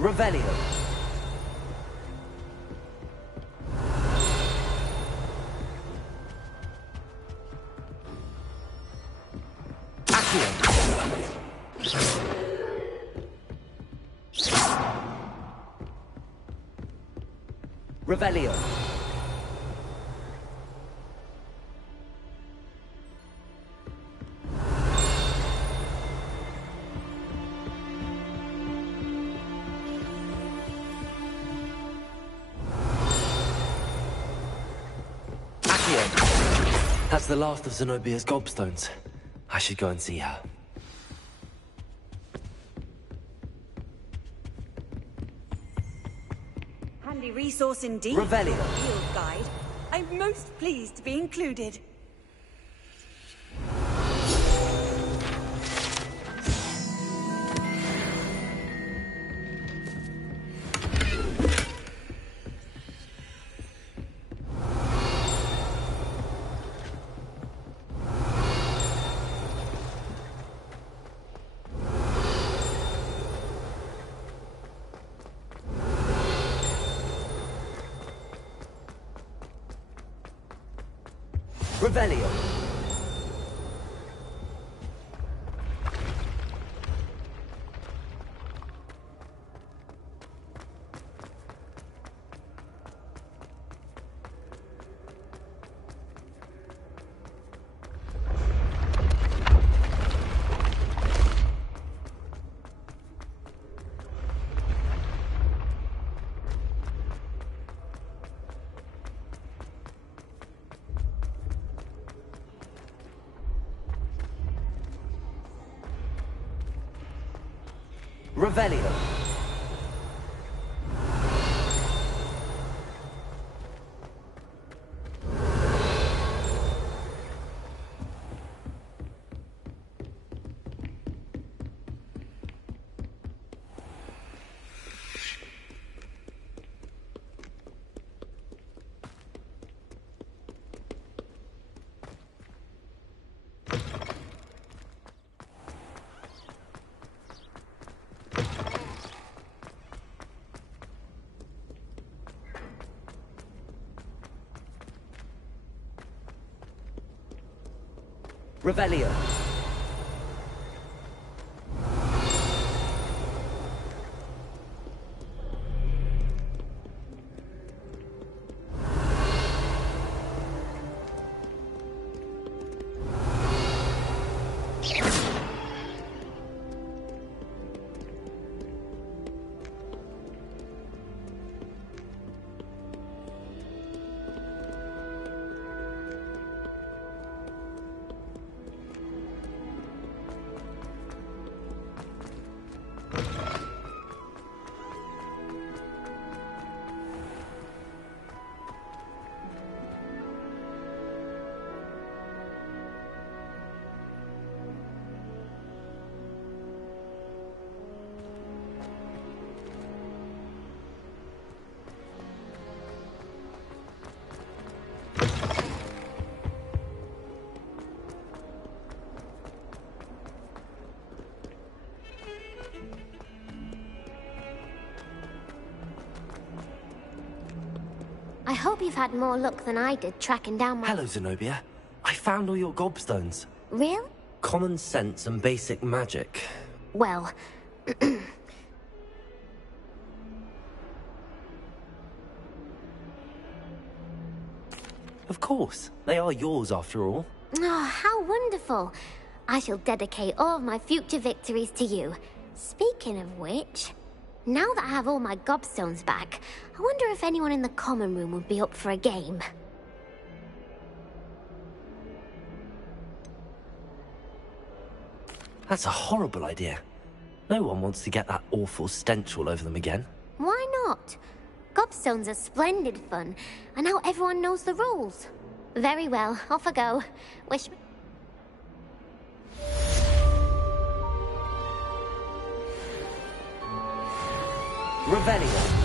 Revelio. Revelio. That's the last of Zenobia's gobstones. I should go and see her. Handy resource indeed. Revelio. Your field guide. I'm most pleased to be included. Revelio. Revelio. Revelio. I hope you've had more luck than I did tracking down my... Hello, Zenobia. I found all your gobstones. Really? Common sense and basic magic. Well... Of course. They are yours, after all. Oh, how wonderful. I shall dedicate all of my future victories to you. Speaking of which... Now that I have all my gobstones back, I wonder if anyone in the common room would be up for a game. That's a horrible idea. No one wants to get that awful stench all over them again. Why not? Gobstones are splendid fun, and now everyone knows the rules. Very well, off I go. Wish... Revelio.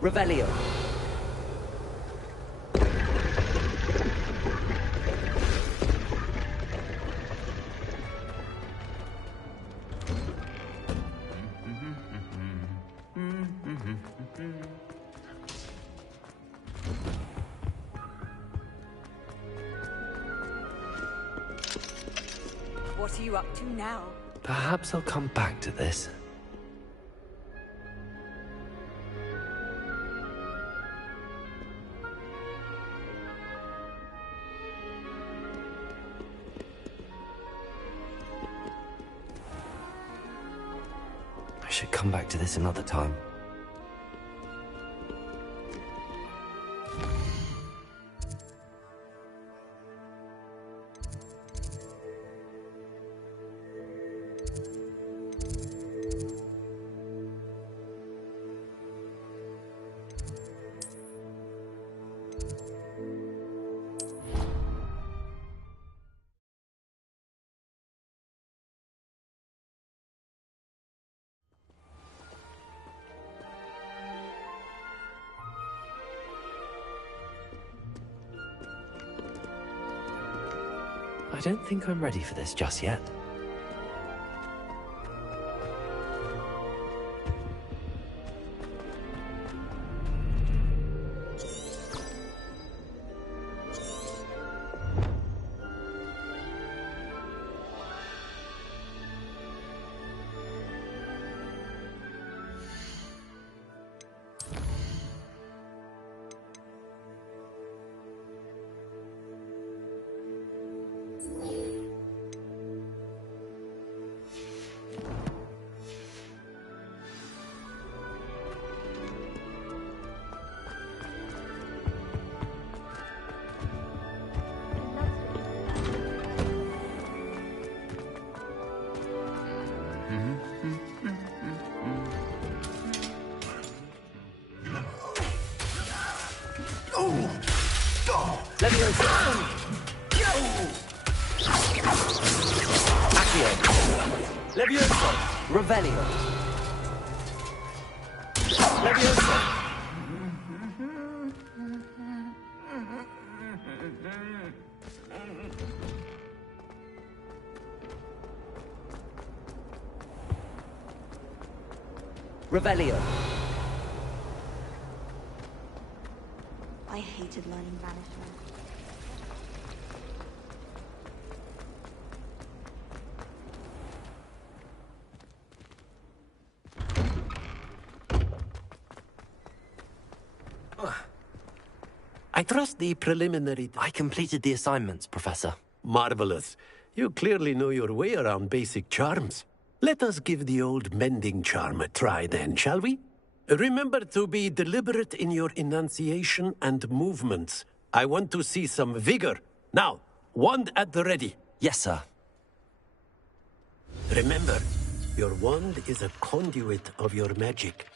Revelio. What are you up to now? Perhaps I'll come back to this. I should come back to this another time. I don't think I'm ready for this just yet. Levioso! Revelio! Levioso! Revelio! I hated learning banishment. I trust the preliminary... I completed the assignments, Professor. Marvelous. You clearly know your way around basic charms. Let us give the old mending charm a try then, shall we? Remember to be deliberate in your enunciation and movements. I want to see some vigor. Now, wand at the ready. Yes, sir. Remember, your wand is a conduit of your magic.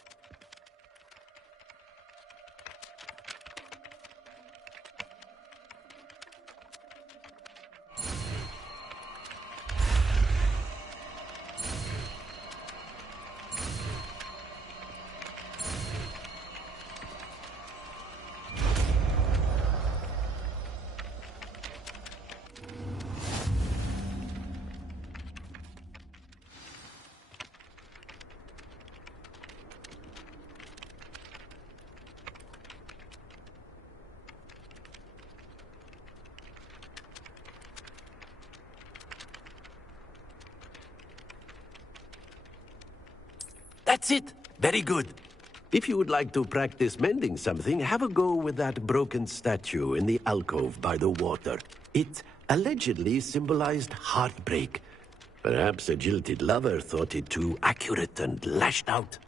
That's it. Very good. If you would like to practice mending something, have a go with that broken statue in the alcove by the water. It allegedly symbolized heartbreak. Perhaps a jilted lover thought it too accurate and lashed out.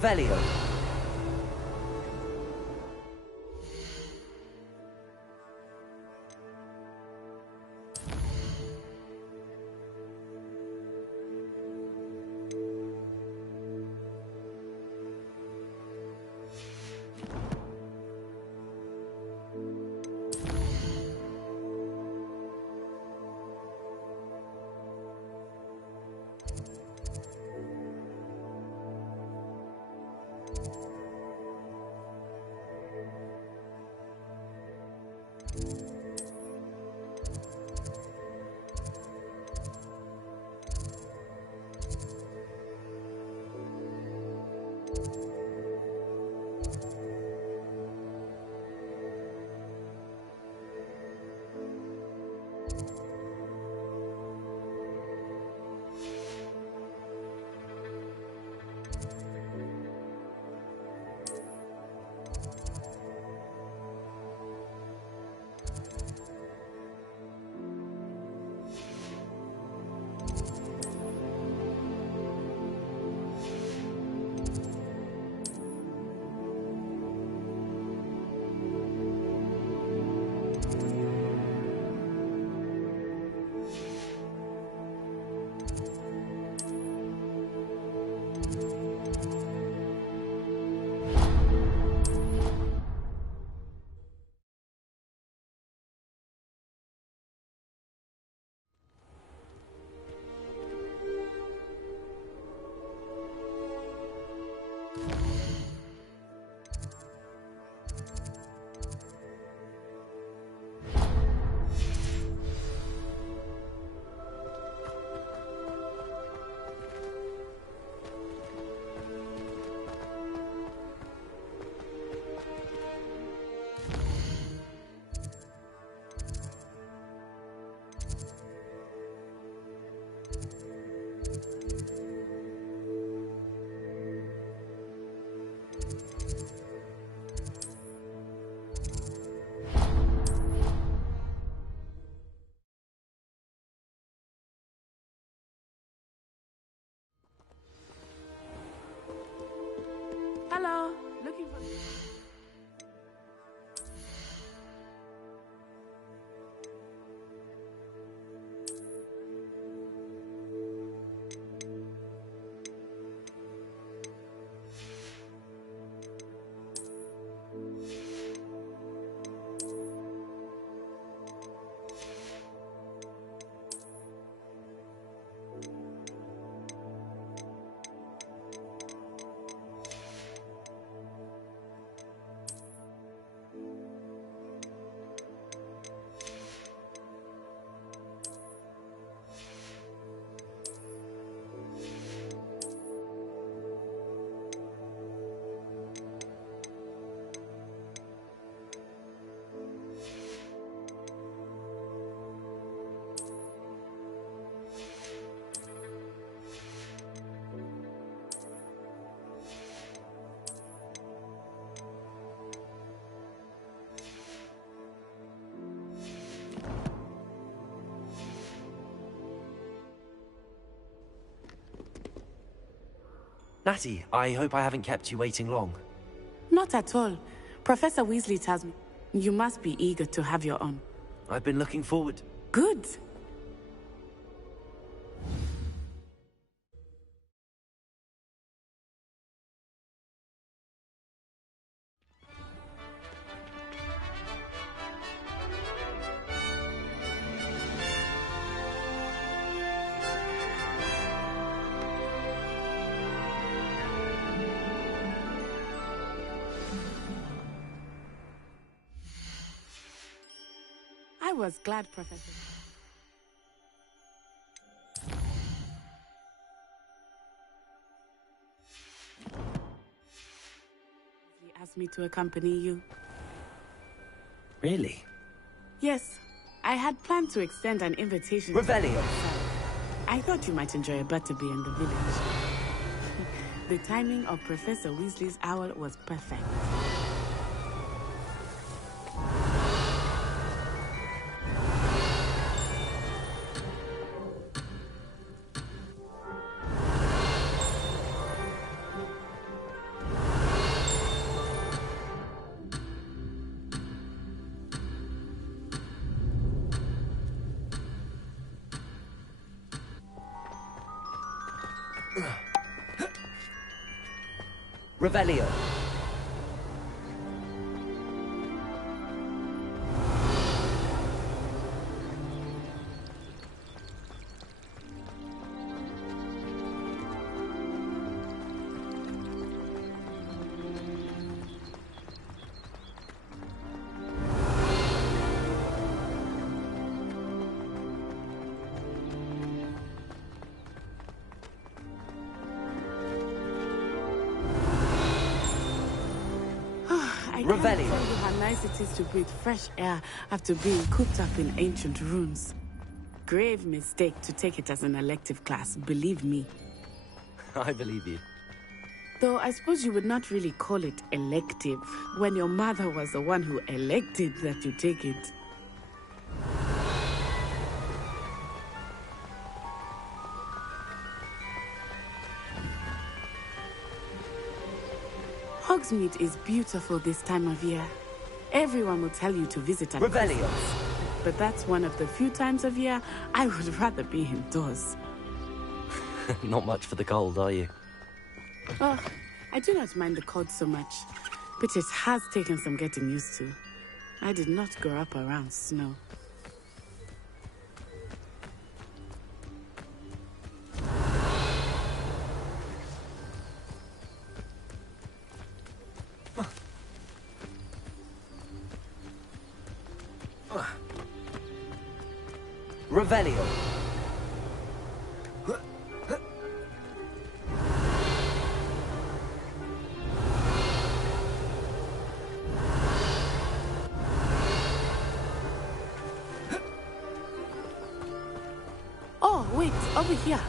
Revelio. Hello, looking for... Natty, I hope I haven't kept you waiting long. Not at all. Professor Weasley tells me you must be eager to have your own. I've been looking forward. Good. I was glad, Professor. He asked me to accompany you. Really? Yes, I had planned to extend an invitation. Revelio. I thought you might enjoy a butterbeer in the village. The timing of Professor Weasley's owl was perfect. Revelio. I can't tell you how nice it is to breathe fresh air after being cooped up in ancient ruins. Grave mistake to take it as an elective class, believe me. I believe you. Though I suppose you would not really call it elective when your mother was the one who elected that you take it. Hogsmeade is beautiful this time of year. Everyone will tell you to visit at Christmas. But that's one of the few times of year I would rather be indoors. Not much for the cold, are you? Oh, I do not mind the cold so much, but it has taken some getting used to. I did not grow up around snow. Revelio. Oh, wait, over here.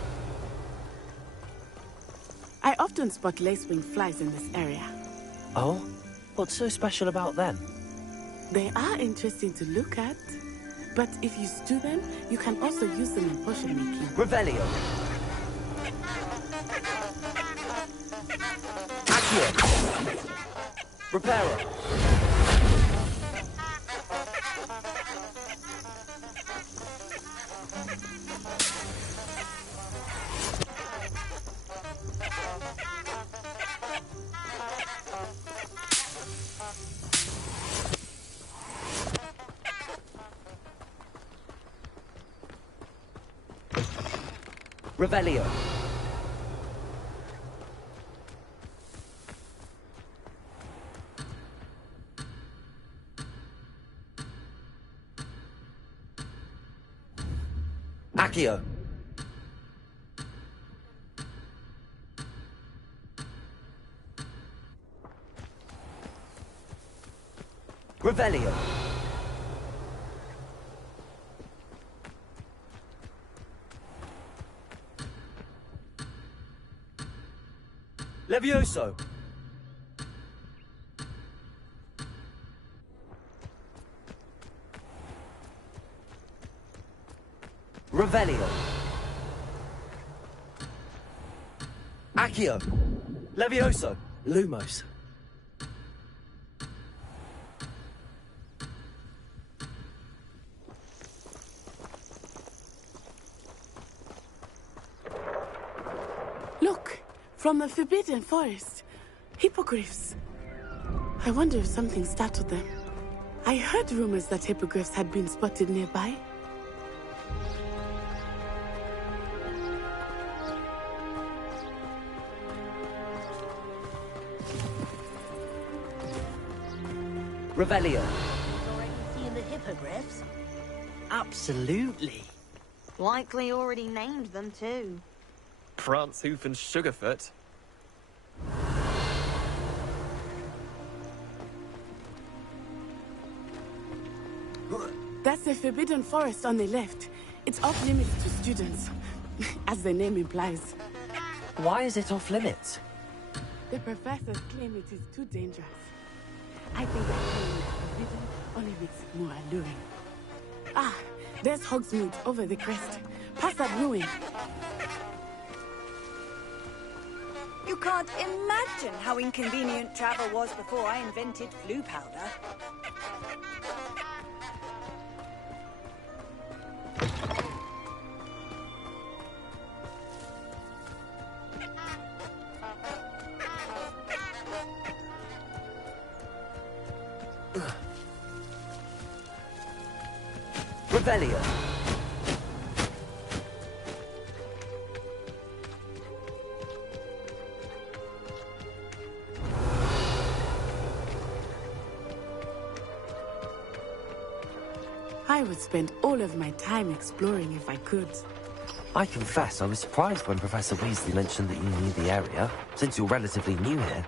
I often spot lacewing flies in this area. Oh? What's so special about them? They are interesting to look at. But if you stew them, you can also use them in potion making. Revelio. Accio. Reparo. Revelio. Accio. Revelio. Levioso. Revelio. Accio. Levioso. Lumos. Look, from the Forbidden Forest. Hippogriffs. I wonder if something startled them. I heard rumors that hippogriffs had been spotted nearby. Revelio. Already seen the hippogriffs? Absolutely. Likely already named them too. Prance, Hoof, and Sugarfoot. That's the Forbidden Forest on the left. It's off limits to students, as the name implies. Why is it off limits? The professors claim it is too dangerous. I think that calling it forbidden only makes it more alluring. Ah, there's Hogsmeade over the crest. Past that ruin. You can't imagine how inconvenient travel was before I invented flu powder. Revelio. I would spend all of my time exploring if I could. I confess I was surprised when Professor Weasley mentioned that you knew the area, since you're relatively new here.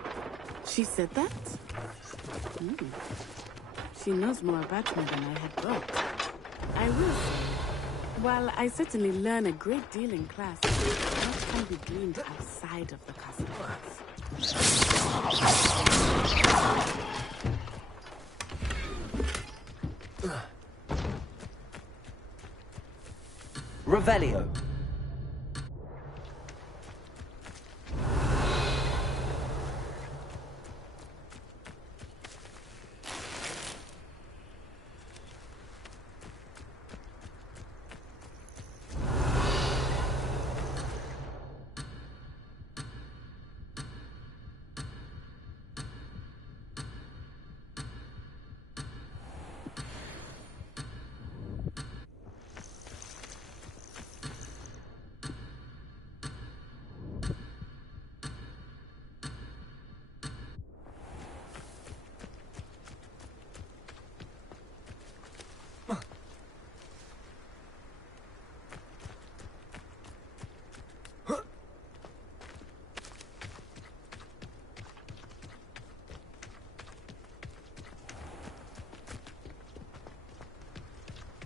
She said that? She knows more about me than I had thought. I will say, while I certainly learn a great deal in class, what can be gleaned outside of the castle walls. Revelio.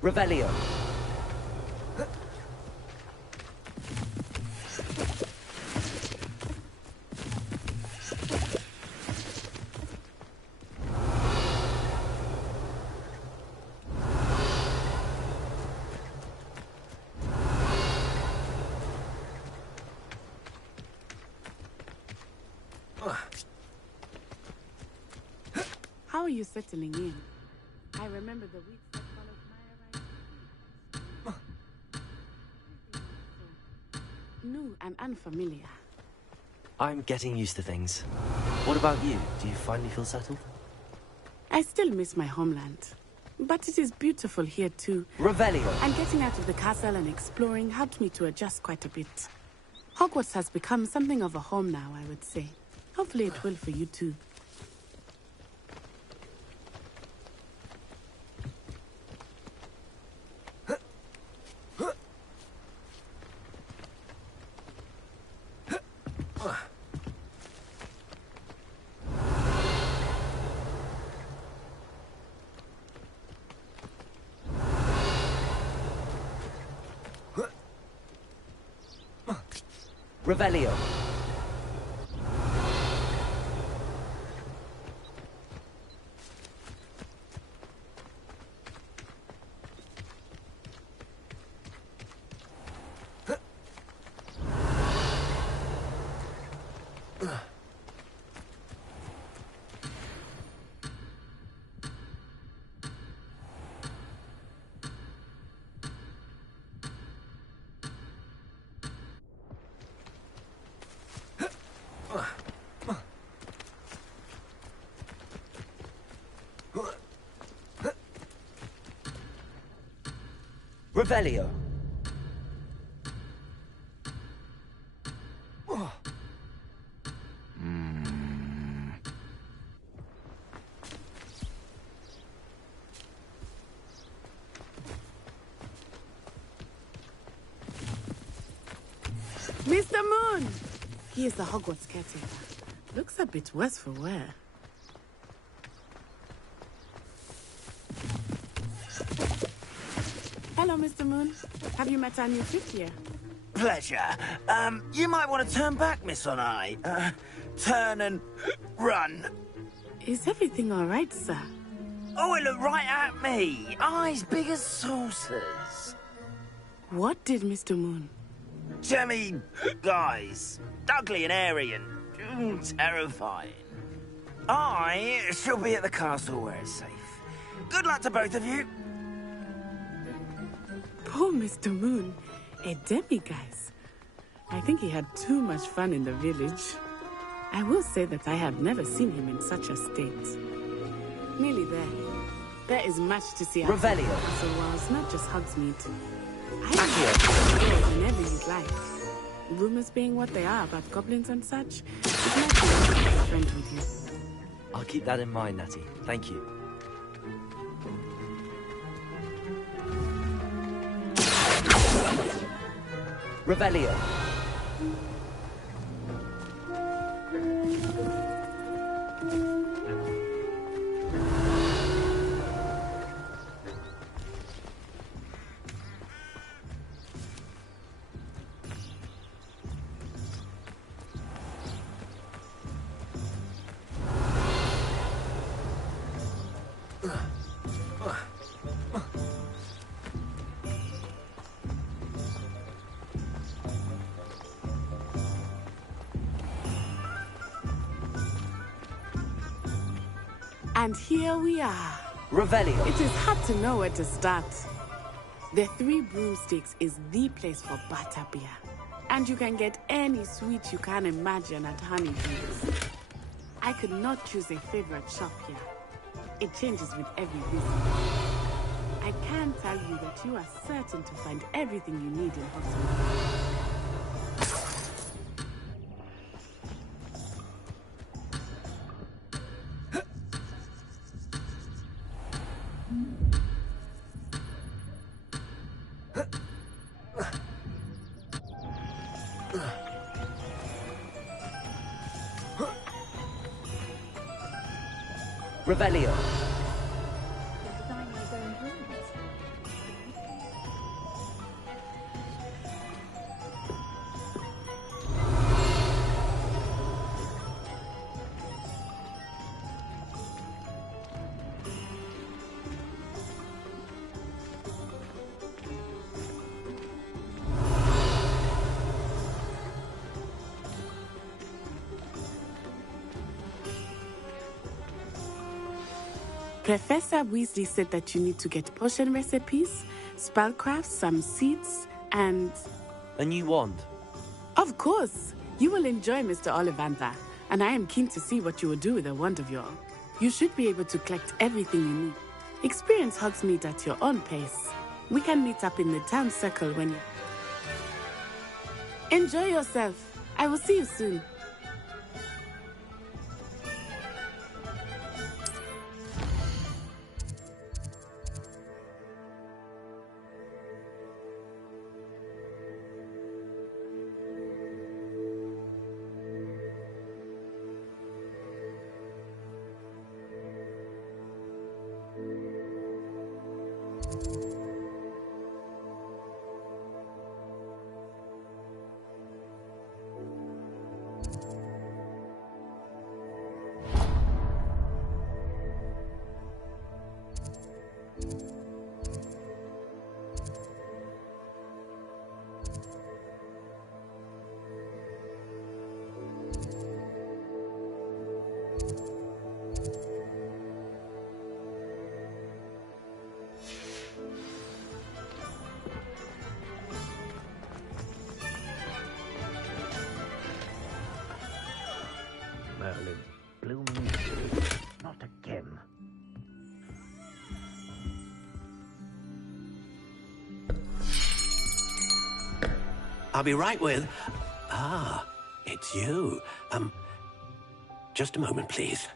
Revelio. How are you settling in? I remember the weeks that followed my arrival. New and unfamiliar. I'm getting used to things. What about you? Do you finally feel settled? I still miss my homeland. But it is beautiful here too. Revelio. And getting out of the castle and exploring helped me to adjust quite a bit. Hogwarts has become something of a home now, I would say. Hopefully it will for you too. Revelio. Revelio. Mr. Moon! He is the Hogwarts caretaker. Looks a bit worse for wear. Hello, Mr. Moon. Have you met our new fifth year? Pleasure. You might want to turn back, Miss Onai. Turn and run. Is everything all right, sir? Oh, it looked right at me. Eyes big as saucers. What did Mr. Moon? Jemmy guys. Ugly and airy and terrifying. I shall be at the castle where it's safe. Good luck to both of you. Poor Mr. Moon. A demiguise. I think he had too much fun in the village. I will say that I have never seen him in such a state. Nearly there. There is much to see. Revelio. So it's not just Hogsmeade. I can go whenever you'd like. Rumors being what they are about goblins and such, it's nice to have a friend with you. I'll keep that in mind, Natty. Thank you. Revelio. And here we are. Revelio. It is hard to know where to start. The Three Broomsticks is the place for butterbeer. And you can get any sweet you can imagine at Honeydews. I could not choose a favorite shop here. It changes with every visit. I can tell you that you are certain to find everything you need in Hogsmeade. Revelio. Professor Weasley said that you need to get potion recipes, spellcraft, some seeds, and... A new wand. Of course! You will enjoy Mr. Ollivander, and I am keen to see what you will do with a wand of yours. You should be able to collect everything you need. Experience Hogsmeade at your own pace. We can meet up in the town circle when you... Enjoy yourself. I will see you soon. Merlin, blooming not again. I'll be right with... Ah, it's you. Just a moment, please.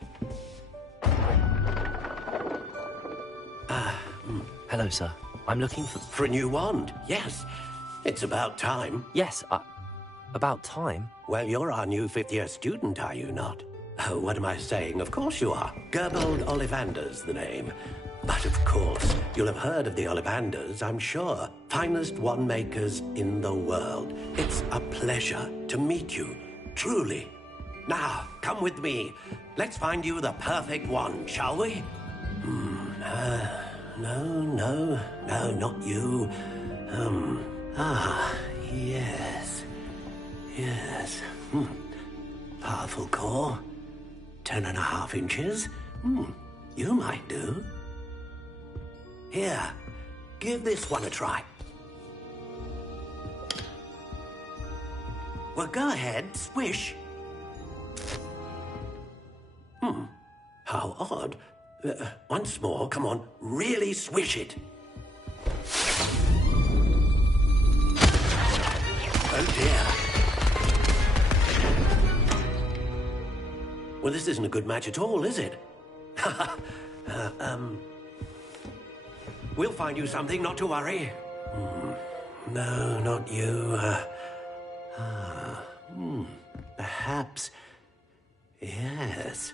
Hello, sir. I'm looking For a new wand, yes. It's about time. Yes, about time? Well, you're our new fifth-year student, are you not? Oh, what am I saying? Of course you are. Gerbold Ollivander's the name. But of course, you'll have heard of the Ollivanders, I'm sure. Finest wand makers in the world. It's a pleasure to meet you, truly. Now, come with me. Let's find you the perfect wand, shall we? No, not you. Yes. Powerful core. 10.5 inches. You might do. Here, give this one a try. Well, go ahead, swish. How odd. Once more, come on, really swish it. Oh dear. Well, this isn't a good match at all, is it? We'll find you something, not to worry. No, not you. Perhaps. Yes.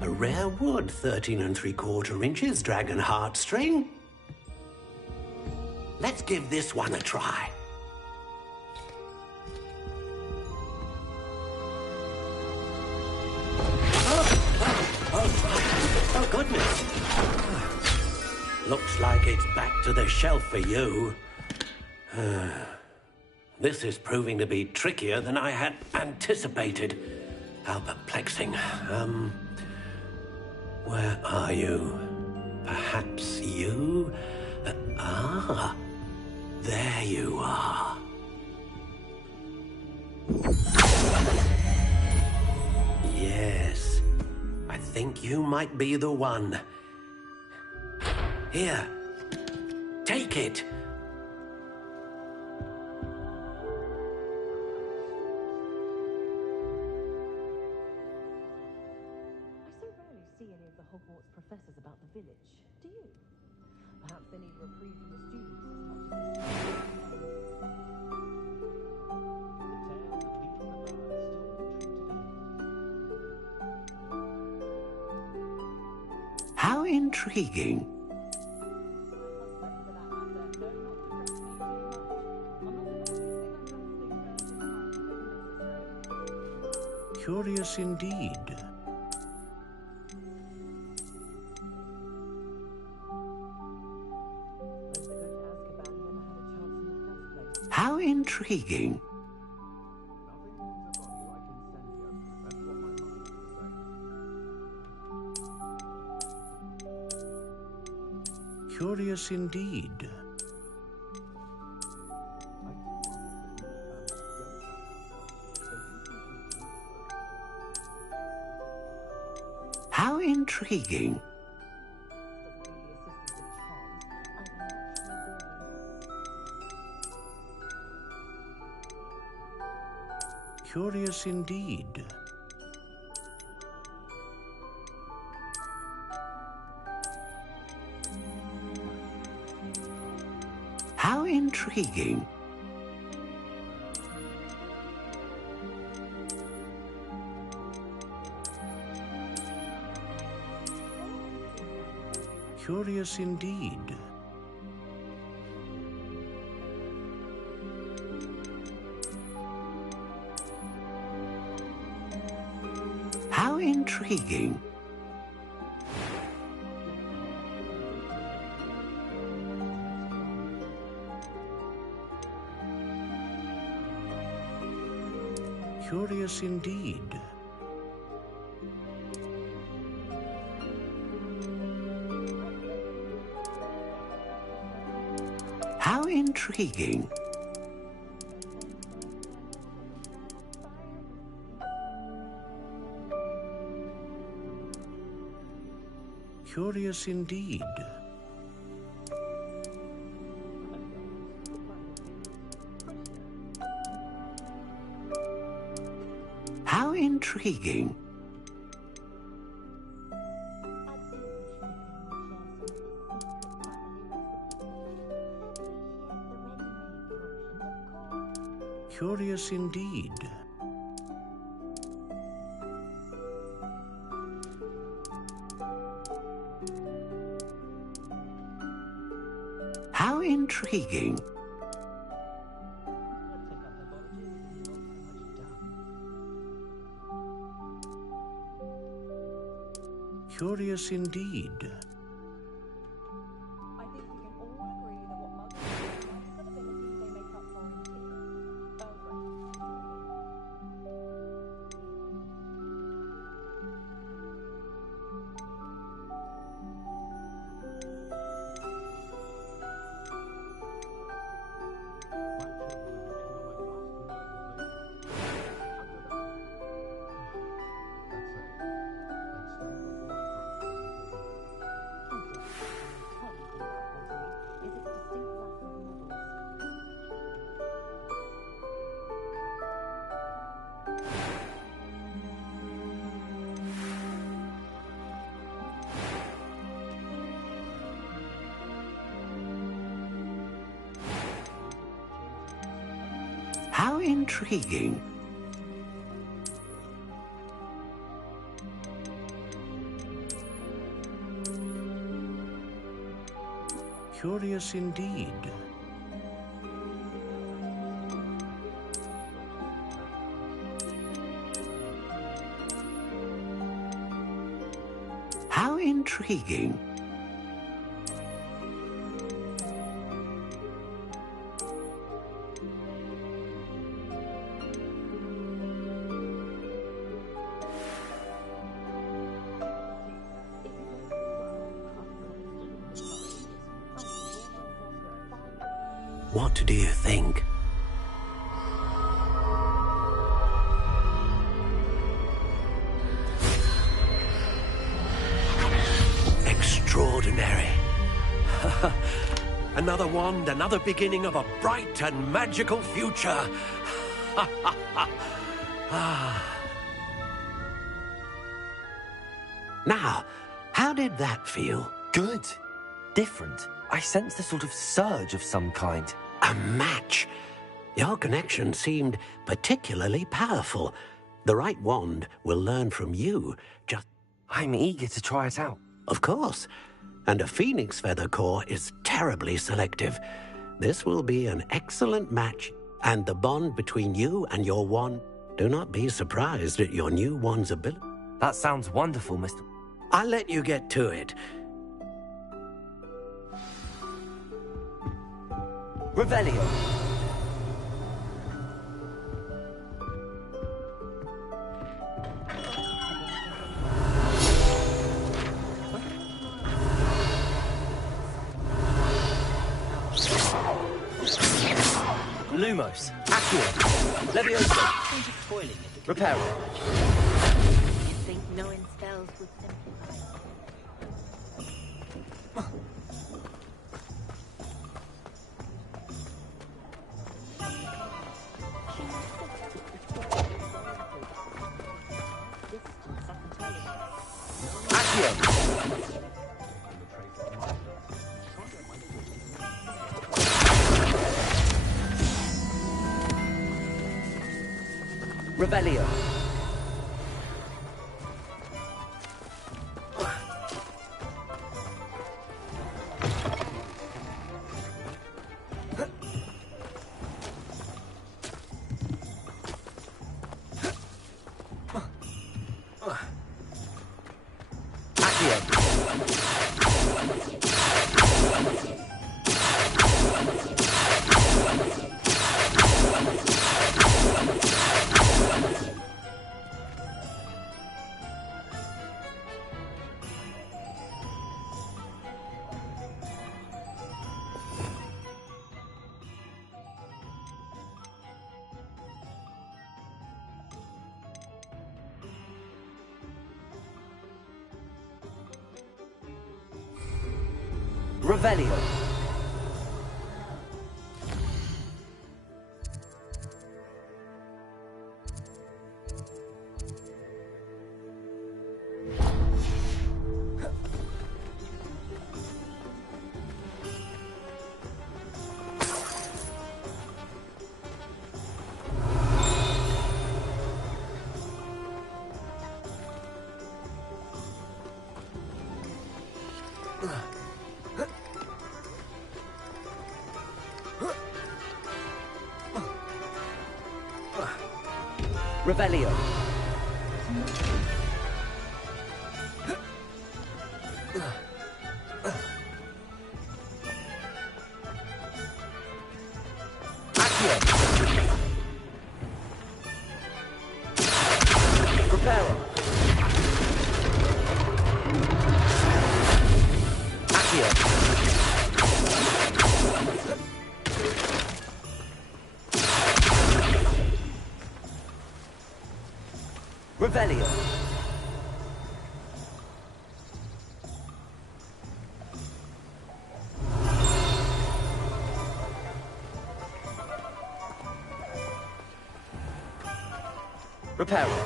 A rare wood, 13 3/4 inches, dragon heartstring. Let's give this one a try. Oh, goodness. Looks like it's back to the shelf for you. This is proving to be trickier than I had anticipated. How perplexing. Where are you? Perhaps you? There you are. Yes, I think you might be the one. Here, take it. See any of the Hogwarts professors about the village, do you? Perhaps they need a reprieve from the students as much as How intriguing. Curious indeed. How intriguing. Curious indeed. How intriguing. Curious indeed. How intriguing. Curious indeed. How intriguing. Curious indeed. How intriguing. Curious indeed. How intriguing. Curious indeed. How intriguing. Curious indeed. I think we can all agree that what Muggles do is for the abilities they make up for in tea. How intriguing. Curious indeed. How intriguing. What do you think? Extraordinary. Another wand, another beginning of a bright and magical future. Now, how did that feel? Good. Different. I sensed a sort of surge of some kind. A match? Your connection seemed particularly powerful. The right wand will learn from you. I'm eager to try it out. Of course. And a phoenix feather core is terribly selective. This will be an excellent match, and the bond between you and your wand. Do not be surprised at your new wand's ability. That sounds wonderful, Mr. I'll let you get to it. Revelio. Lumos. Accio. Levioso. Reparo. You think knowing spells would simplify? Revelio. Revelio. Revelio. Revelio. Reparo.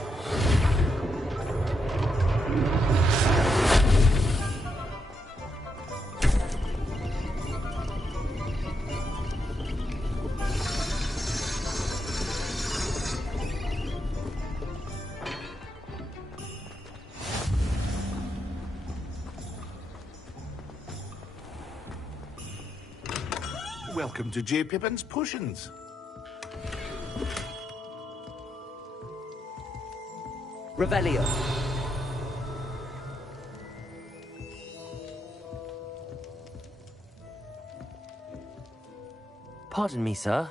welcome to J. Pippin's Potions. Revelio. Pardon me, sir.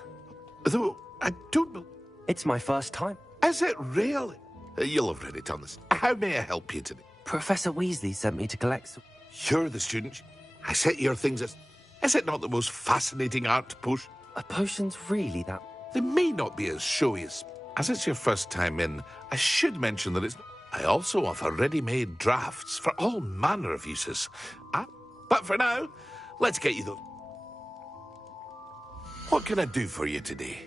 Though, I don't... It's my first time. Is it really? You'll have read it on this. How may I help you today? Professor Weasley sent me to collect some... You're the student. I set your things as... Is it not the most fascinating art potion? Are potions really that... They may not be as showy as it's your first time in. I should mention that it's... I also offer ready-made drafts for all manner of uses. But for now, let's get you the... What can I do for you today?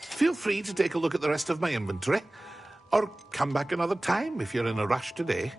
Feel free to take a look at the rest of my inventory, or come back another time if you're in a rush today.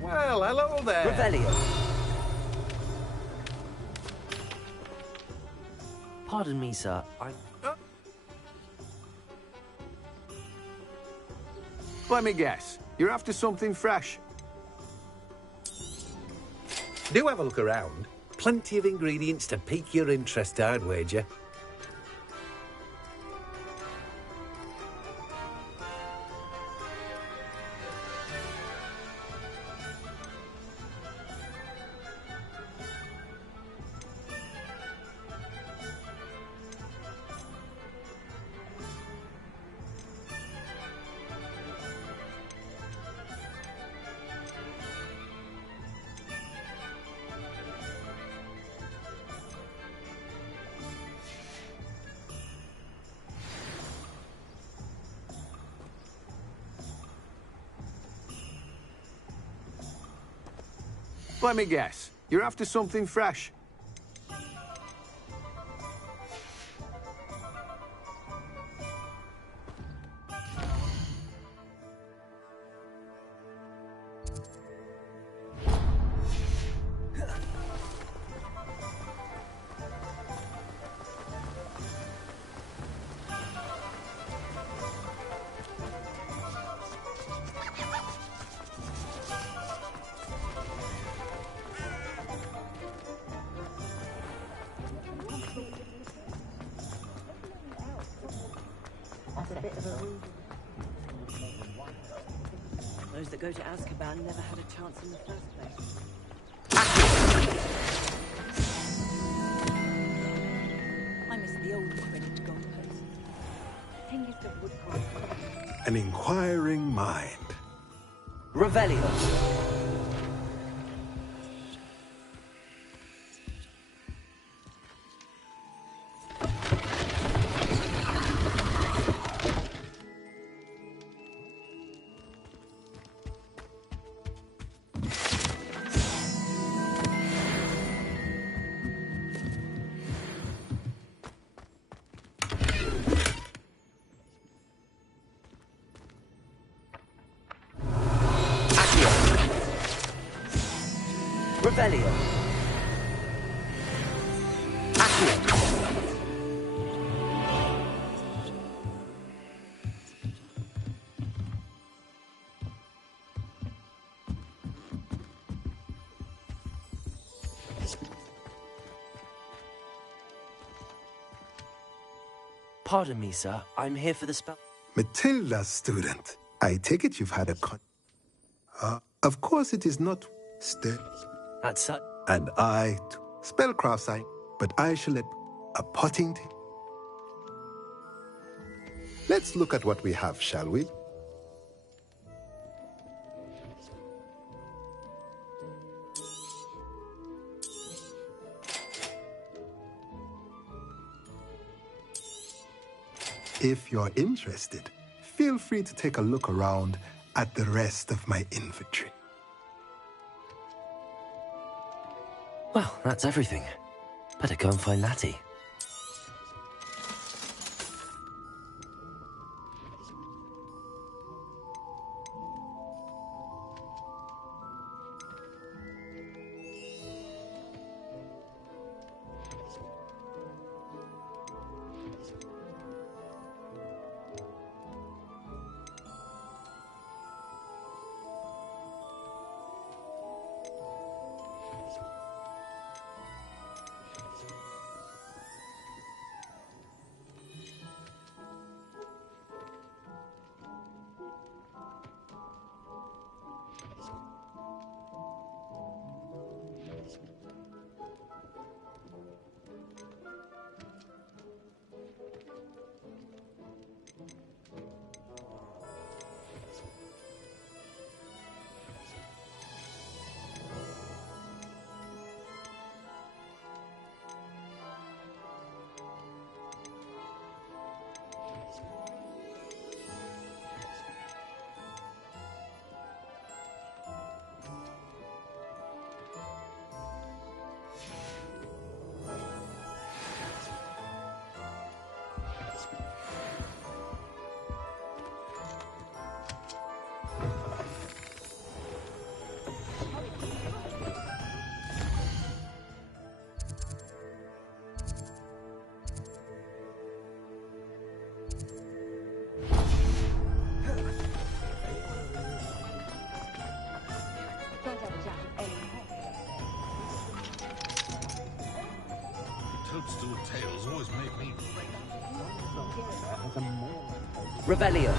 Well, hello there. Revelio. Pardon me, sir. Let me guess. You're after something fresh. Do have a look around. Plenty of ingredients to pique your interest, I'd wager. Let me guess. You're after something fresh. That's a bit of a rude Those that go to Azkaban never had a chance in the first place. I miss the old Quidditch goalpost. The thing is that Woodcraft... An inquiring mind. Revelio. Revelio. Accio. Pardon me, sir. I'm here for the spell. Matilda, student. I take it you've had a of course it is not That's such. And I, spellcraft I, but I shall let a potting tea. Let's look at what we have, shall we? If you're interested, feel free to take a look around at the rest of my inventory. Well, that's everything. Better go and find Natty. Toadstool tails always make me Revelio.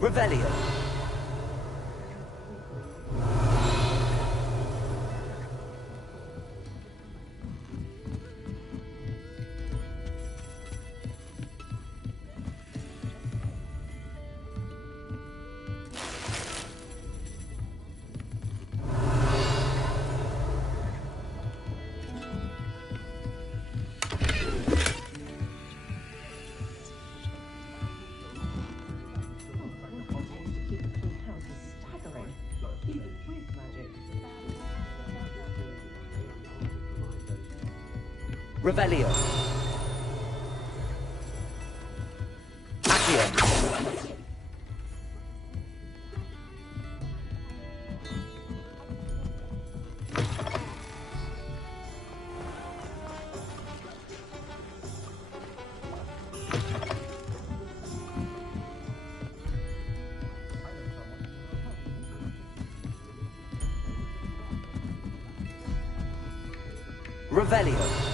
Revelio. Revelio. Accio. Revelio.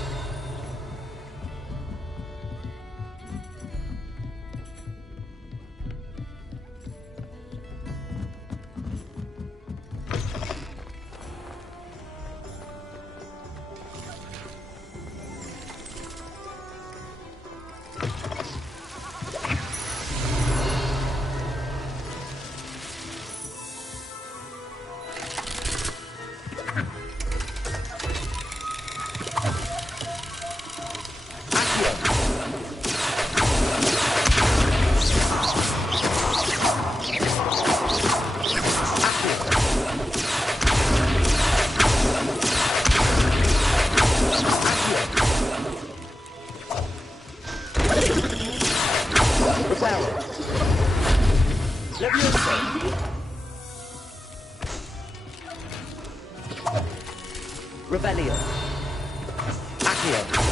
Revelio. Accio.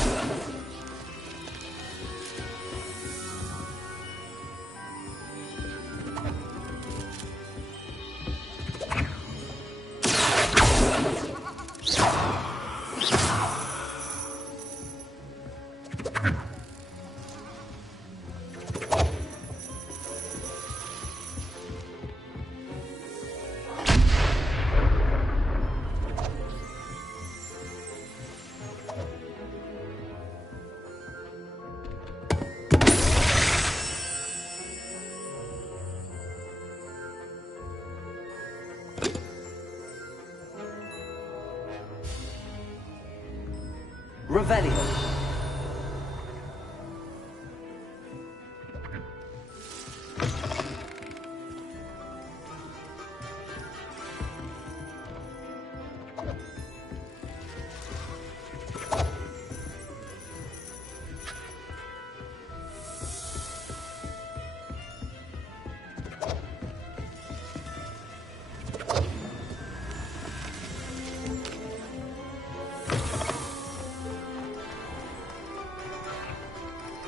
Revelio.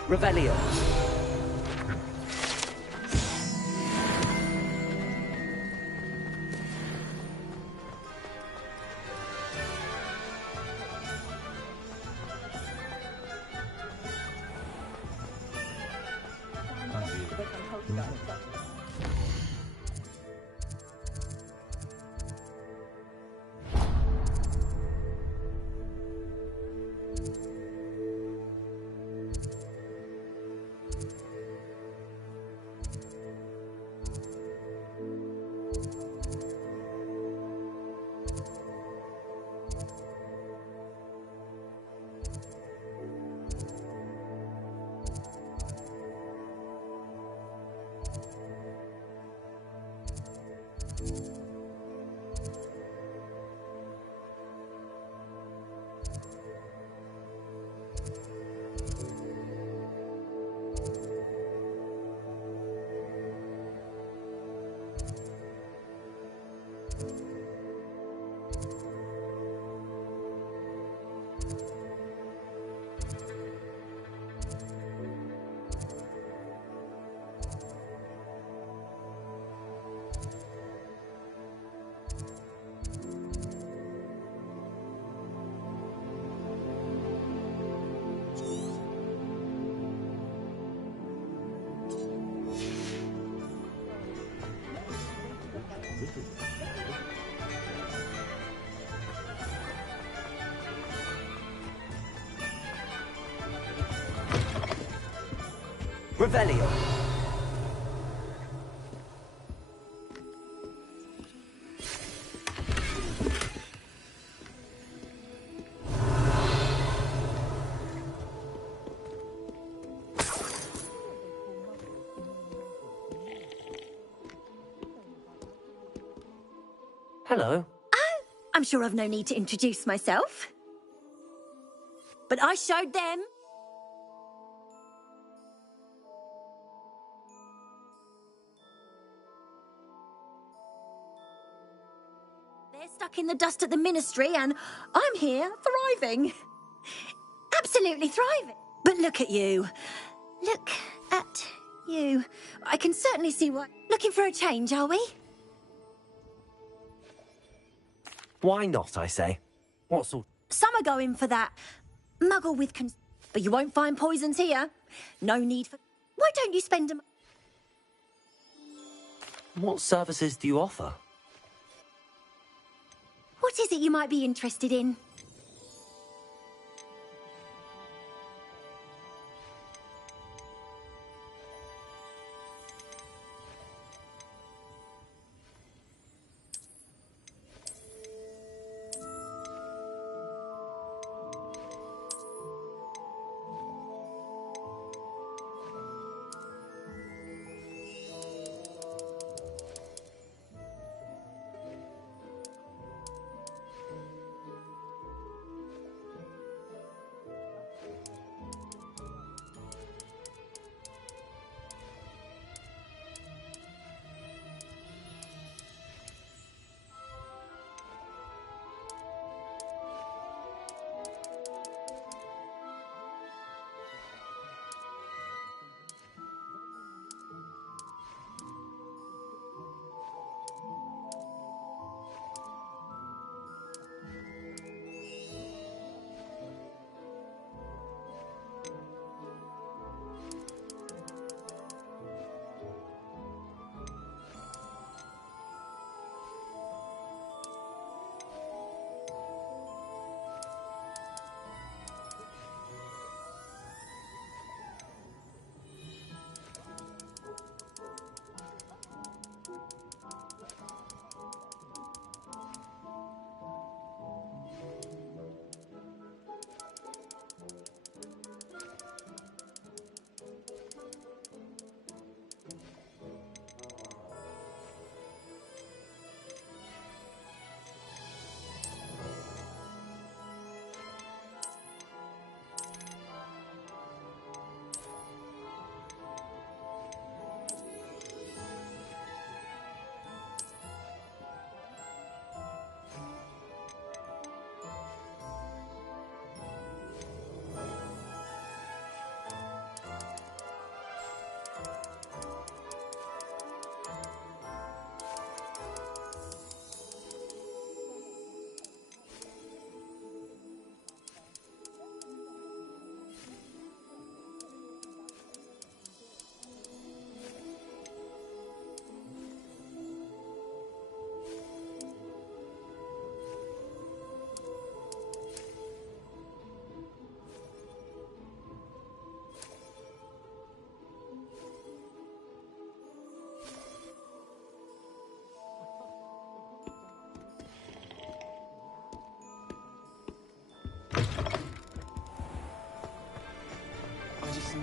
Revelio. Revelio. Hello. I'm sure I've no need to introduce myself. but I showed them. They're stuck in the dust at the ministry, and I'm here, thriving. Absolutely thriving. But look at you. Look at you. I can certainly see why. Looking for a change, are we? Why not, I say? What sort? Some are going for that muggle with but you won't find poisons here. No need for... Why don't you spend them... What services do you offer? What is it you might be interested in?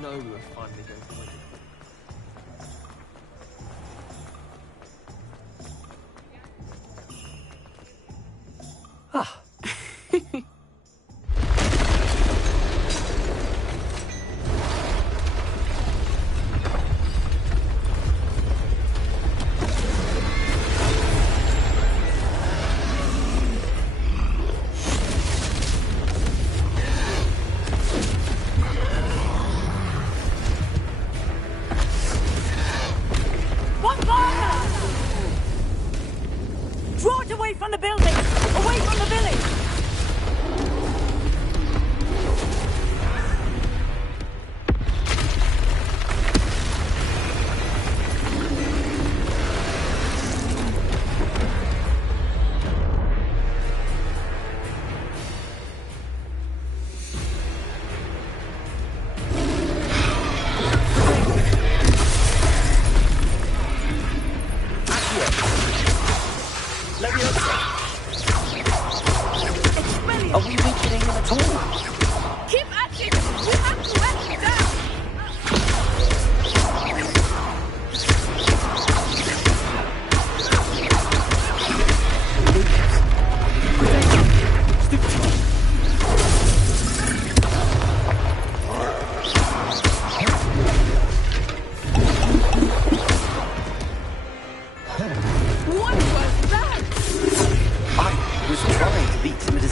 know we were finally going to win. Ah. Away from the building! Away from the village! Are we weakening them at all? Keep at it! We have to let it down!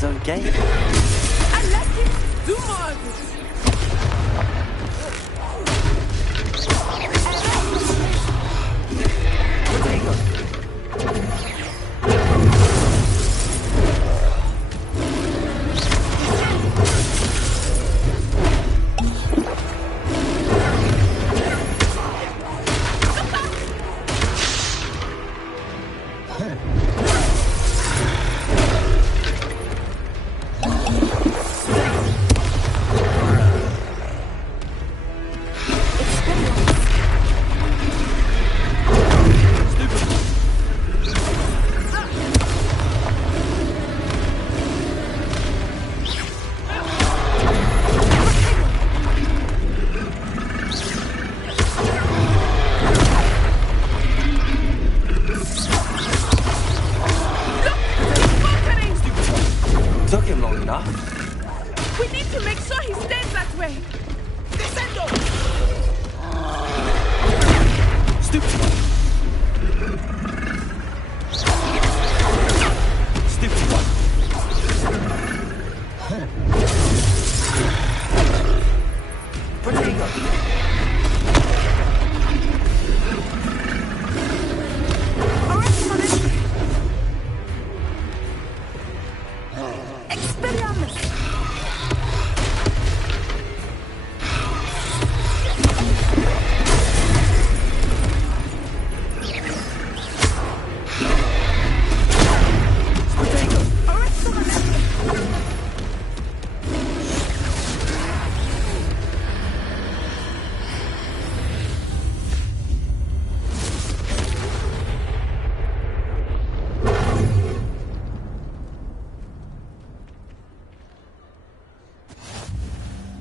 his own game. Took him long enough. We need to make sure he stays that way. Descendo! Stupid one. Stupid one. Protego.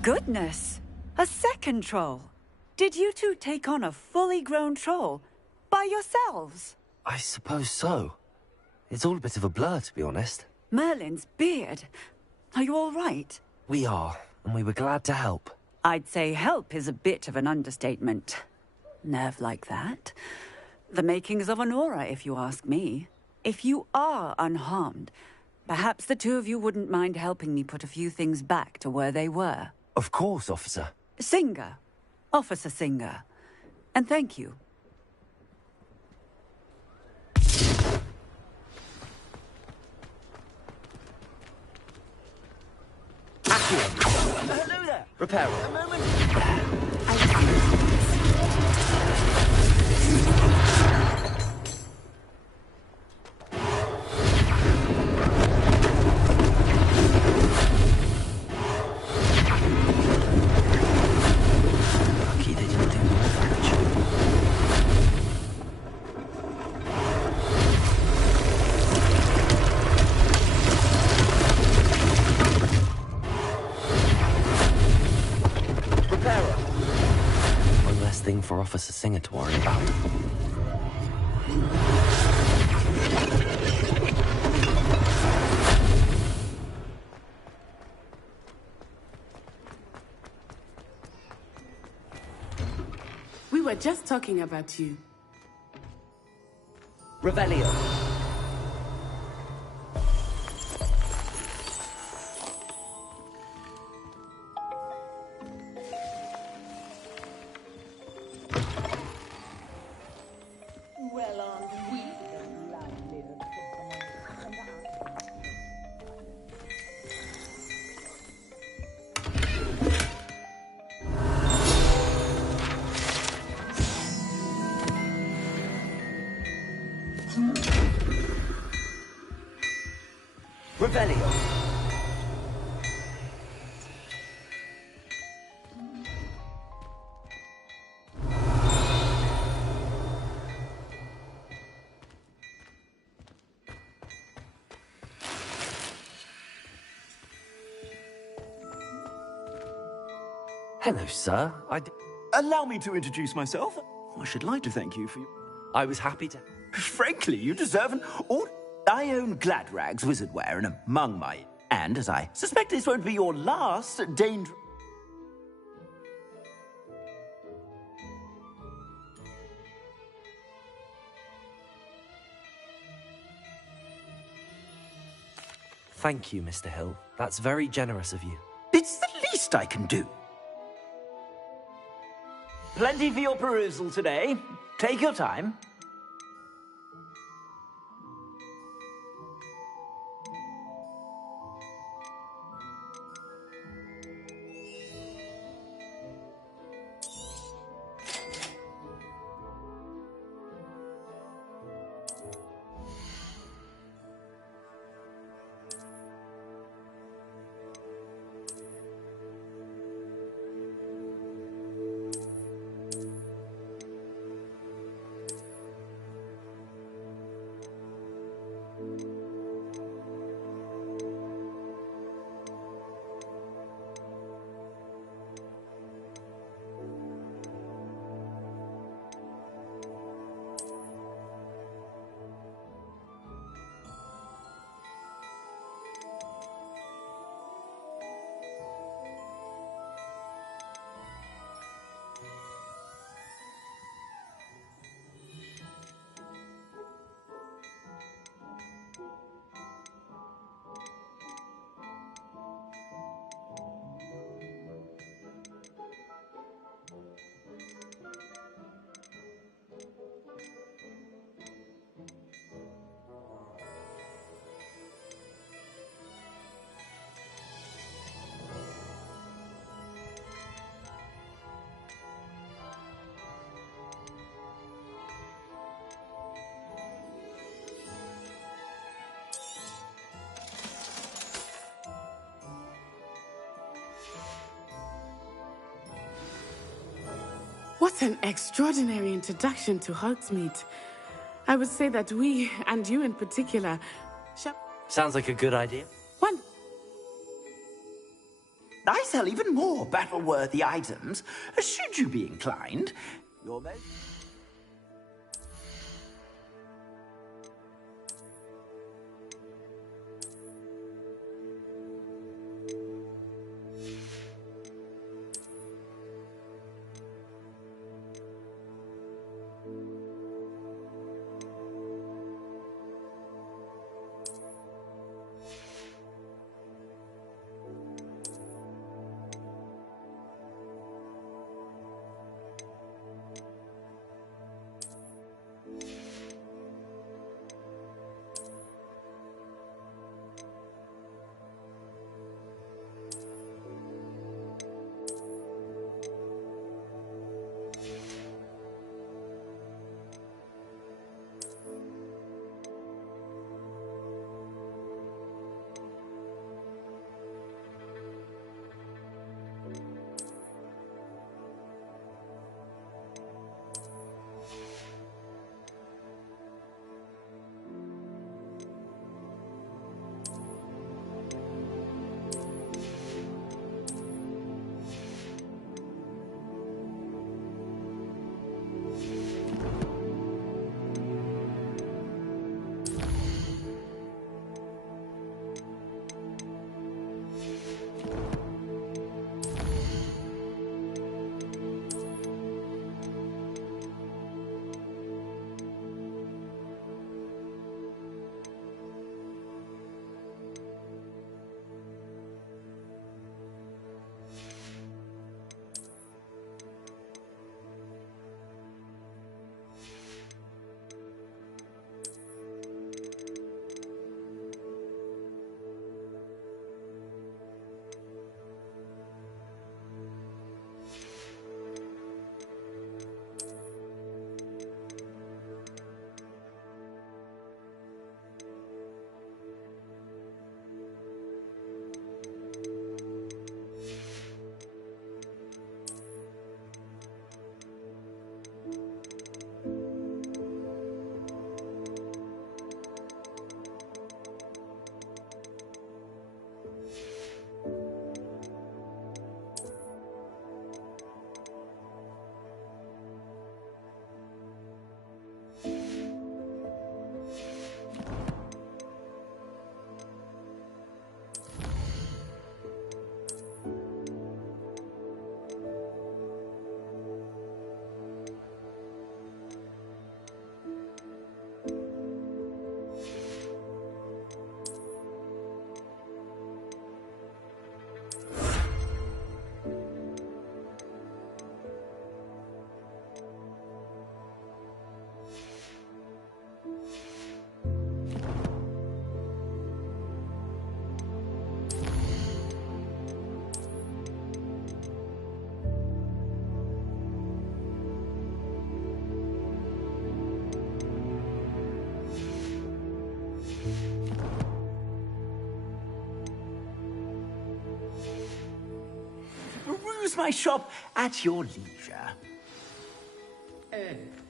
Goodness! A second troll! Did you two take on a fully grown troll by yourselves? I suppose so. It's all a bit of a blur, to be honest. Merlin's beard. Are you all right? We are, and we were glad to help. I'd say help is a bit of an understatement. Nerve like that. The makings of an aura, if you ask me. If you are unharmed, perhaps the two of you wouldn't mind helping me put a few things back to where they were. Of course, officer. Singer. Officer Singer. And thank you. Hello there. Repair it. A moment. Lucky they didn't do more damage. Repairer. One less thing for Officer Singer to worry about. We were just talking about you. Revelio. Well, aren't we the liveliest Revelio. Hello, sir. Allow me to introduce myself. I should like to thank you for... I was happy to... Frankly, you deserve an... I own Gladrag's wizardware, and among my... And, as I suspect this won't be your last danger... Thank you, Mr. Hill. That's very generous of you. It's the least I can do. Plenty for your perusal today. Take your time. What an extraordinary introduction to Hogsmeade. I would say that we, and you in particular, Sounds like a good idea. I sell even more battle-worthy items, should you be inclined. Your most... Use my shop at your leisure. Oh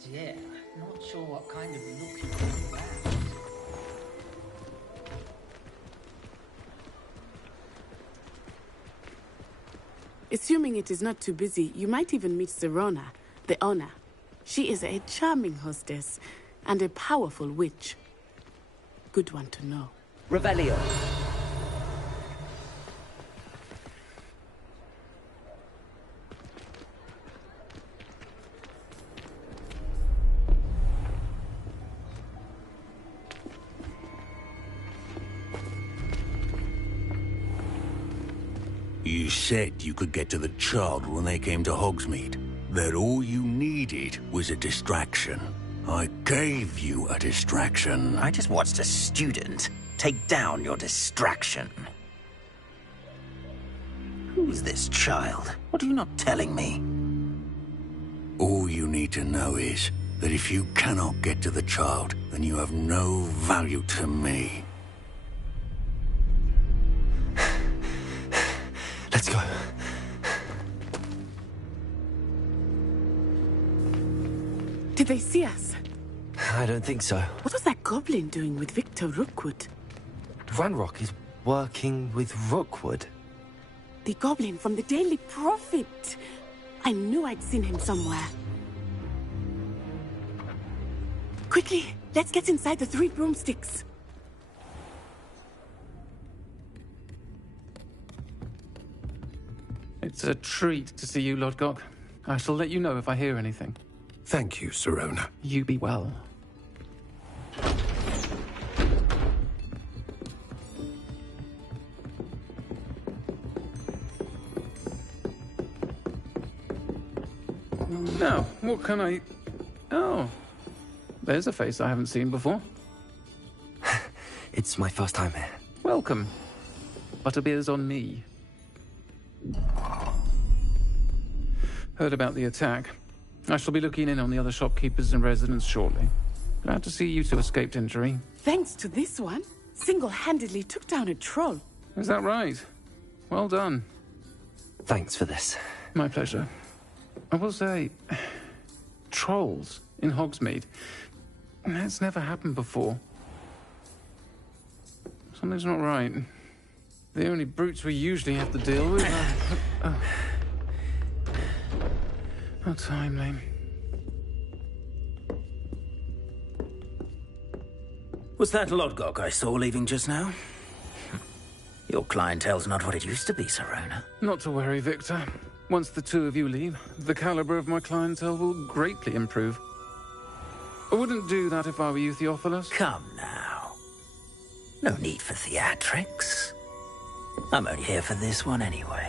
dear. Not sure what kind of look you call that. Assuming it is not too busy, you might even meet Serona, the owner. She is a charming hostess and a powerful witch. Good one to know. Revelio. You said you could get to the child when they came to Hogsmeade. That all you needed was a distraction. I gave you a distraction. I just watched a student take down your distraction. Who's this child? What are you not telling me? All you need to know is that if you cannot get to the child, then you have no value to me. Let's go. Did they see us? I don't think so. What was that goblin doing with Victor Rookwood? Ranrock is working with Rookwood. The goblin from the Daily Prophet. I knew I'd seen him somewhere. Quickly, let's get inside the 3 broomsticks. It's a treat to see you, Lodgok. I shall let you know if I hear anything. Thank you, Serona. You be well. Now, what can I... Oh, there's a face I haven't seen before. It's my first time here. Welcome. Butterbeer's on me. Heard about the attack. I shall be looking in on the other shopkeepers and residents shortly. Glad to see you two escaped injury. Thanks to this one, single-handedly took down a troll. Is that right? Well done. Thanks for this. My pleasure. I will say, trolls in Hogsmeade. That's never happened before. Something's not right. The only brutes we usually have to deal with are... How timely. Was that Lodgok I saw leaving just now? Your clientele's not what it used to be, Serona. Not to worry, Victor. Once the two of you leave, the caliber of my clientele will greatly improve. I wouldn't do that if I were you, Theophilus. Come now. No need for theatrics. I'm only here for this one anyway.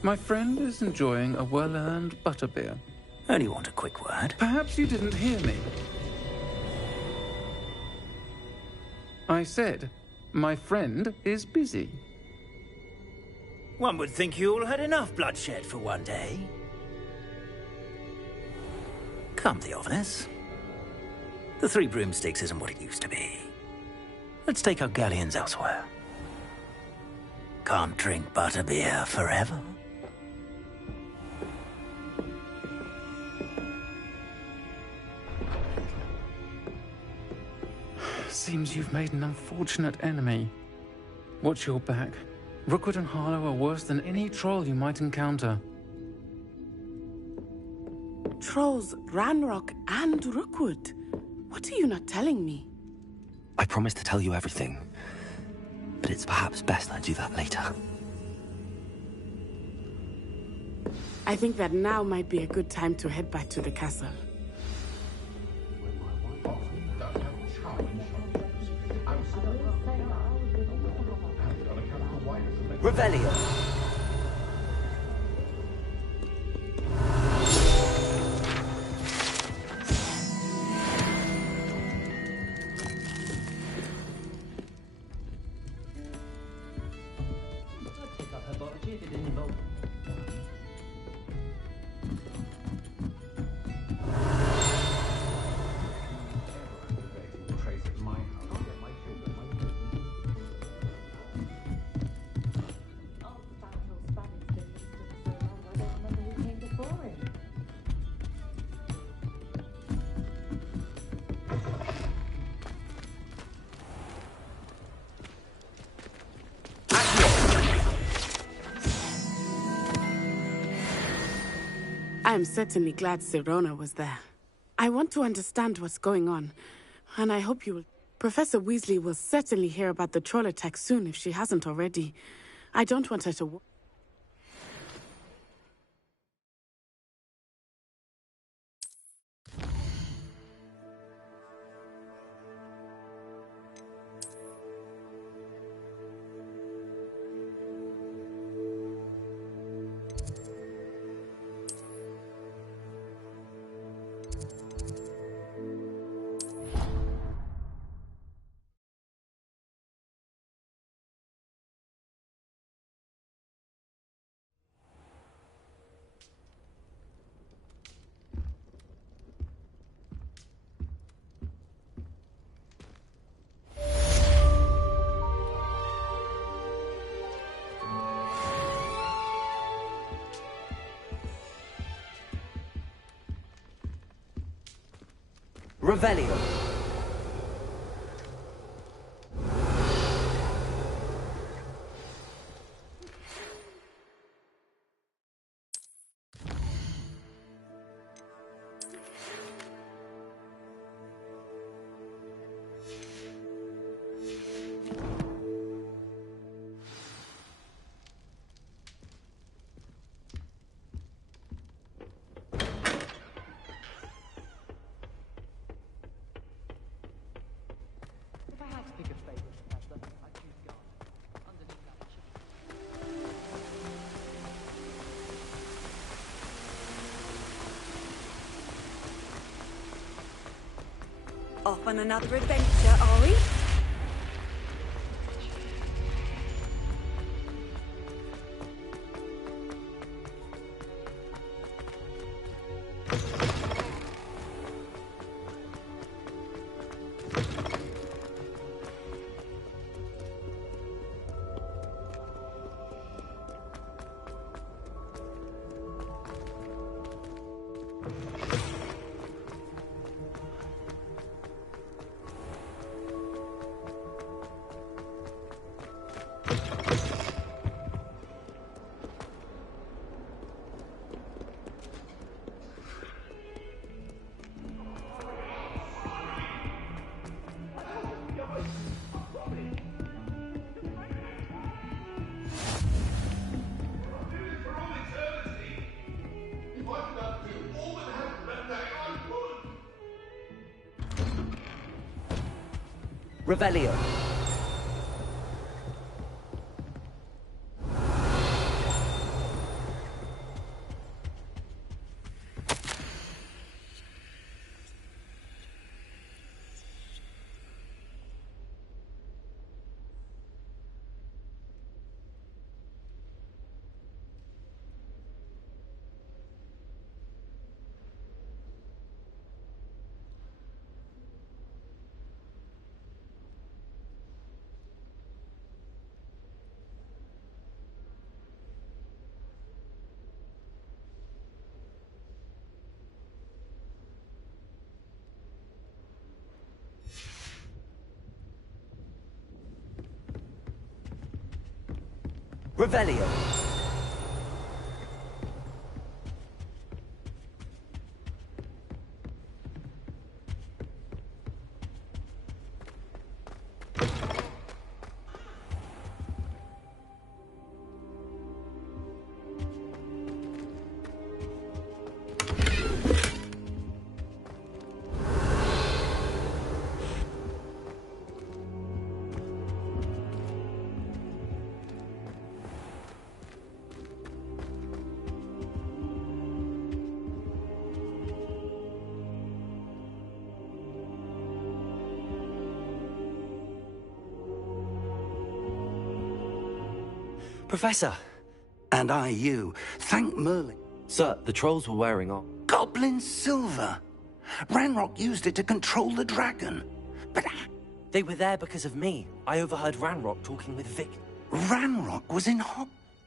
My friend is enjoying a well-earned butterbeer. Only want a quick word. Perhaps you didn't hear me. I said, my friend is busy. One would think you all had enough bloodshed for one day. Come, Theophilus. The 3 broomsticks isn't what it used to be. Let's take our galleons elsewhere. Can't drink butterbeer forever. Seems you've made an unfortunate enemy. Watch your back. Rookwood and Harlow are worse than any troll you might encounter. Trolls, Ranrock, and Rookwood. What are you not telling me? I promise to tell you everything, but it's perhaps best I do that later. I think that now might be a good time to head back to the castle. Revelio. I'm certainly glad Sirona was there. I want to understand what's going on, and I hope you will... Professor Weasley will certainly hear about the troll attack soon if she hasn't already. I don't want her to... Revelio. Off on another adventure, are we? Revelio. Revelio. Professor! And I you. Thank Merlin. Sir, the trolls were wearing off. Goblin silver! Ranrock used it to control the dragon. But they were there because of me. I overheard Ranrock talking with Vic. Ranrock was in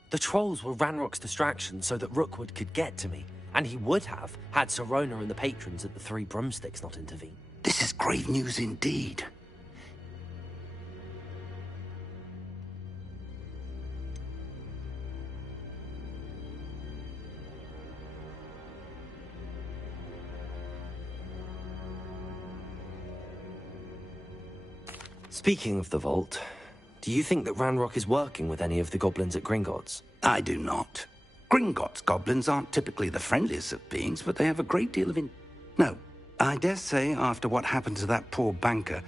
The trolls were Ranrock's distraction so that Rookwood could get to me. And he would have, had Sirona and the patrons at the Three Broomsticks not intervened. This is grave news indeed. Speaking of the vault, do you think that Ranrock is working with any of the goblins at Gringotts? I do not. Gringotts goblins aren't typically the friendliest of beings, but they have a great deal of No, I dare say after what happened to that poor banker,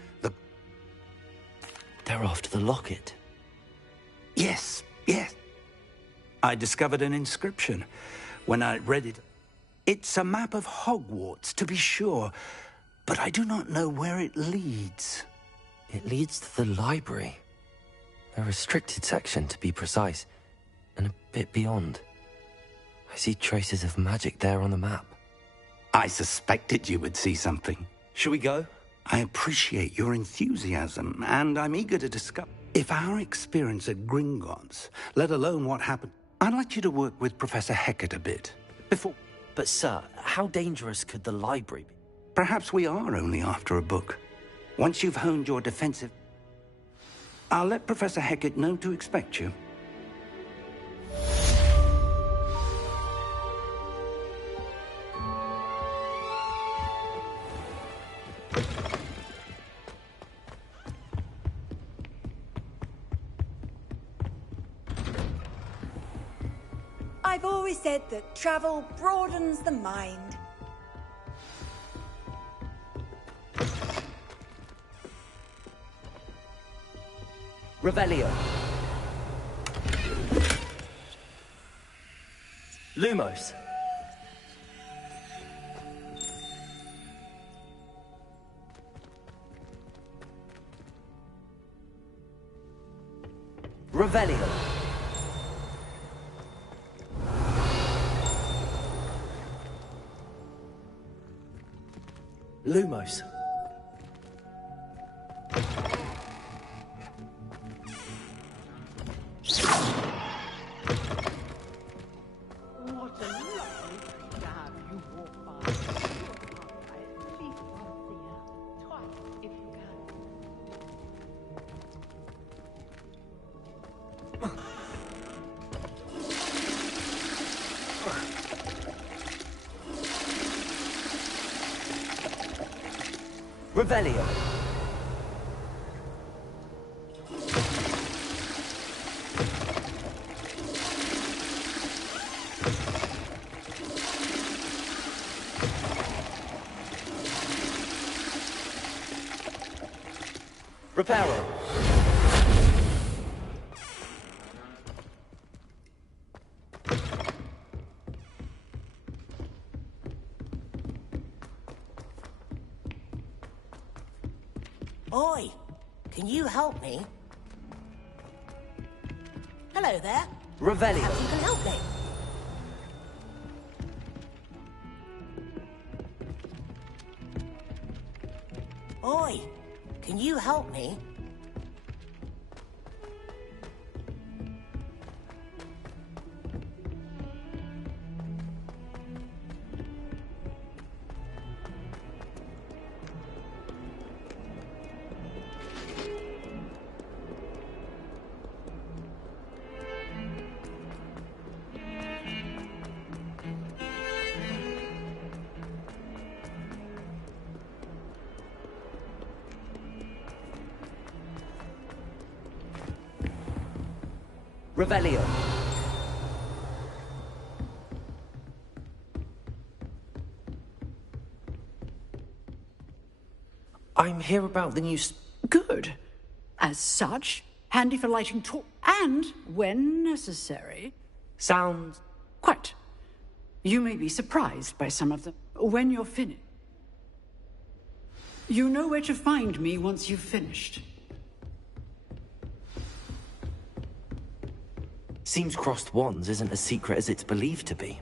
They're after the locket. Yes. I discovered an inscription. When I read it, it's a map of Hogwarts, to be sure, but I do not know where it leads. It leads to the library. A restricted section, to be precise, and a bit beyond. I see traces of magic there on the map. I suspected you would see something. Shall we go? I appreciate your enthusiasm, and I'm eager to discuss. If our experience at Gringotts, let alone what happened, I'd like you to work with Professor Hecat a bit. Before... But sir, how dangerous could the library be? Perhaps we are only after a book. Once you've honed your defensive... I'll let Professor Hecat know to expect you. I've always said that travel broadens the mind. Revelio. Lumos. Revelio. Lumos. What a lovely treat to have you walk by. Please once a year, twice if you can. Revelio. Reparo. Oi, can you help me? Hello there. Revelio. Perhaps you can help me. Oi, can you help me? Revelio. I'm here about the new... Good. As such, handy for lighting and, when necessary... Sounds... Quite. You may be surprised by some of them when you're finished. You know where to find me once you've finished. Seems crossed wands isn't as secret as it's believed to be.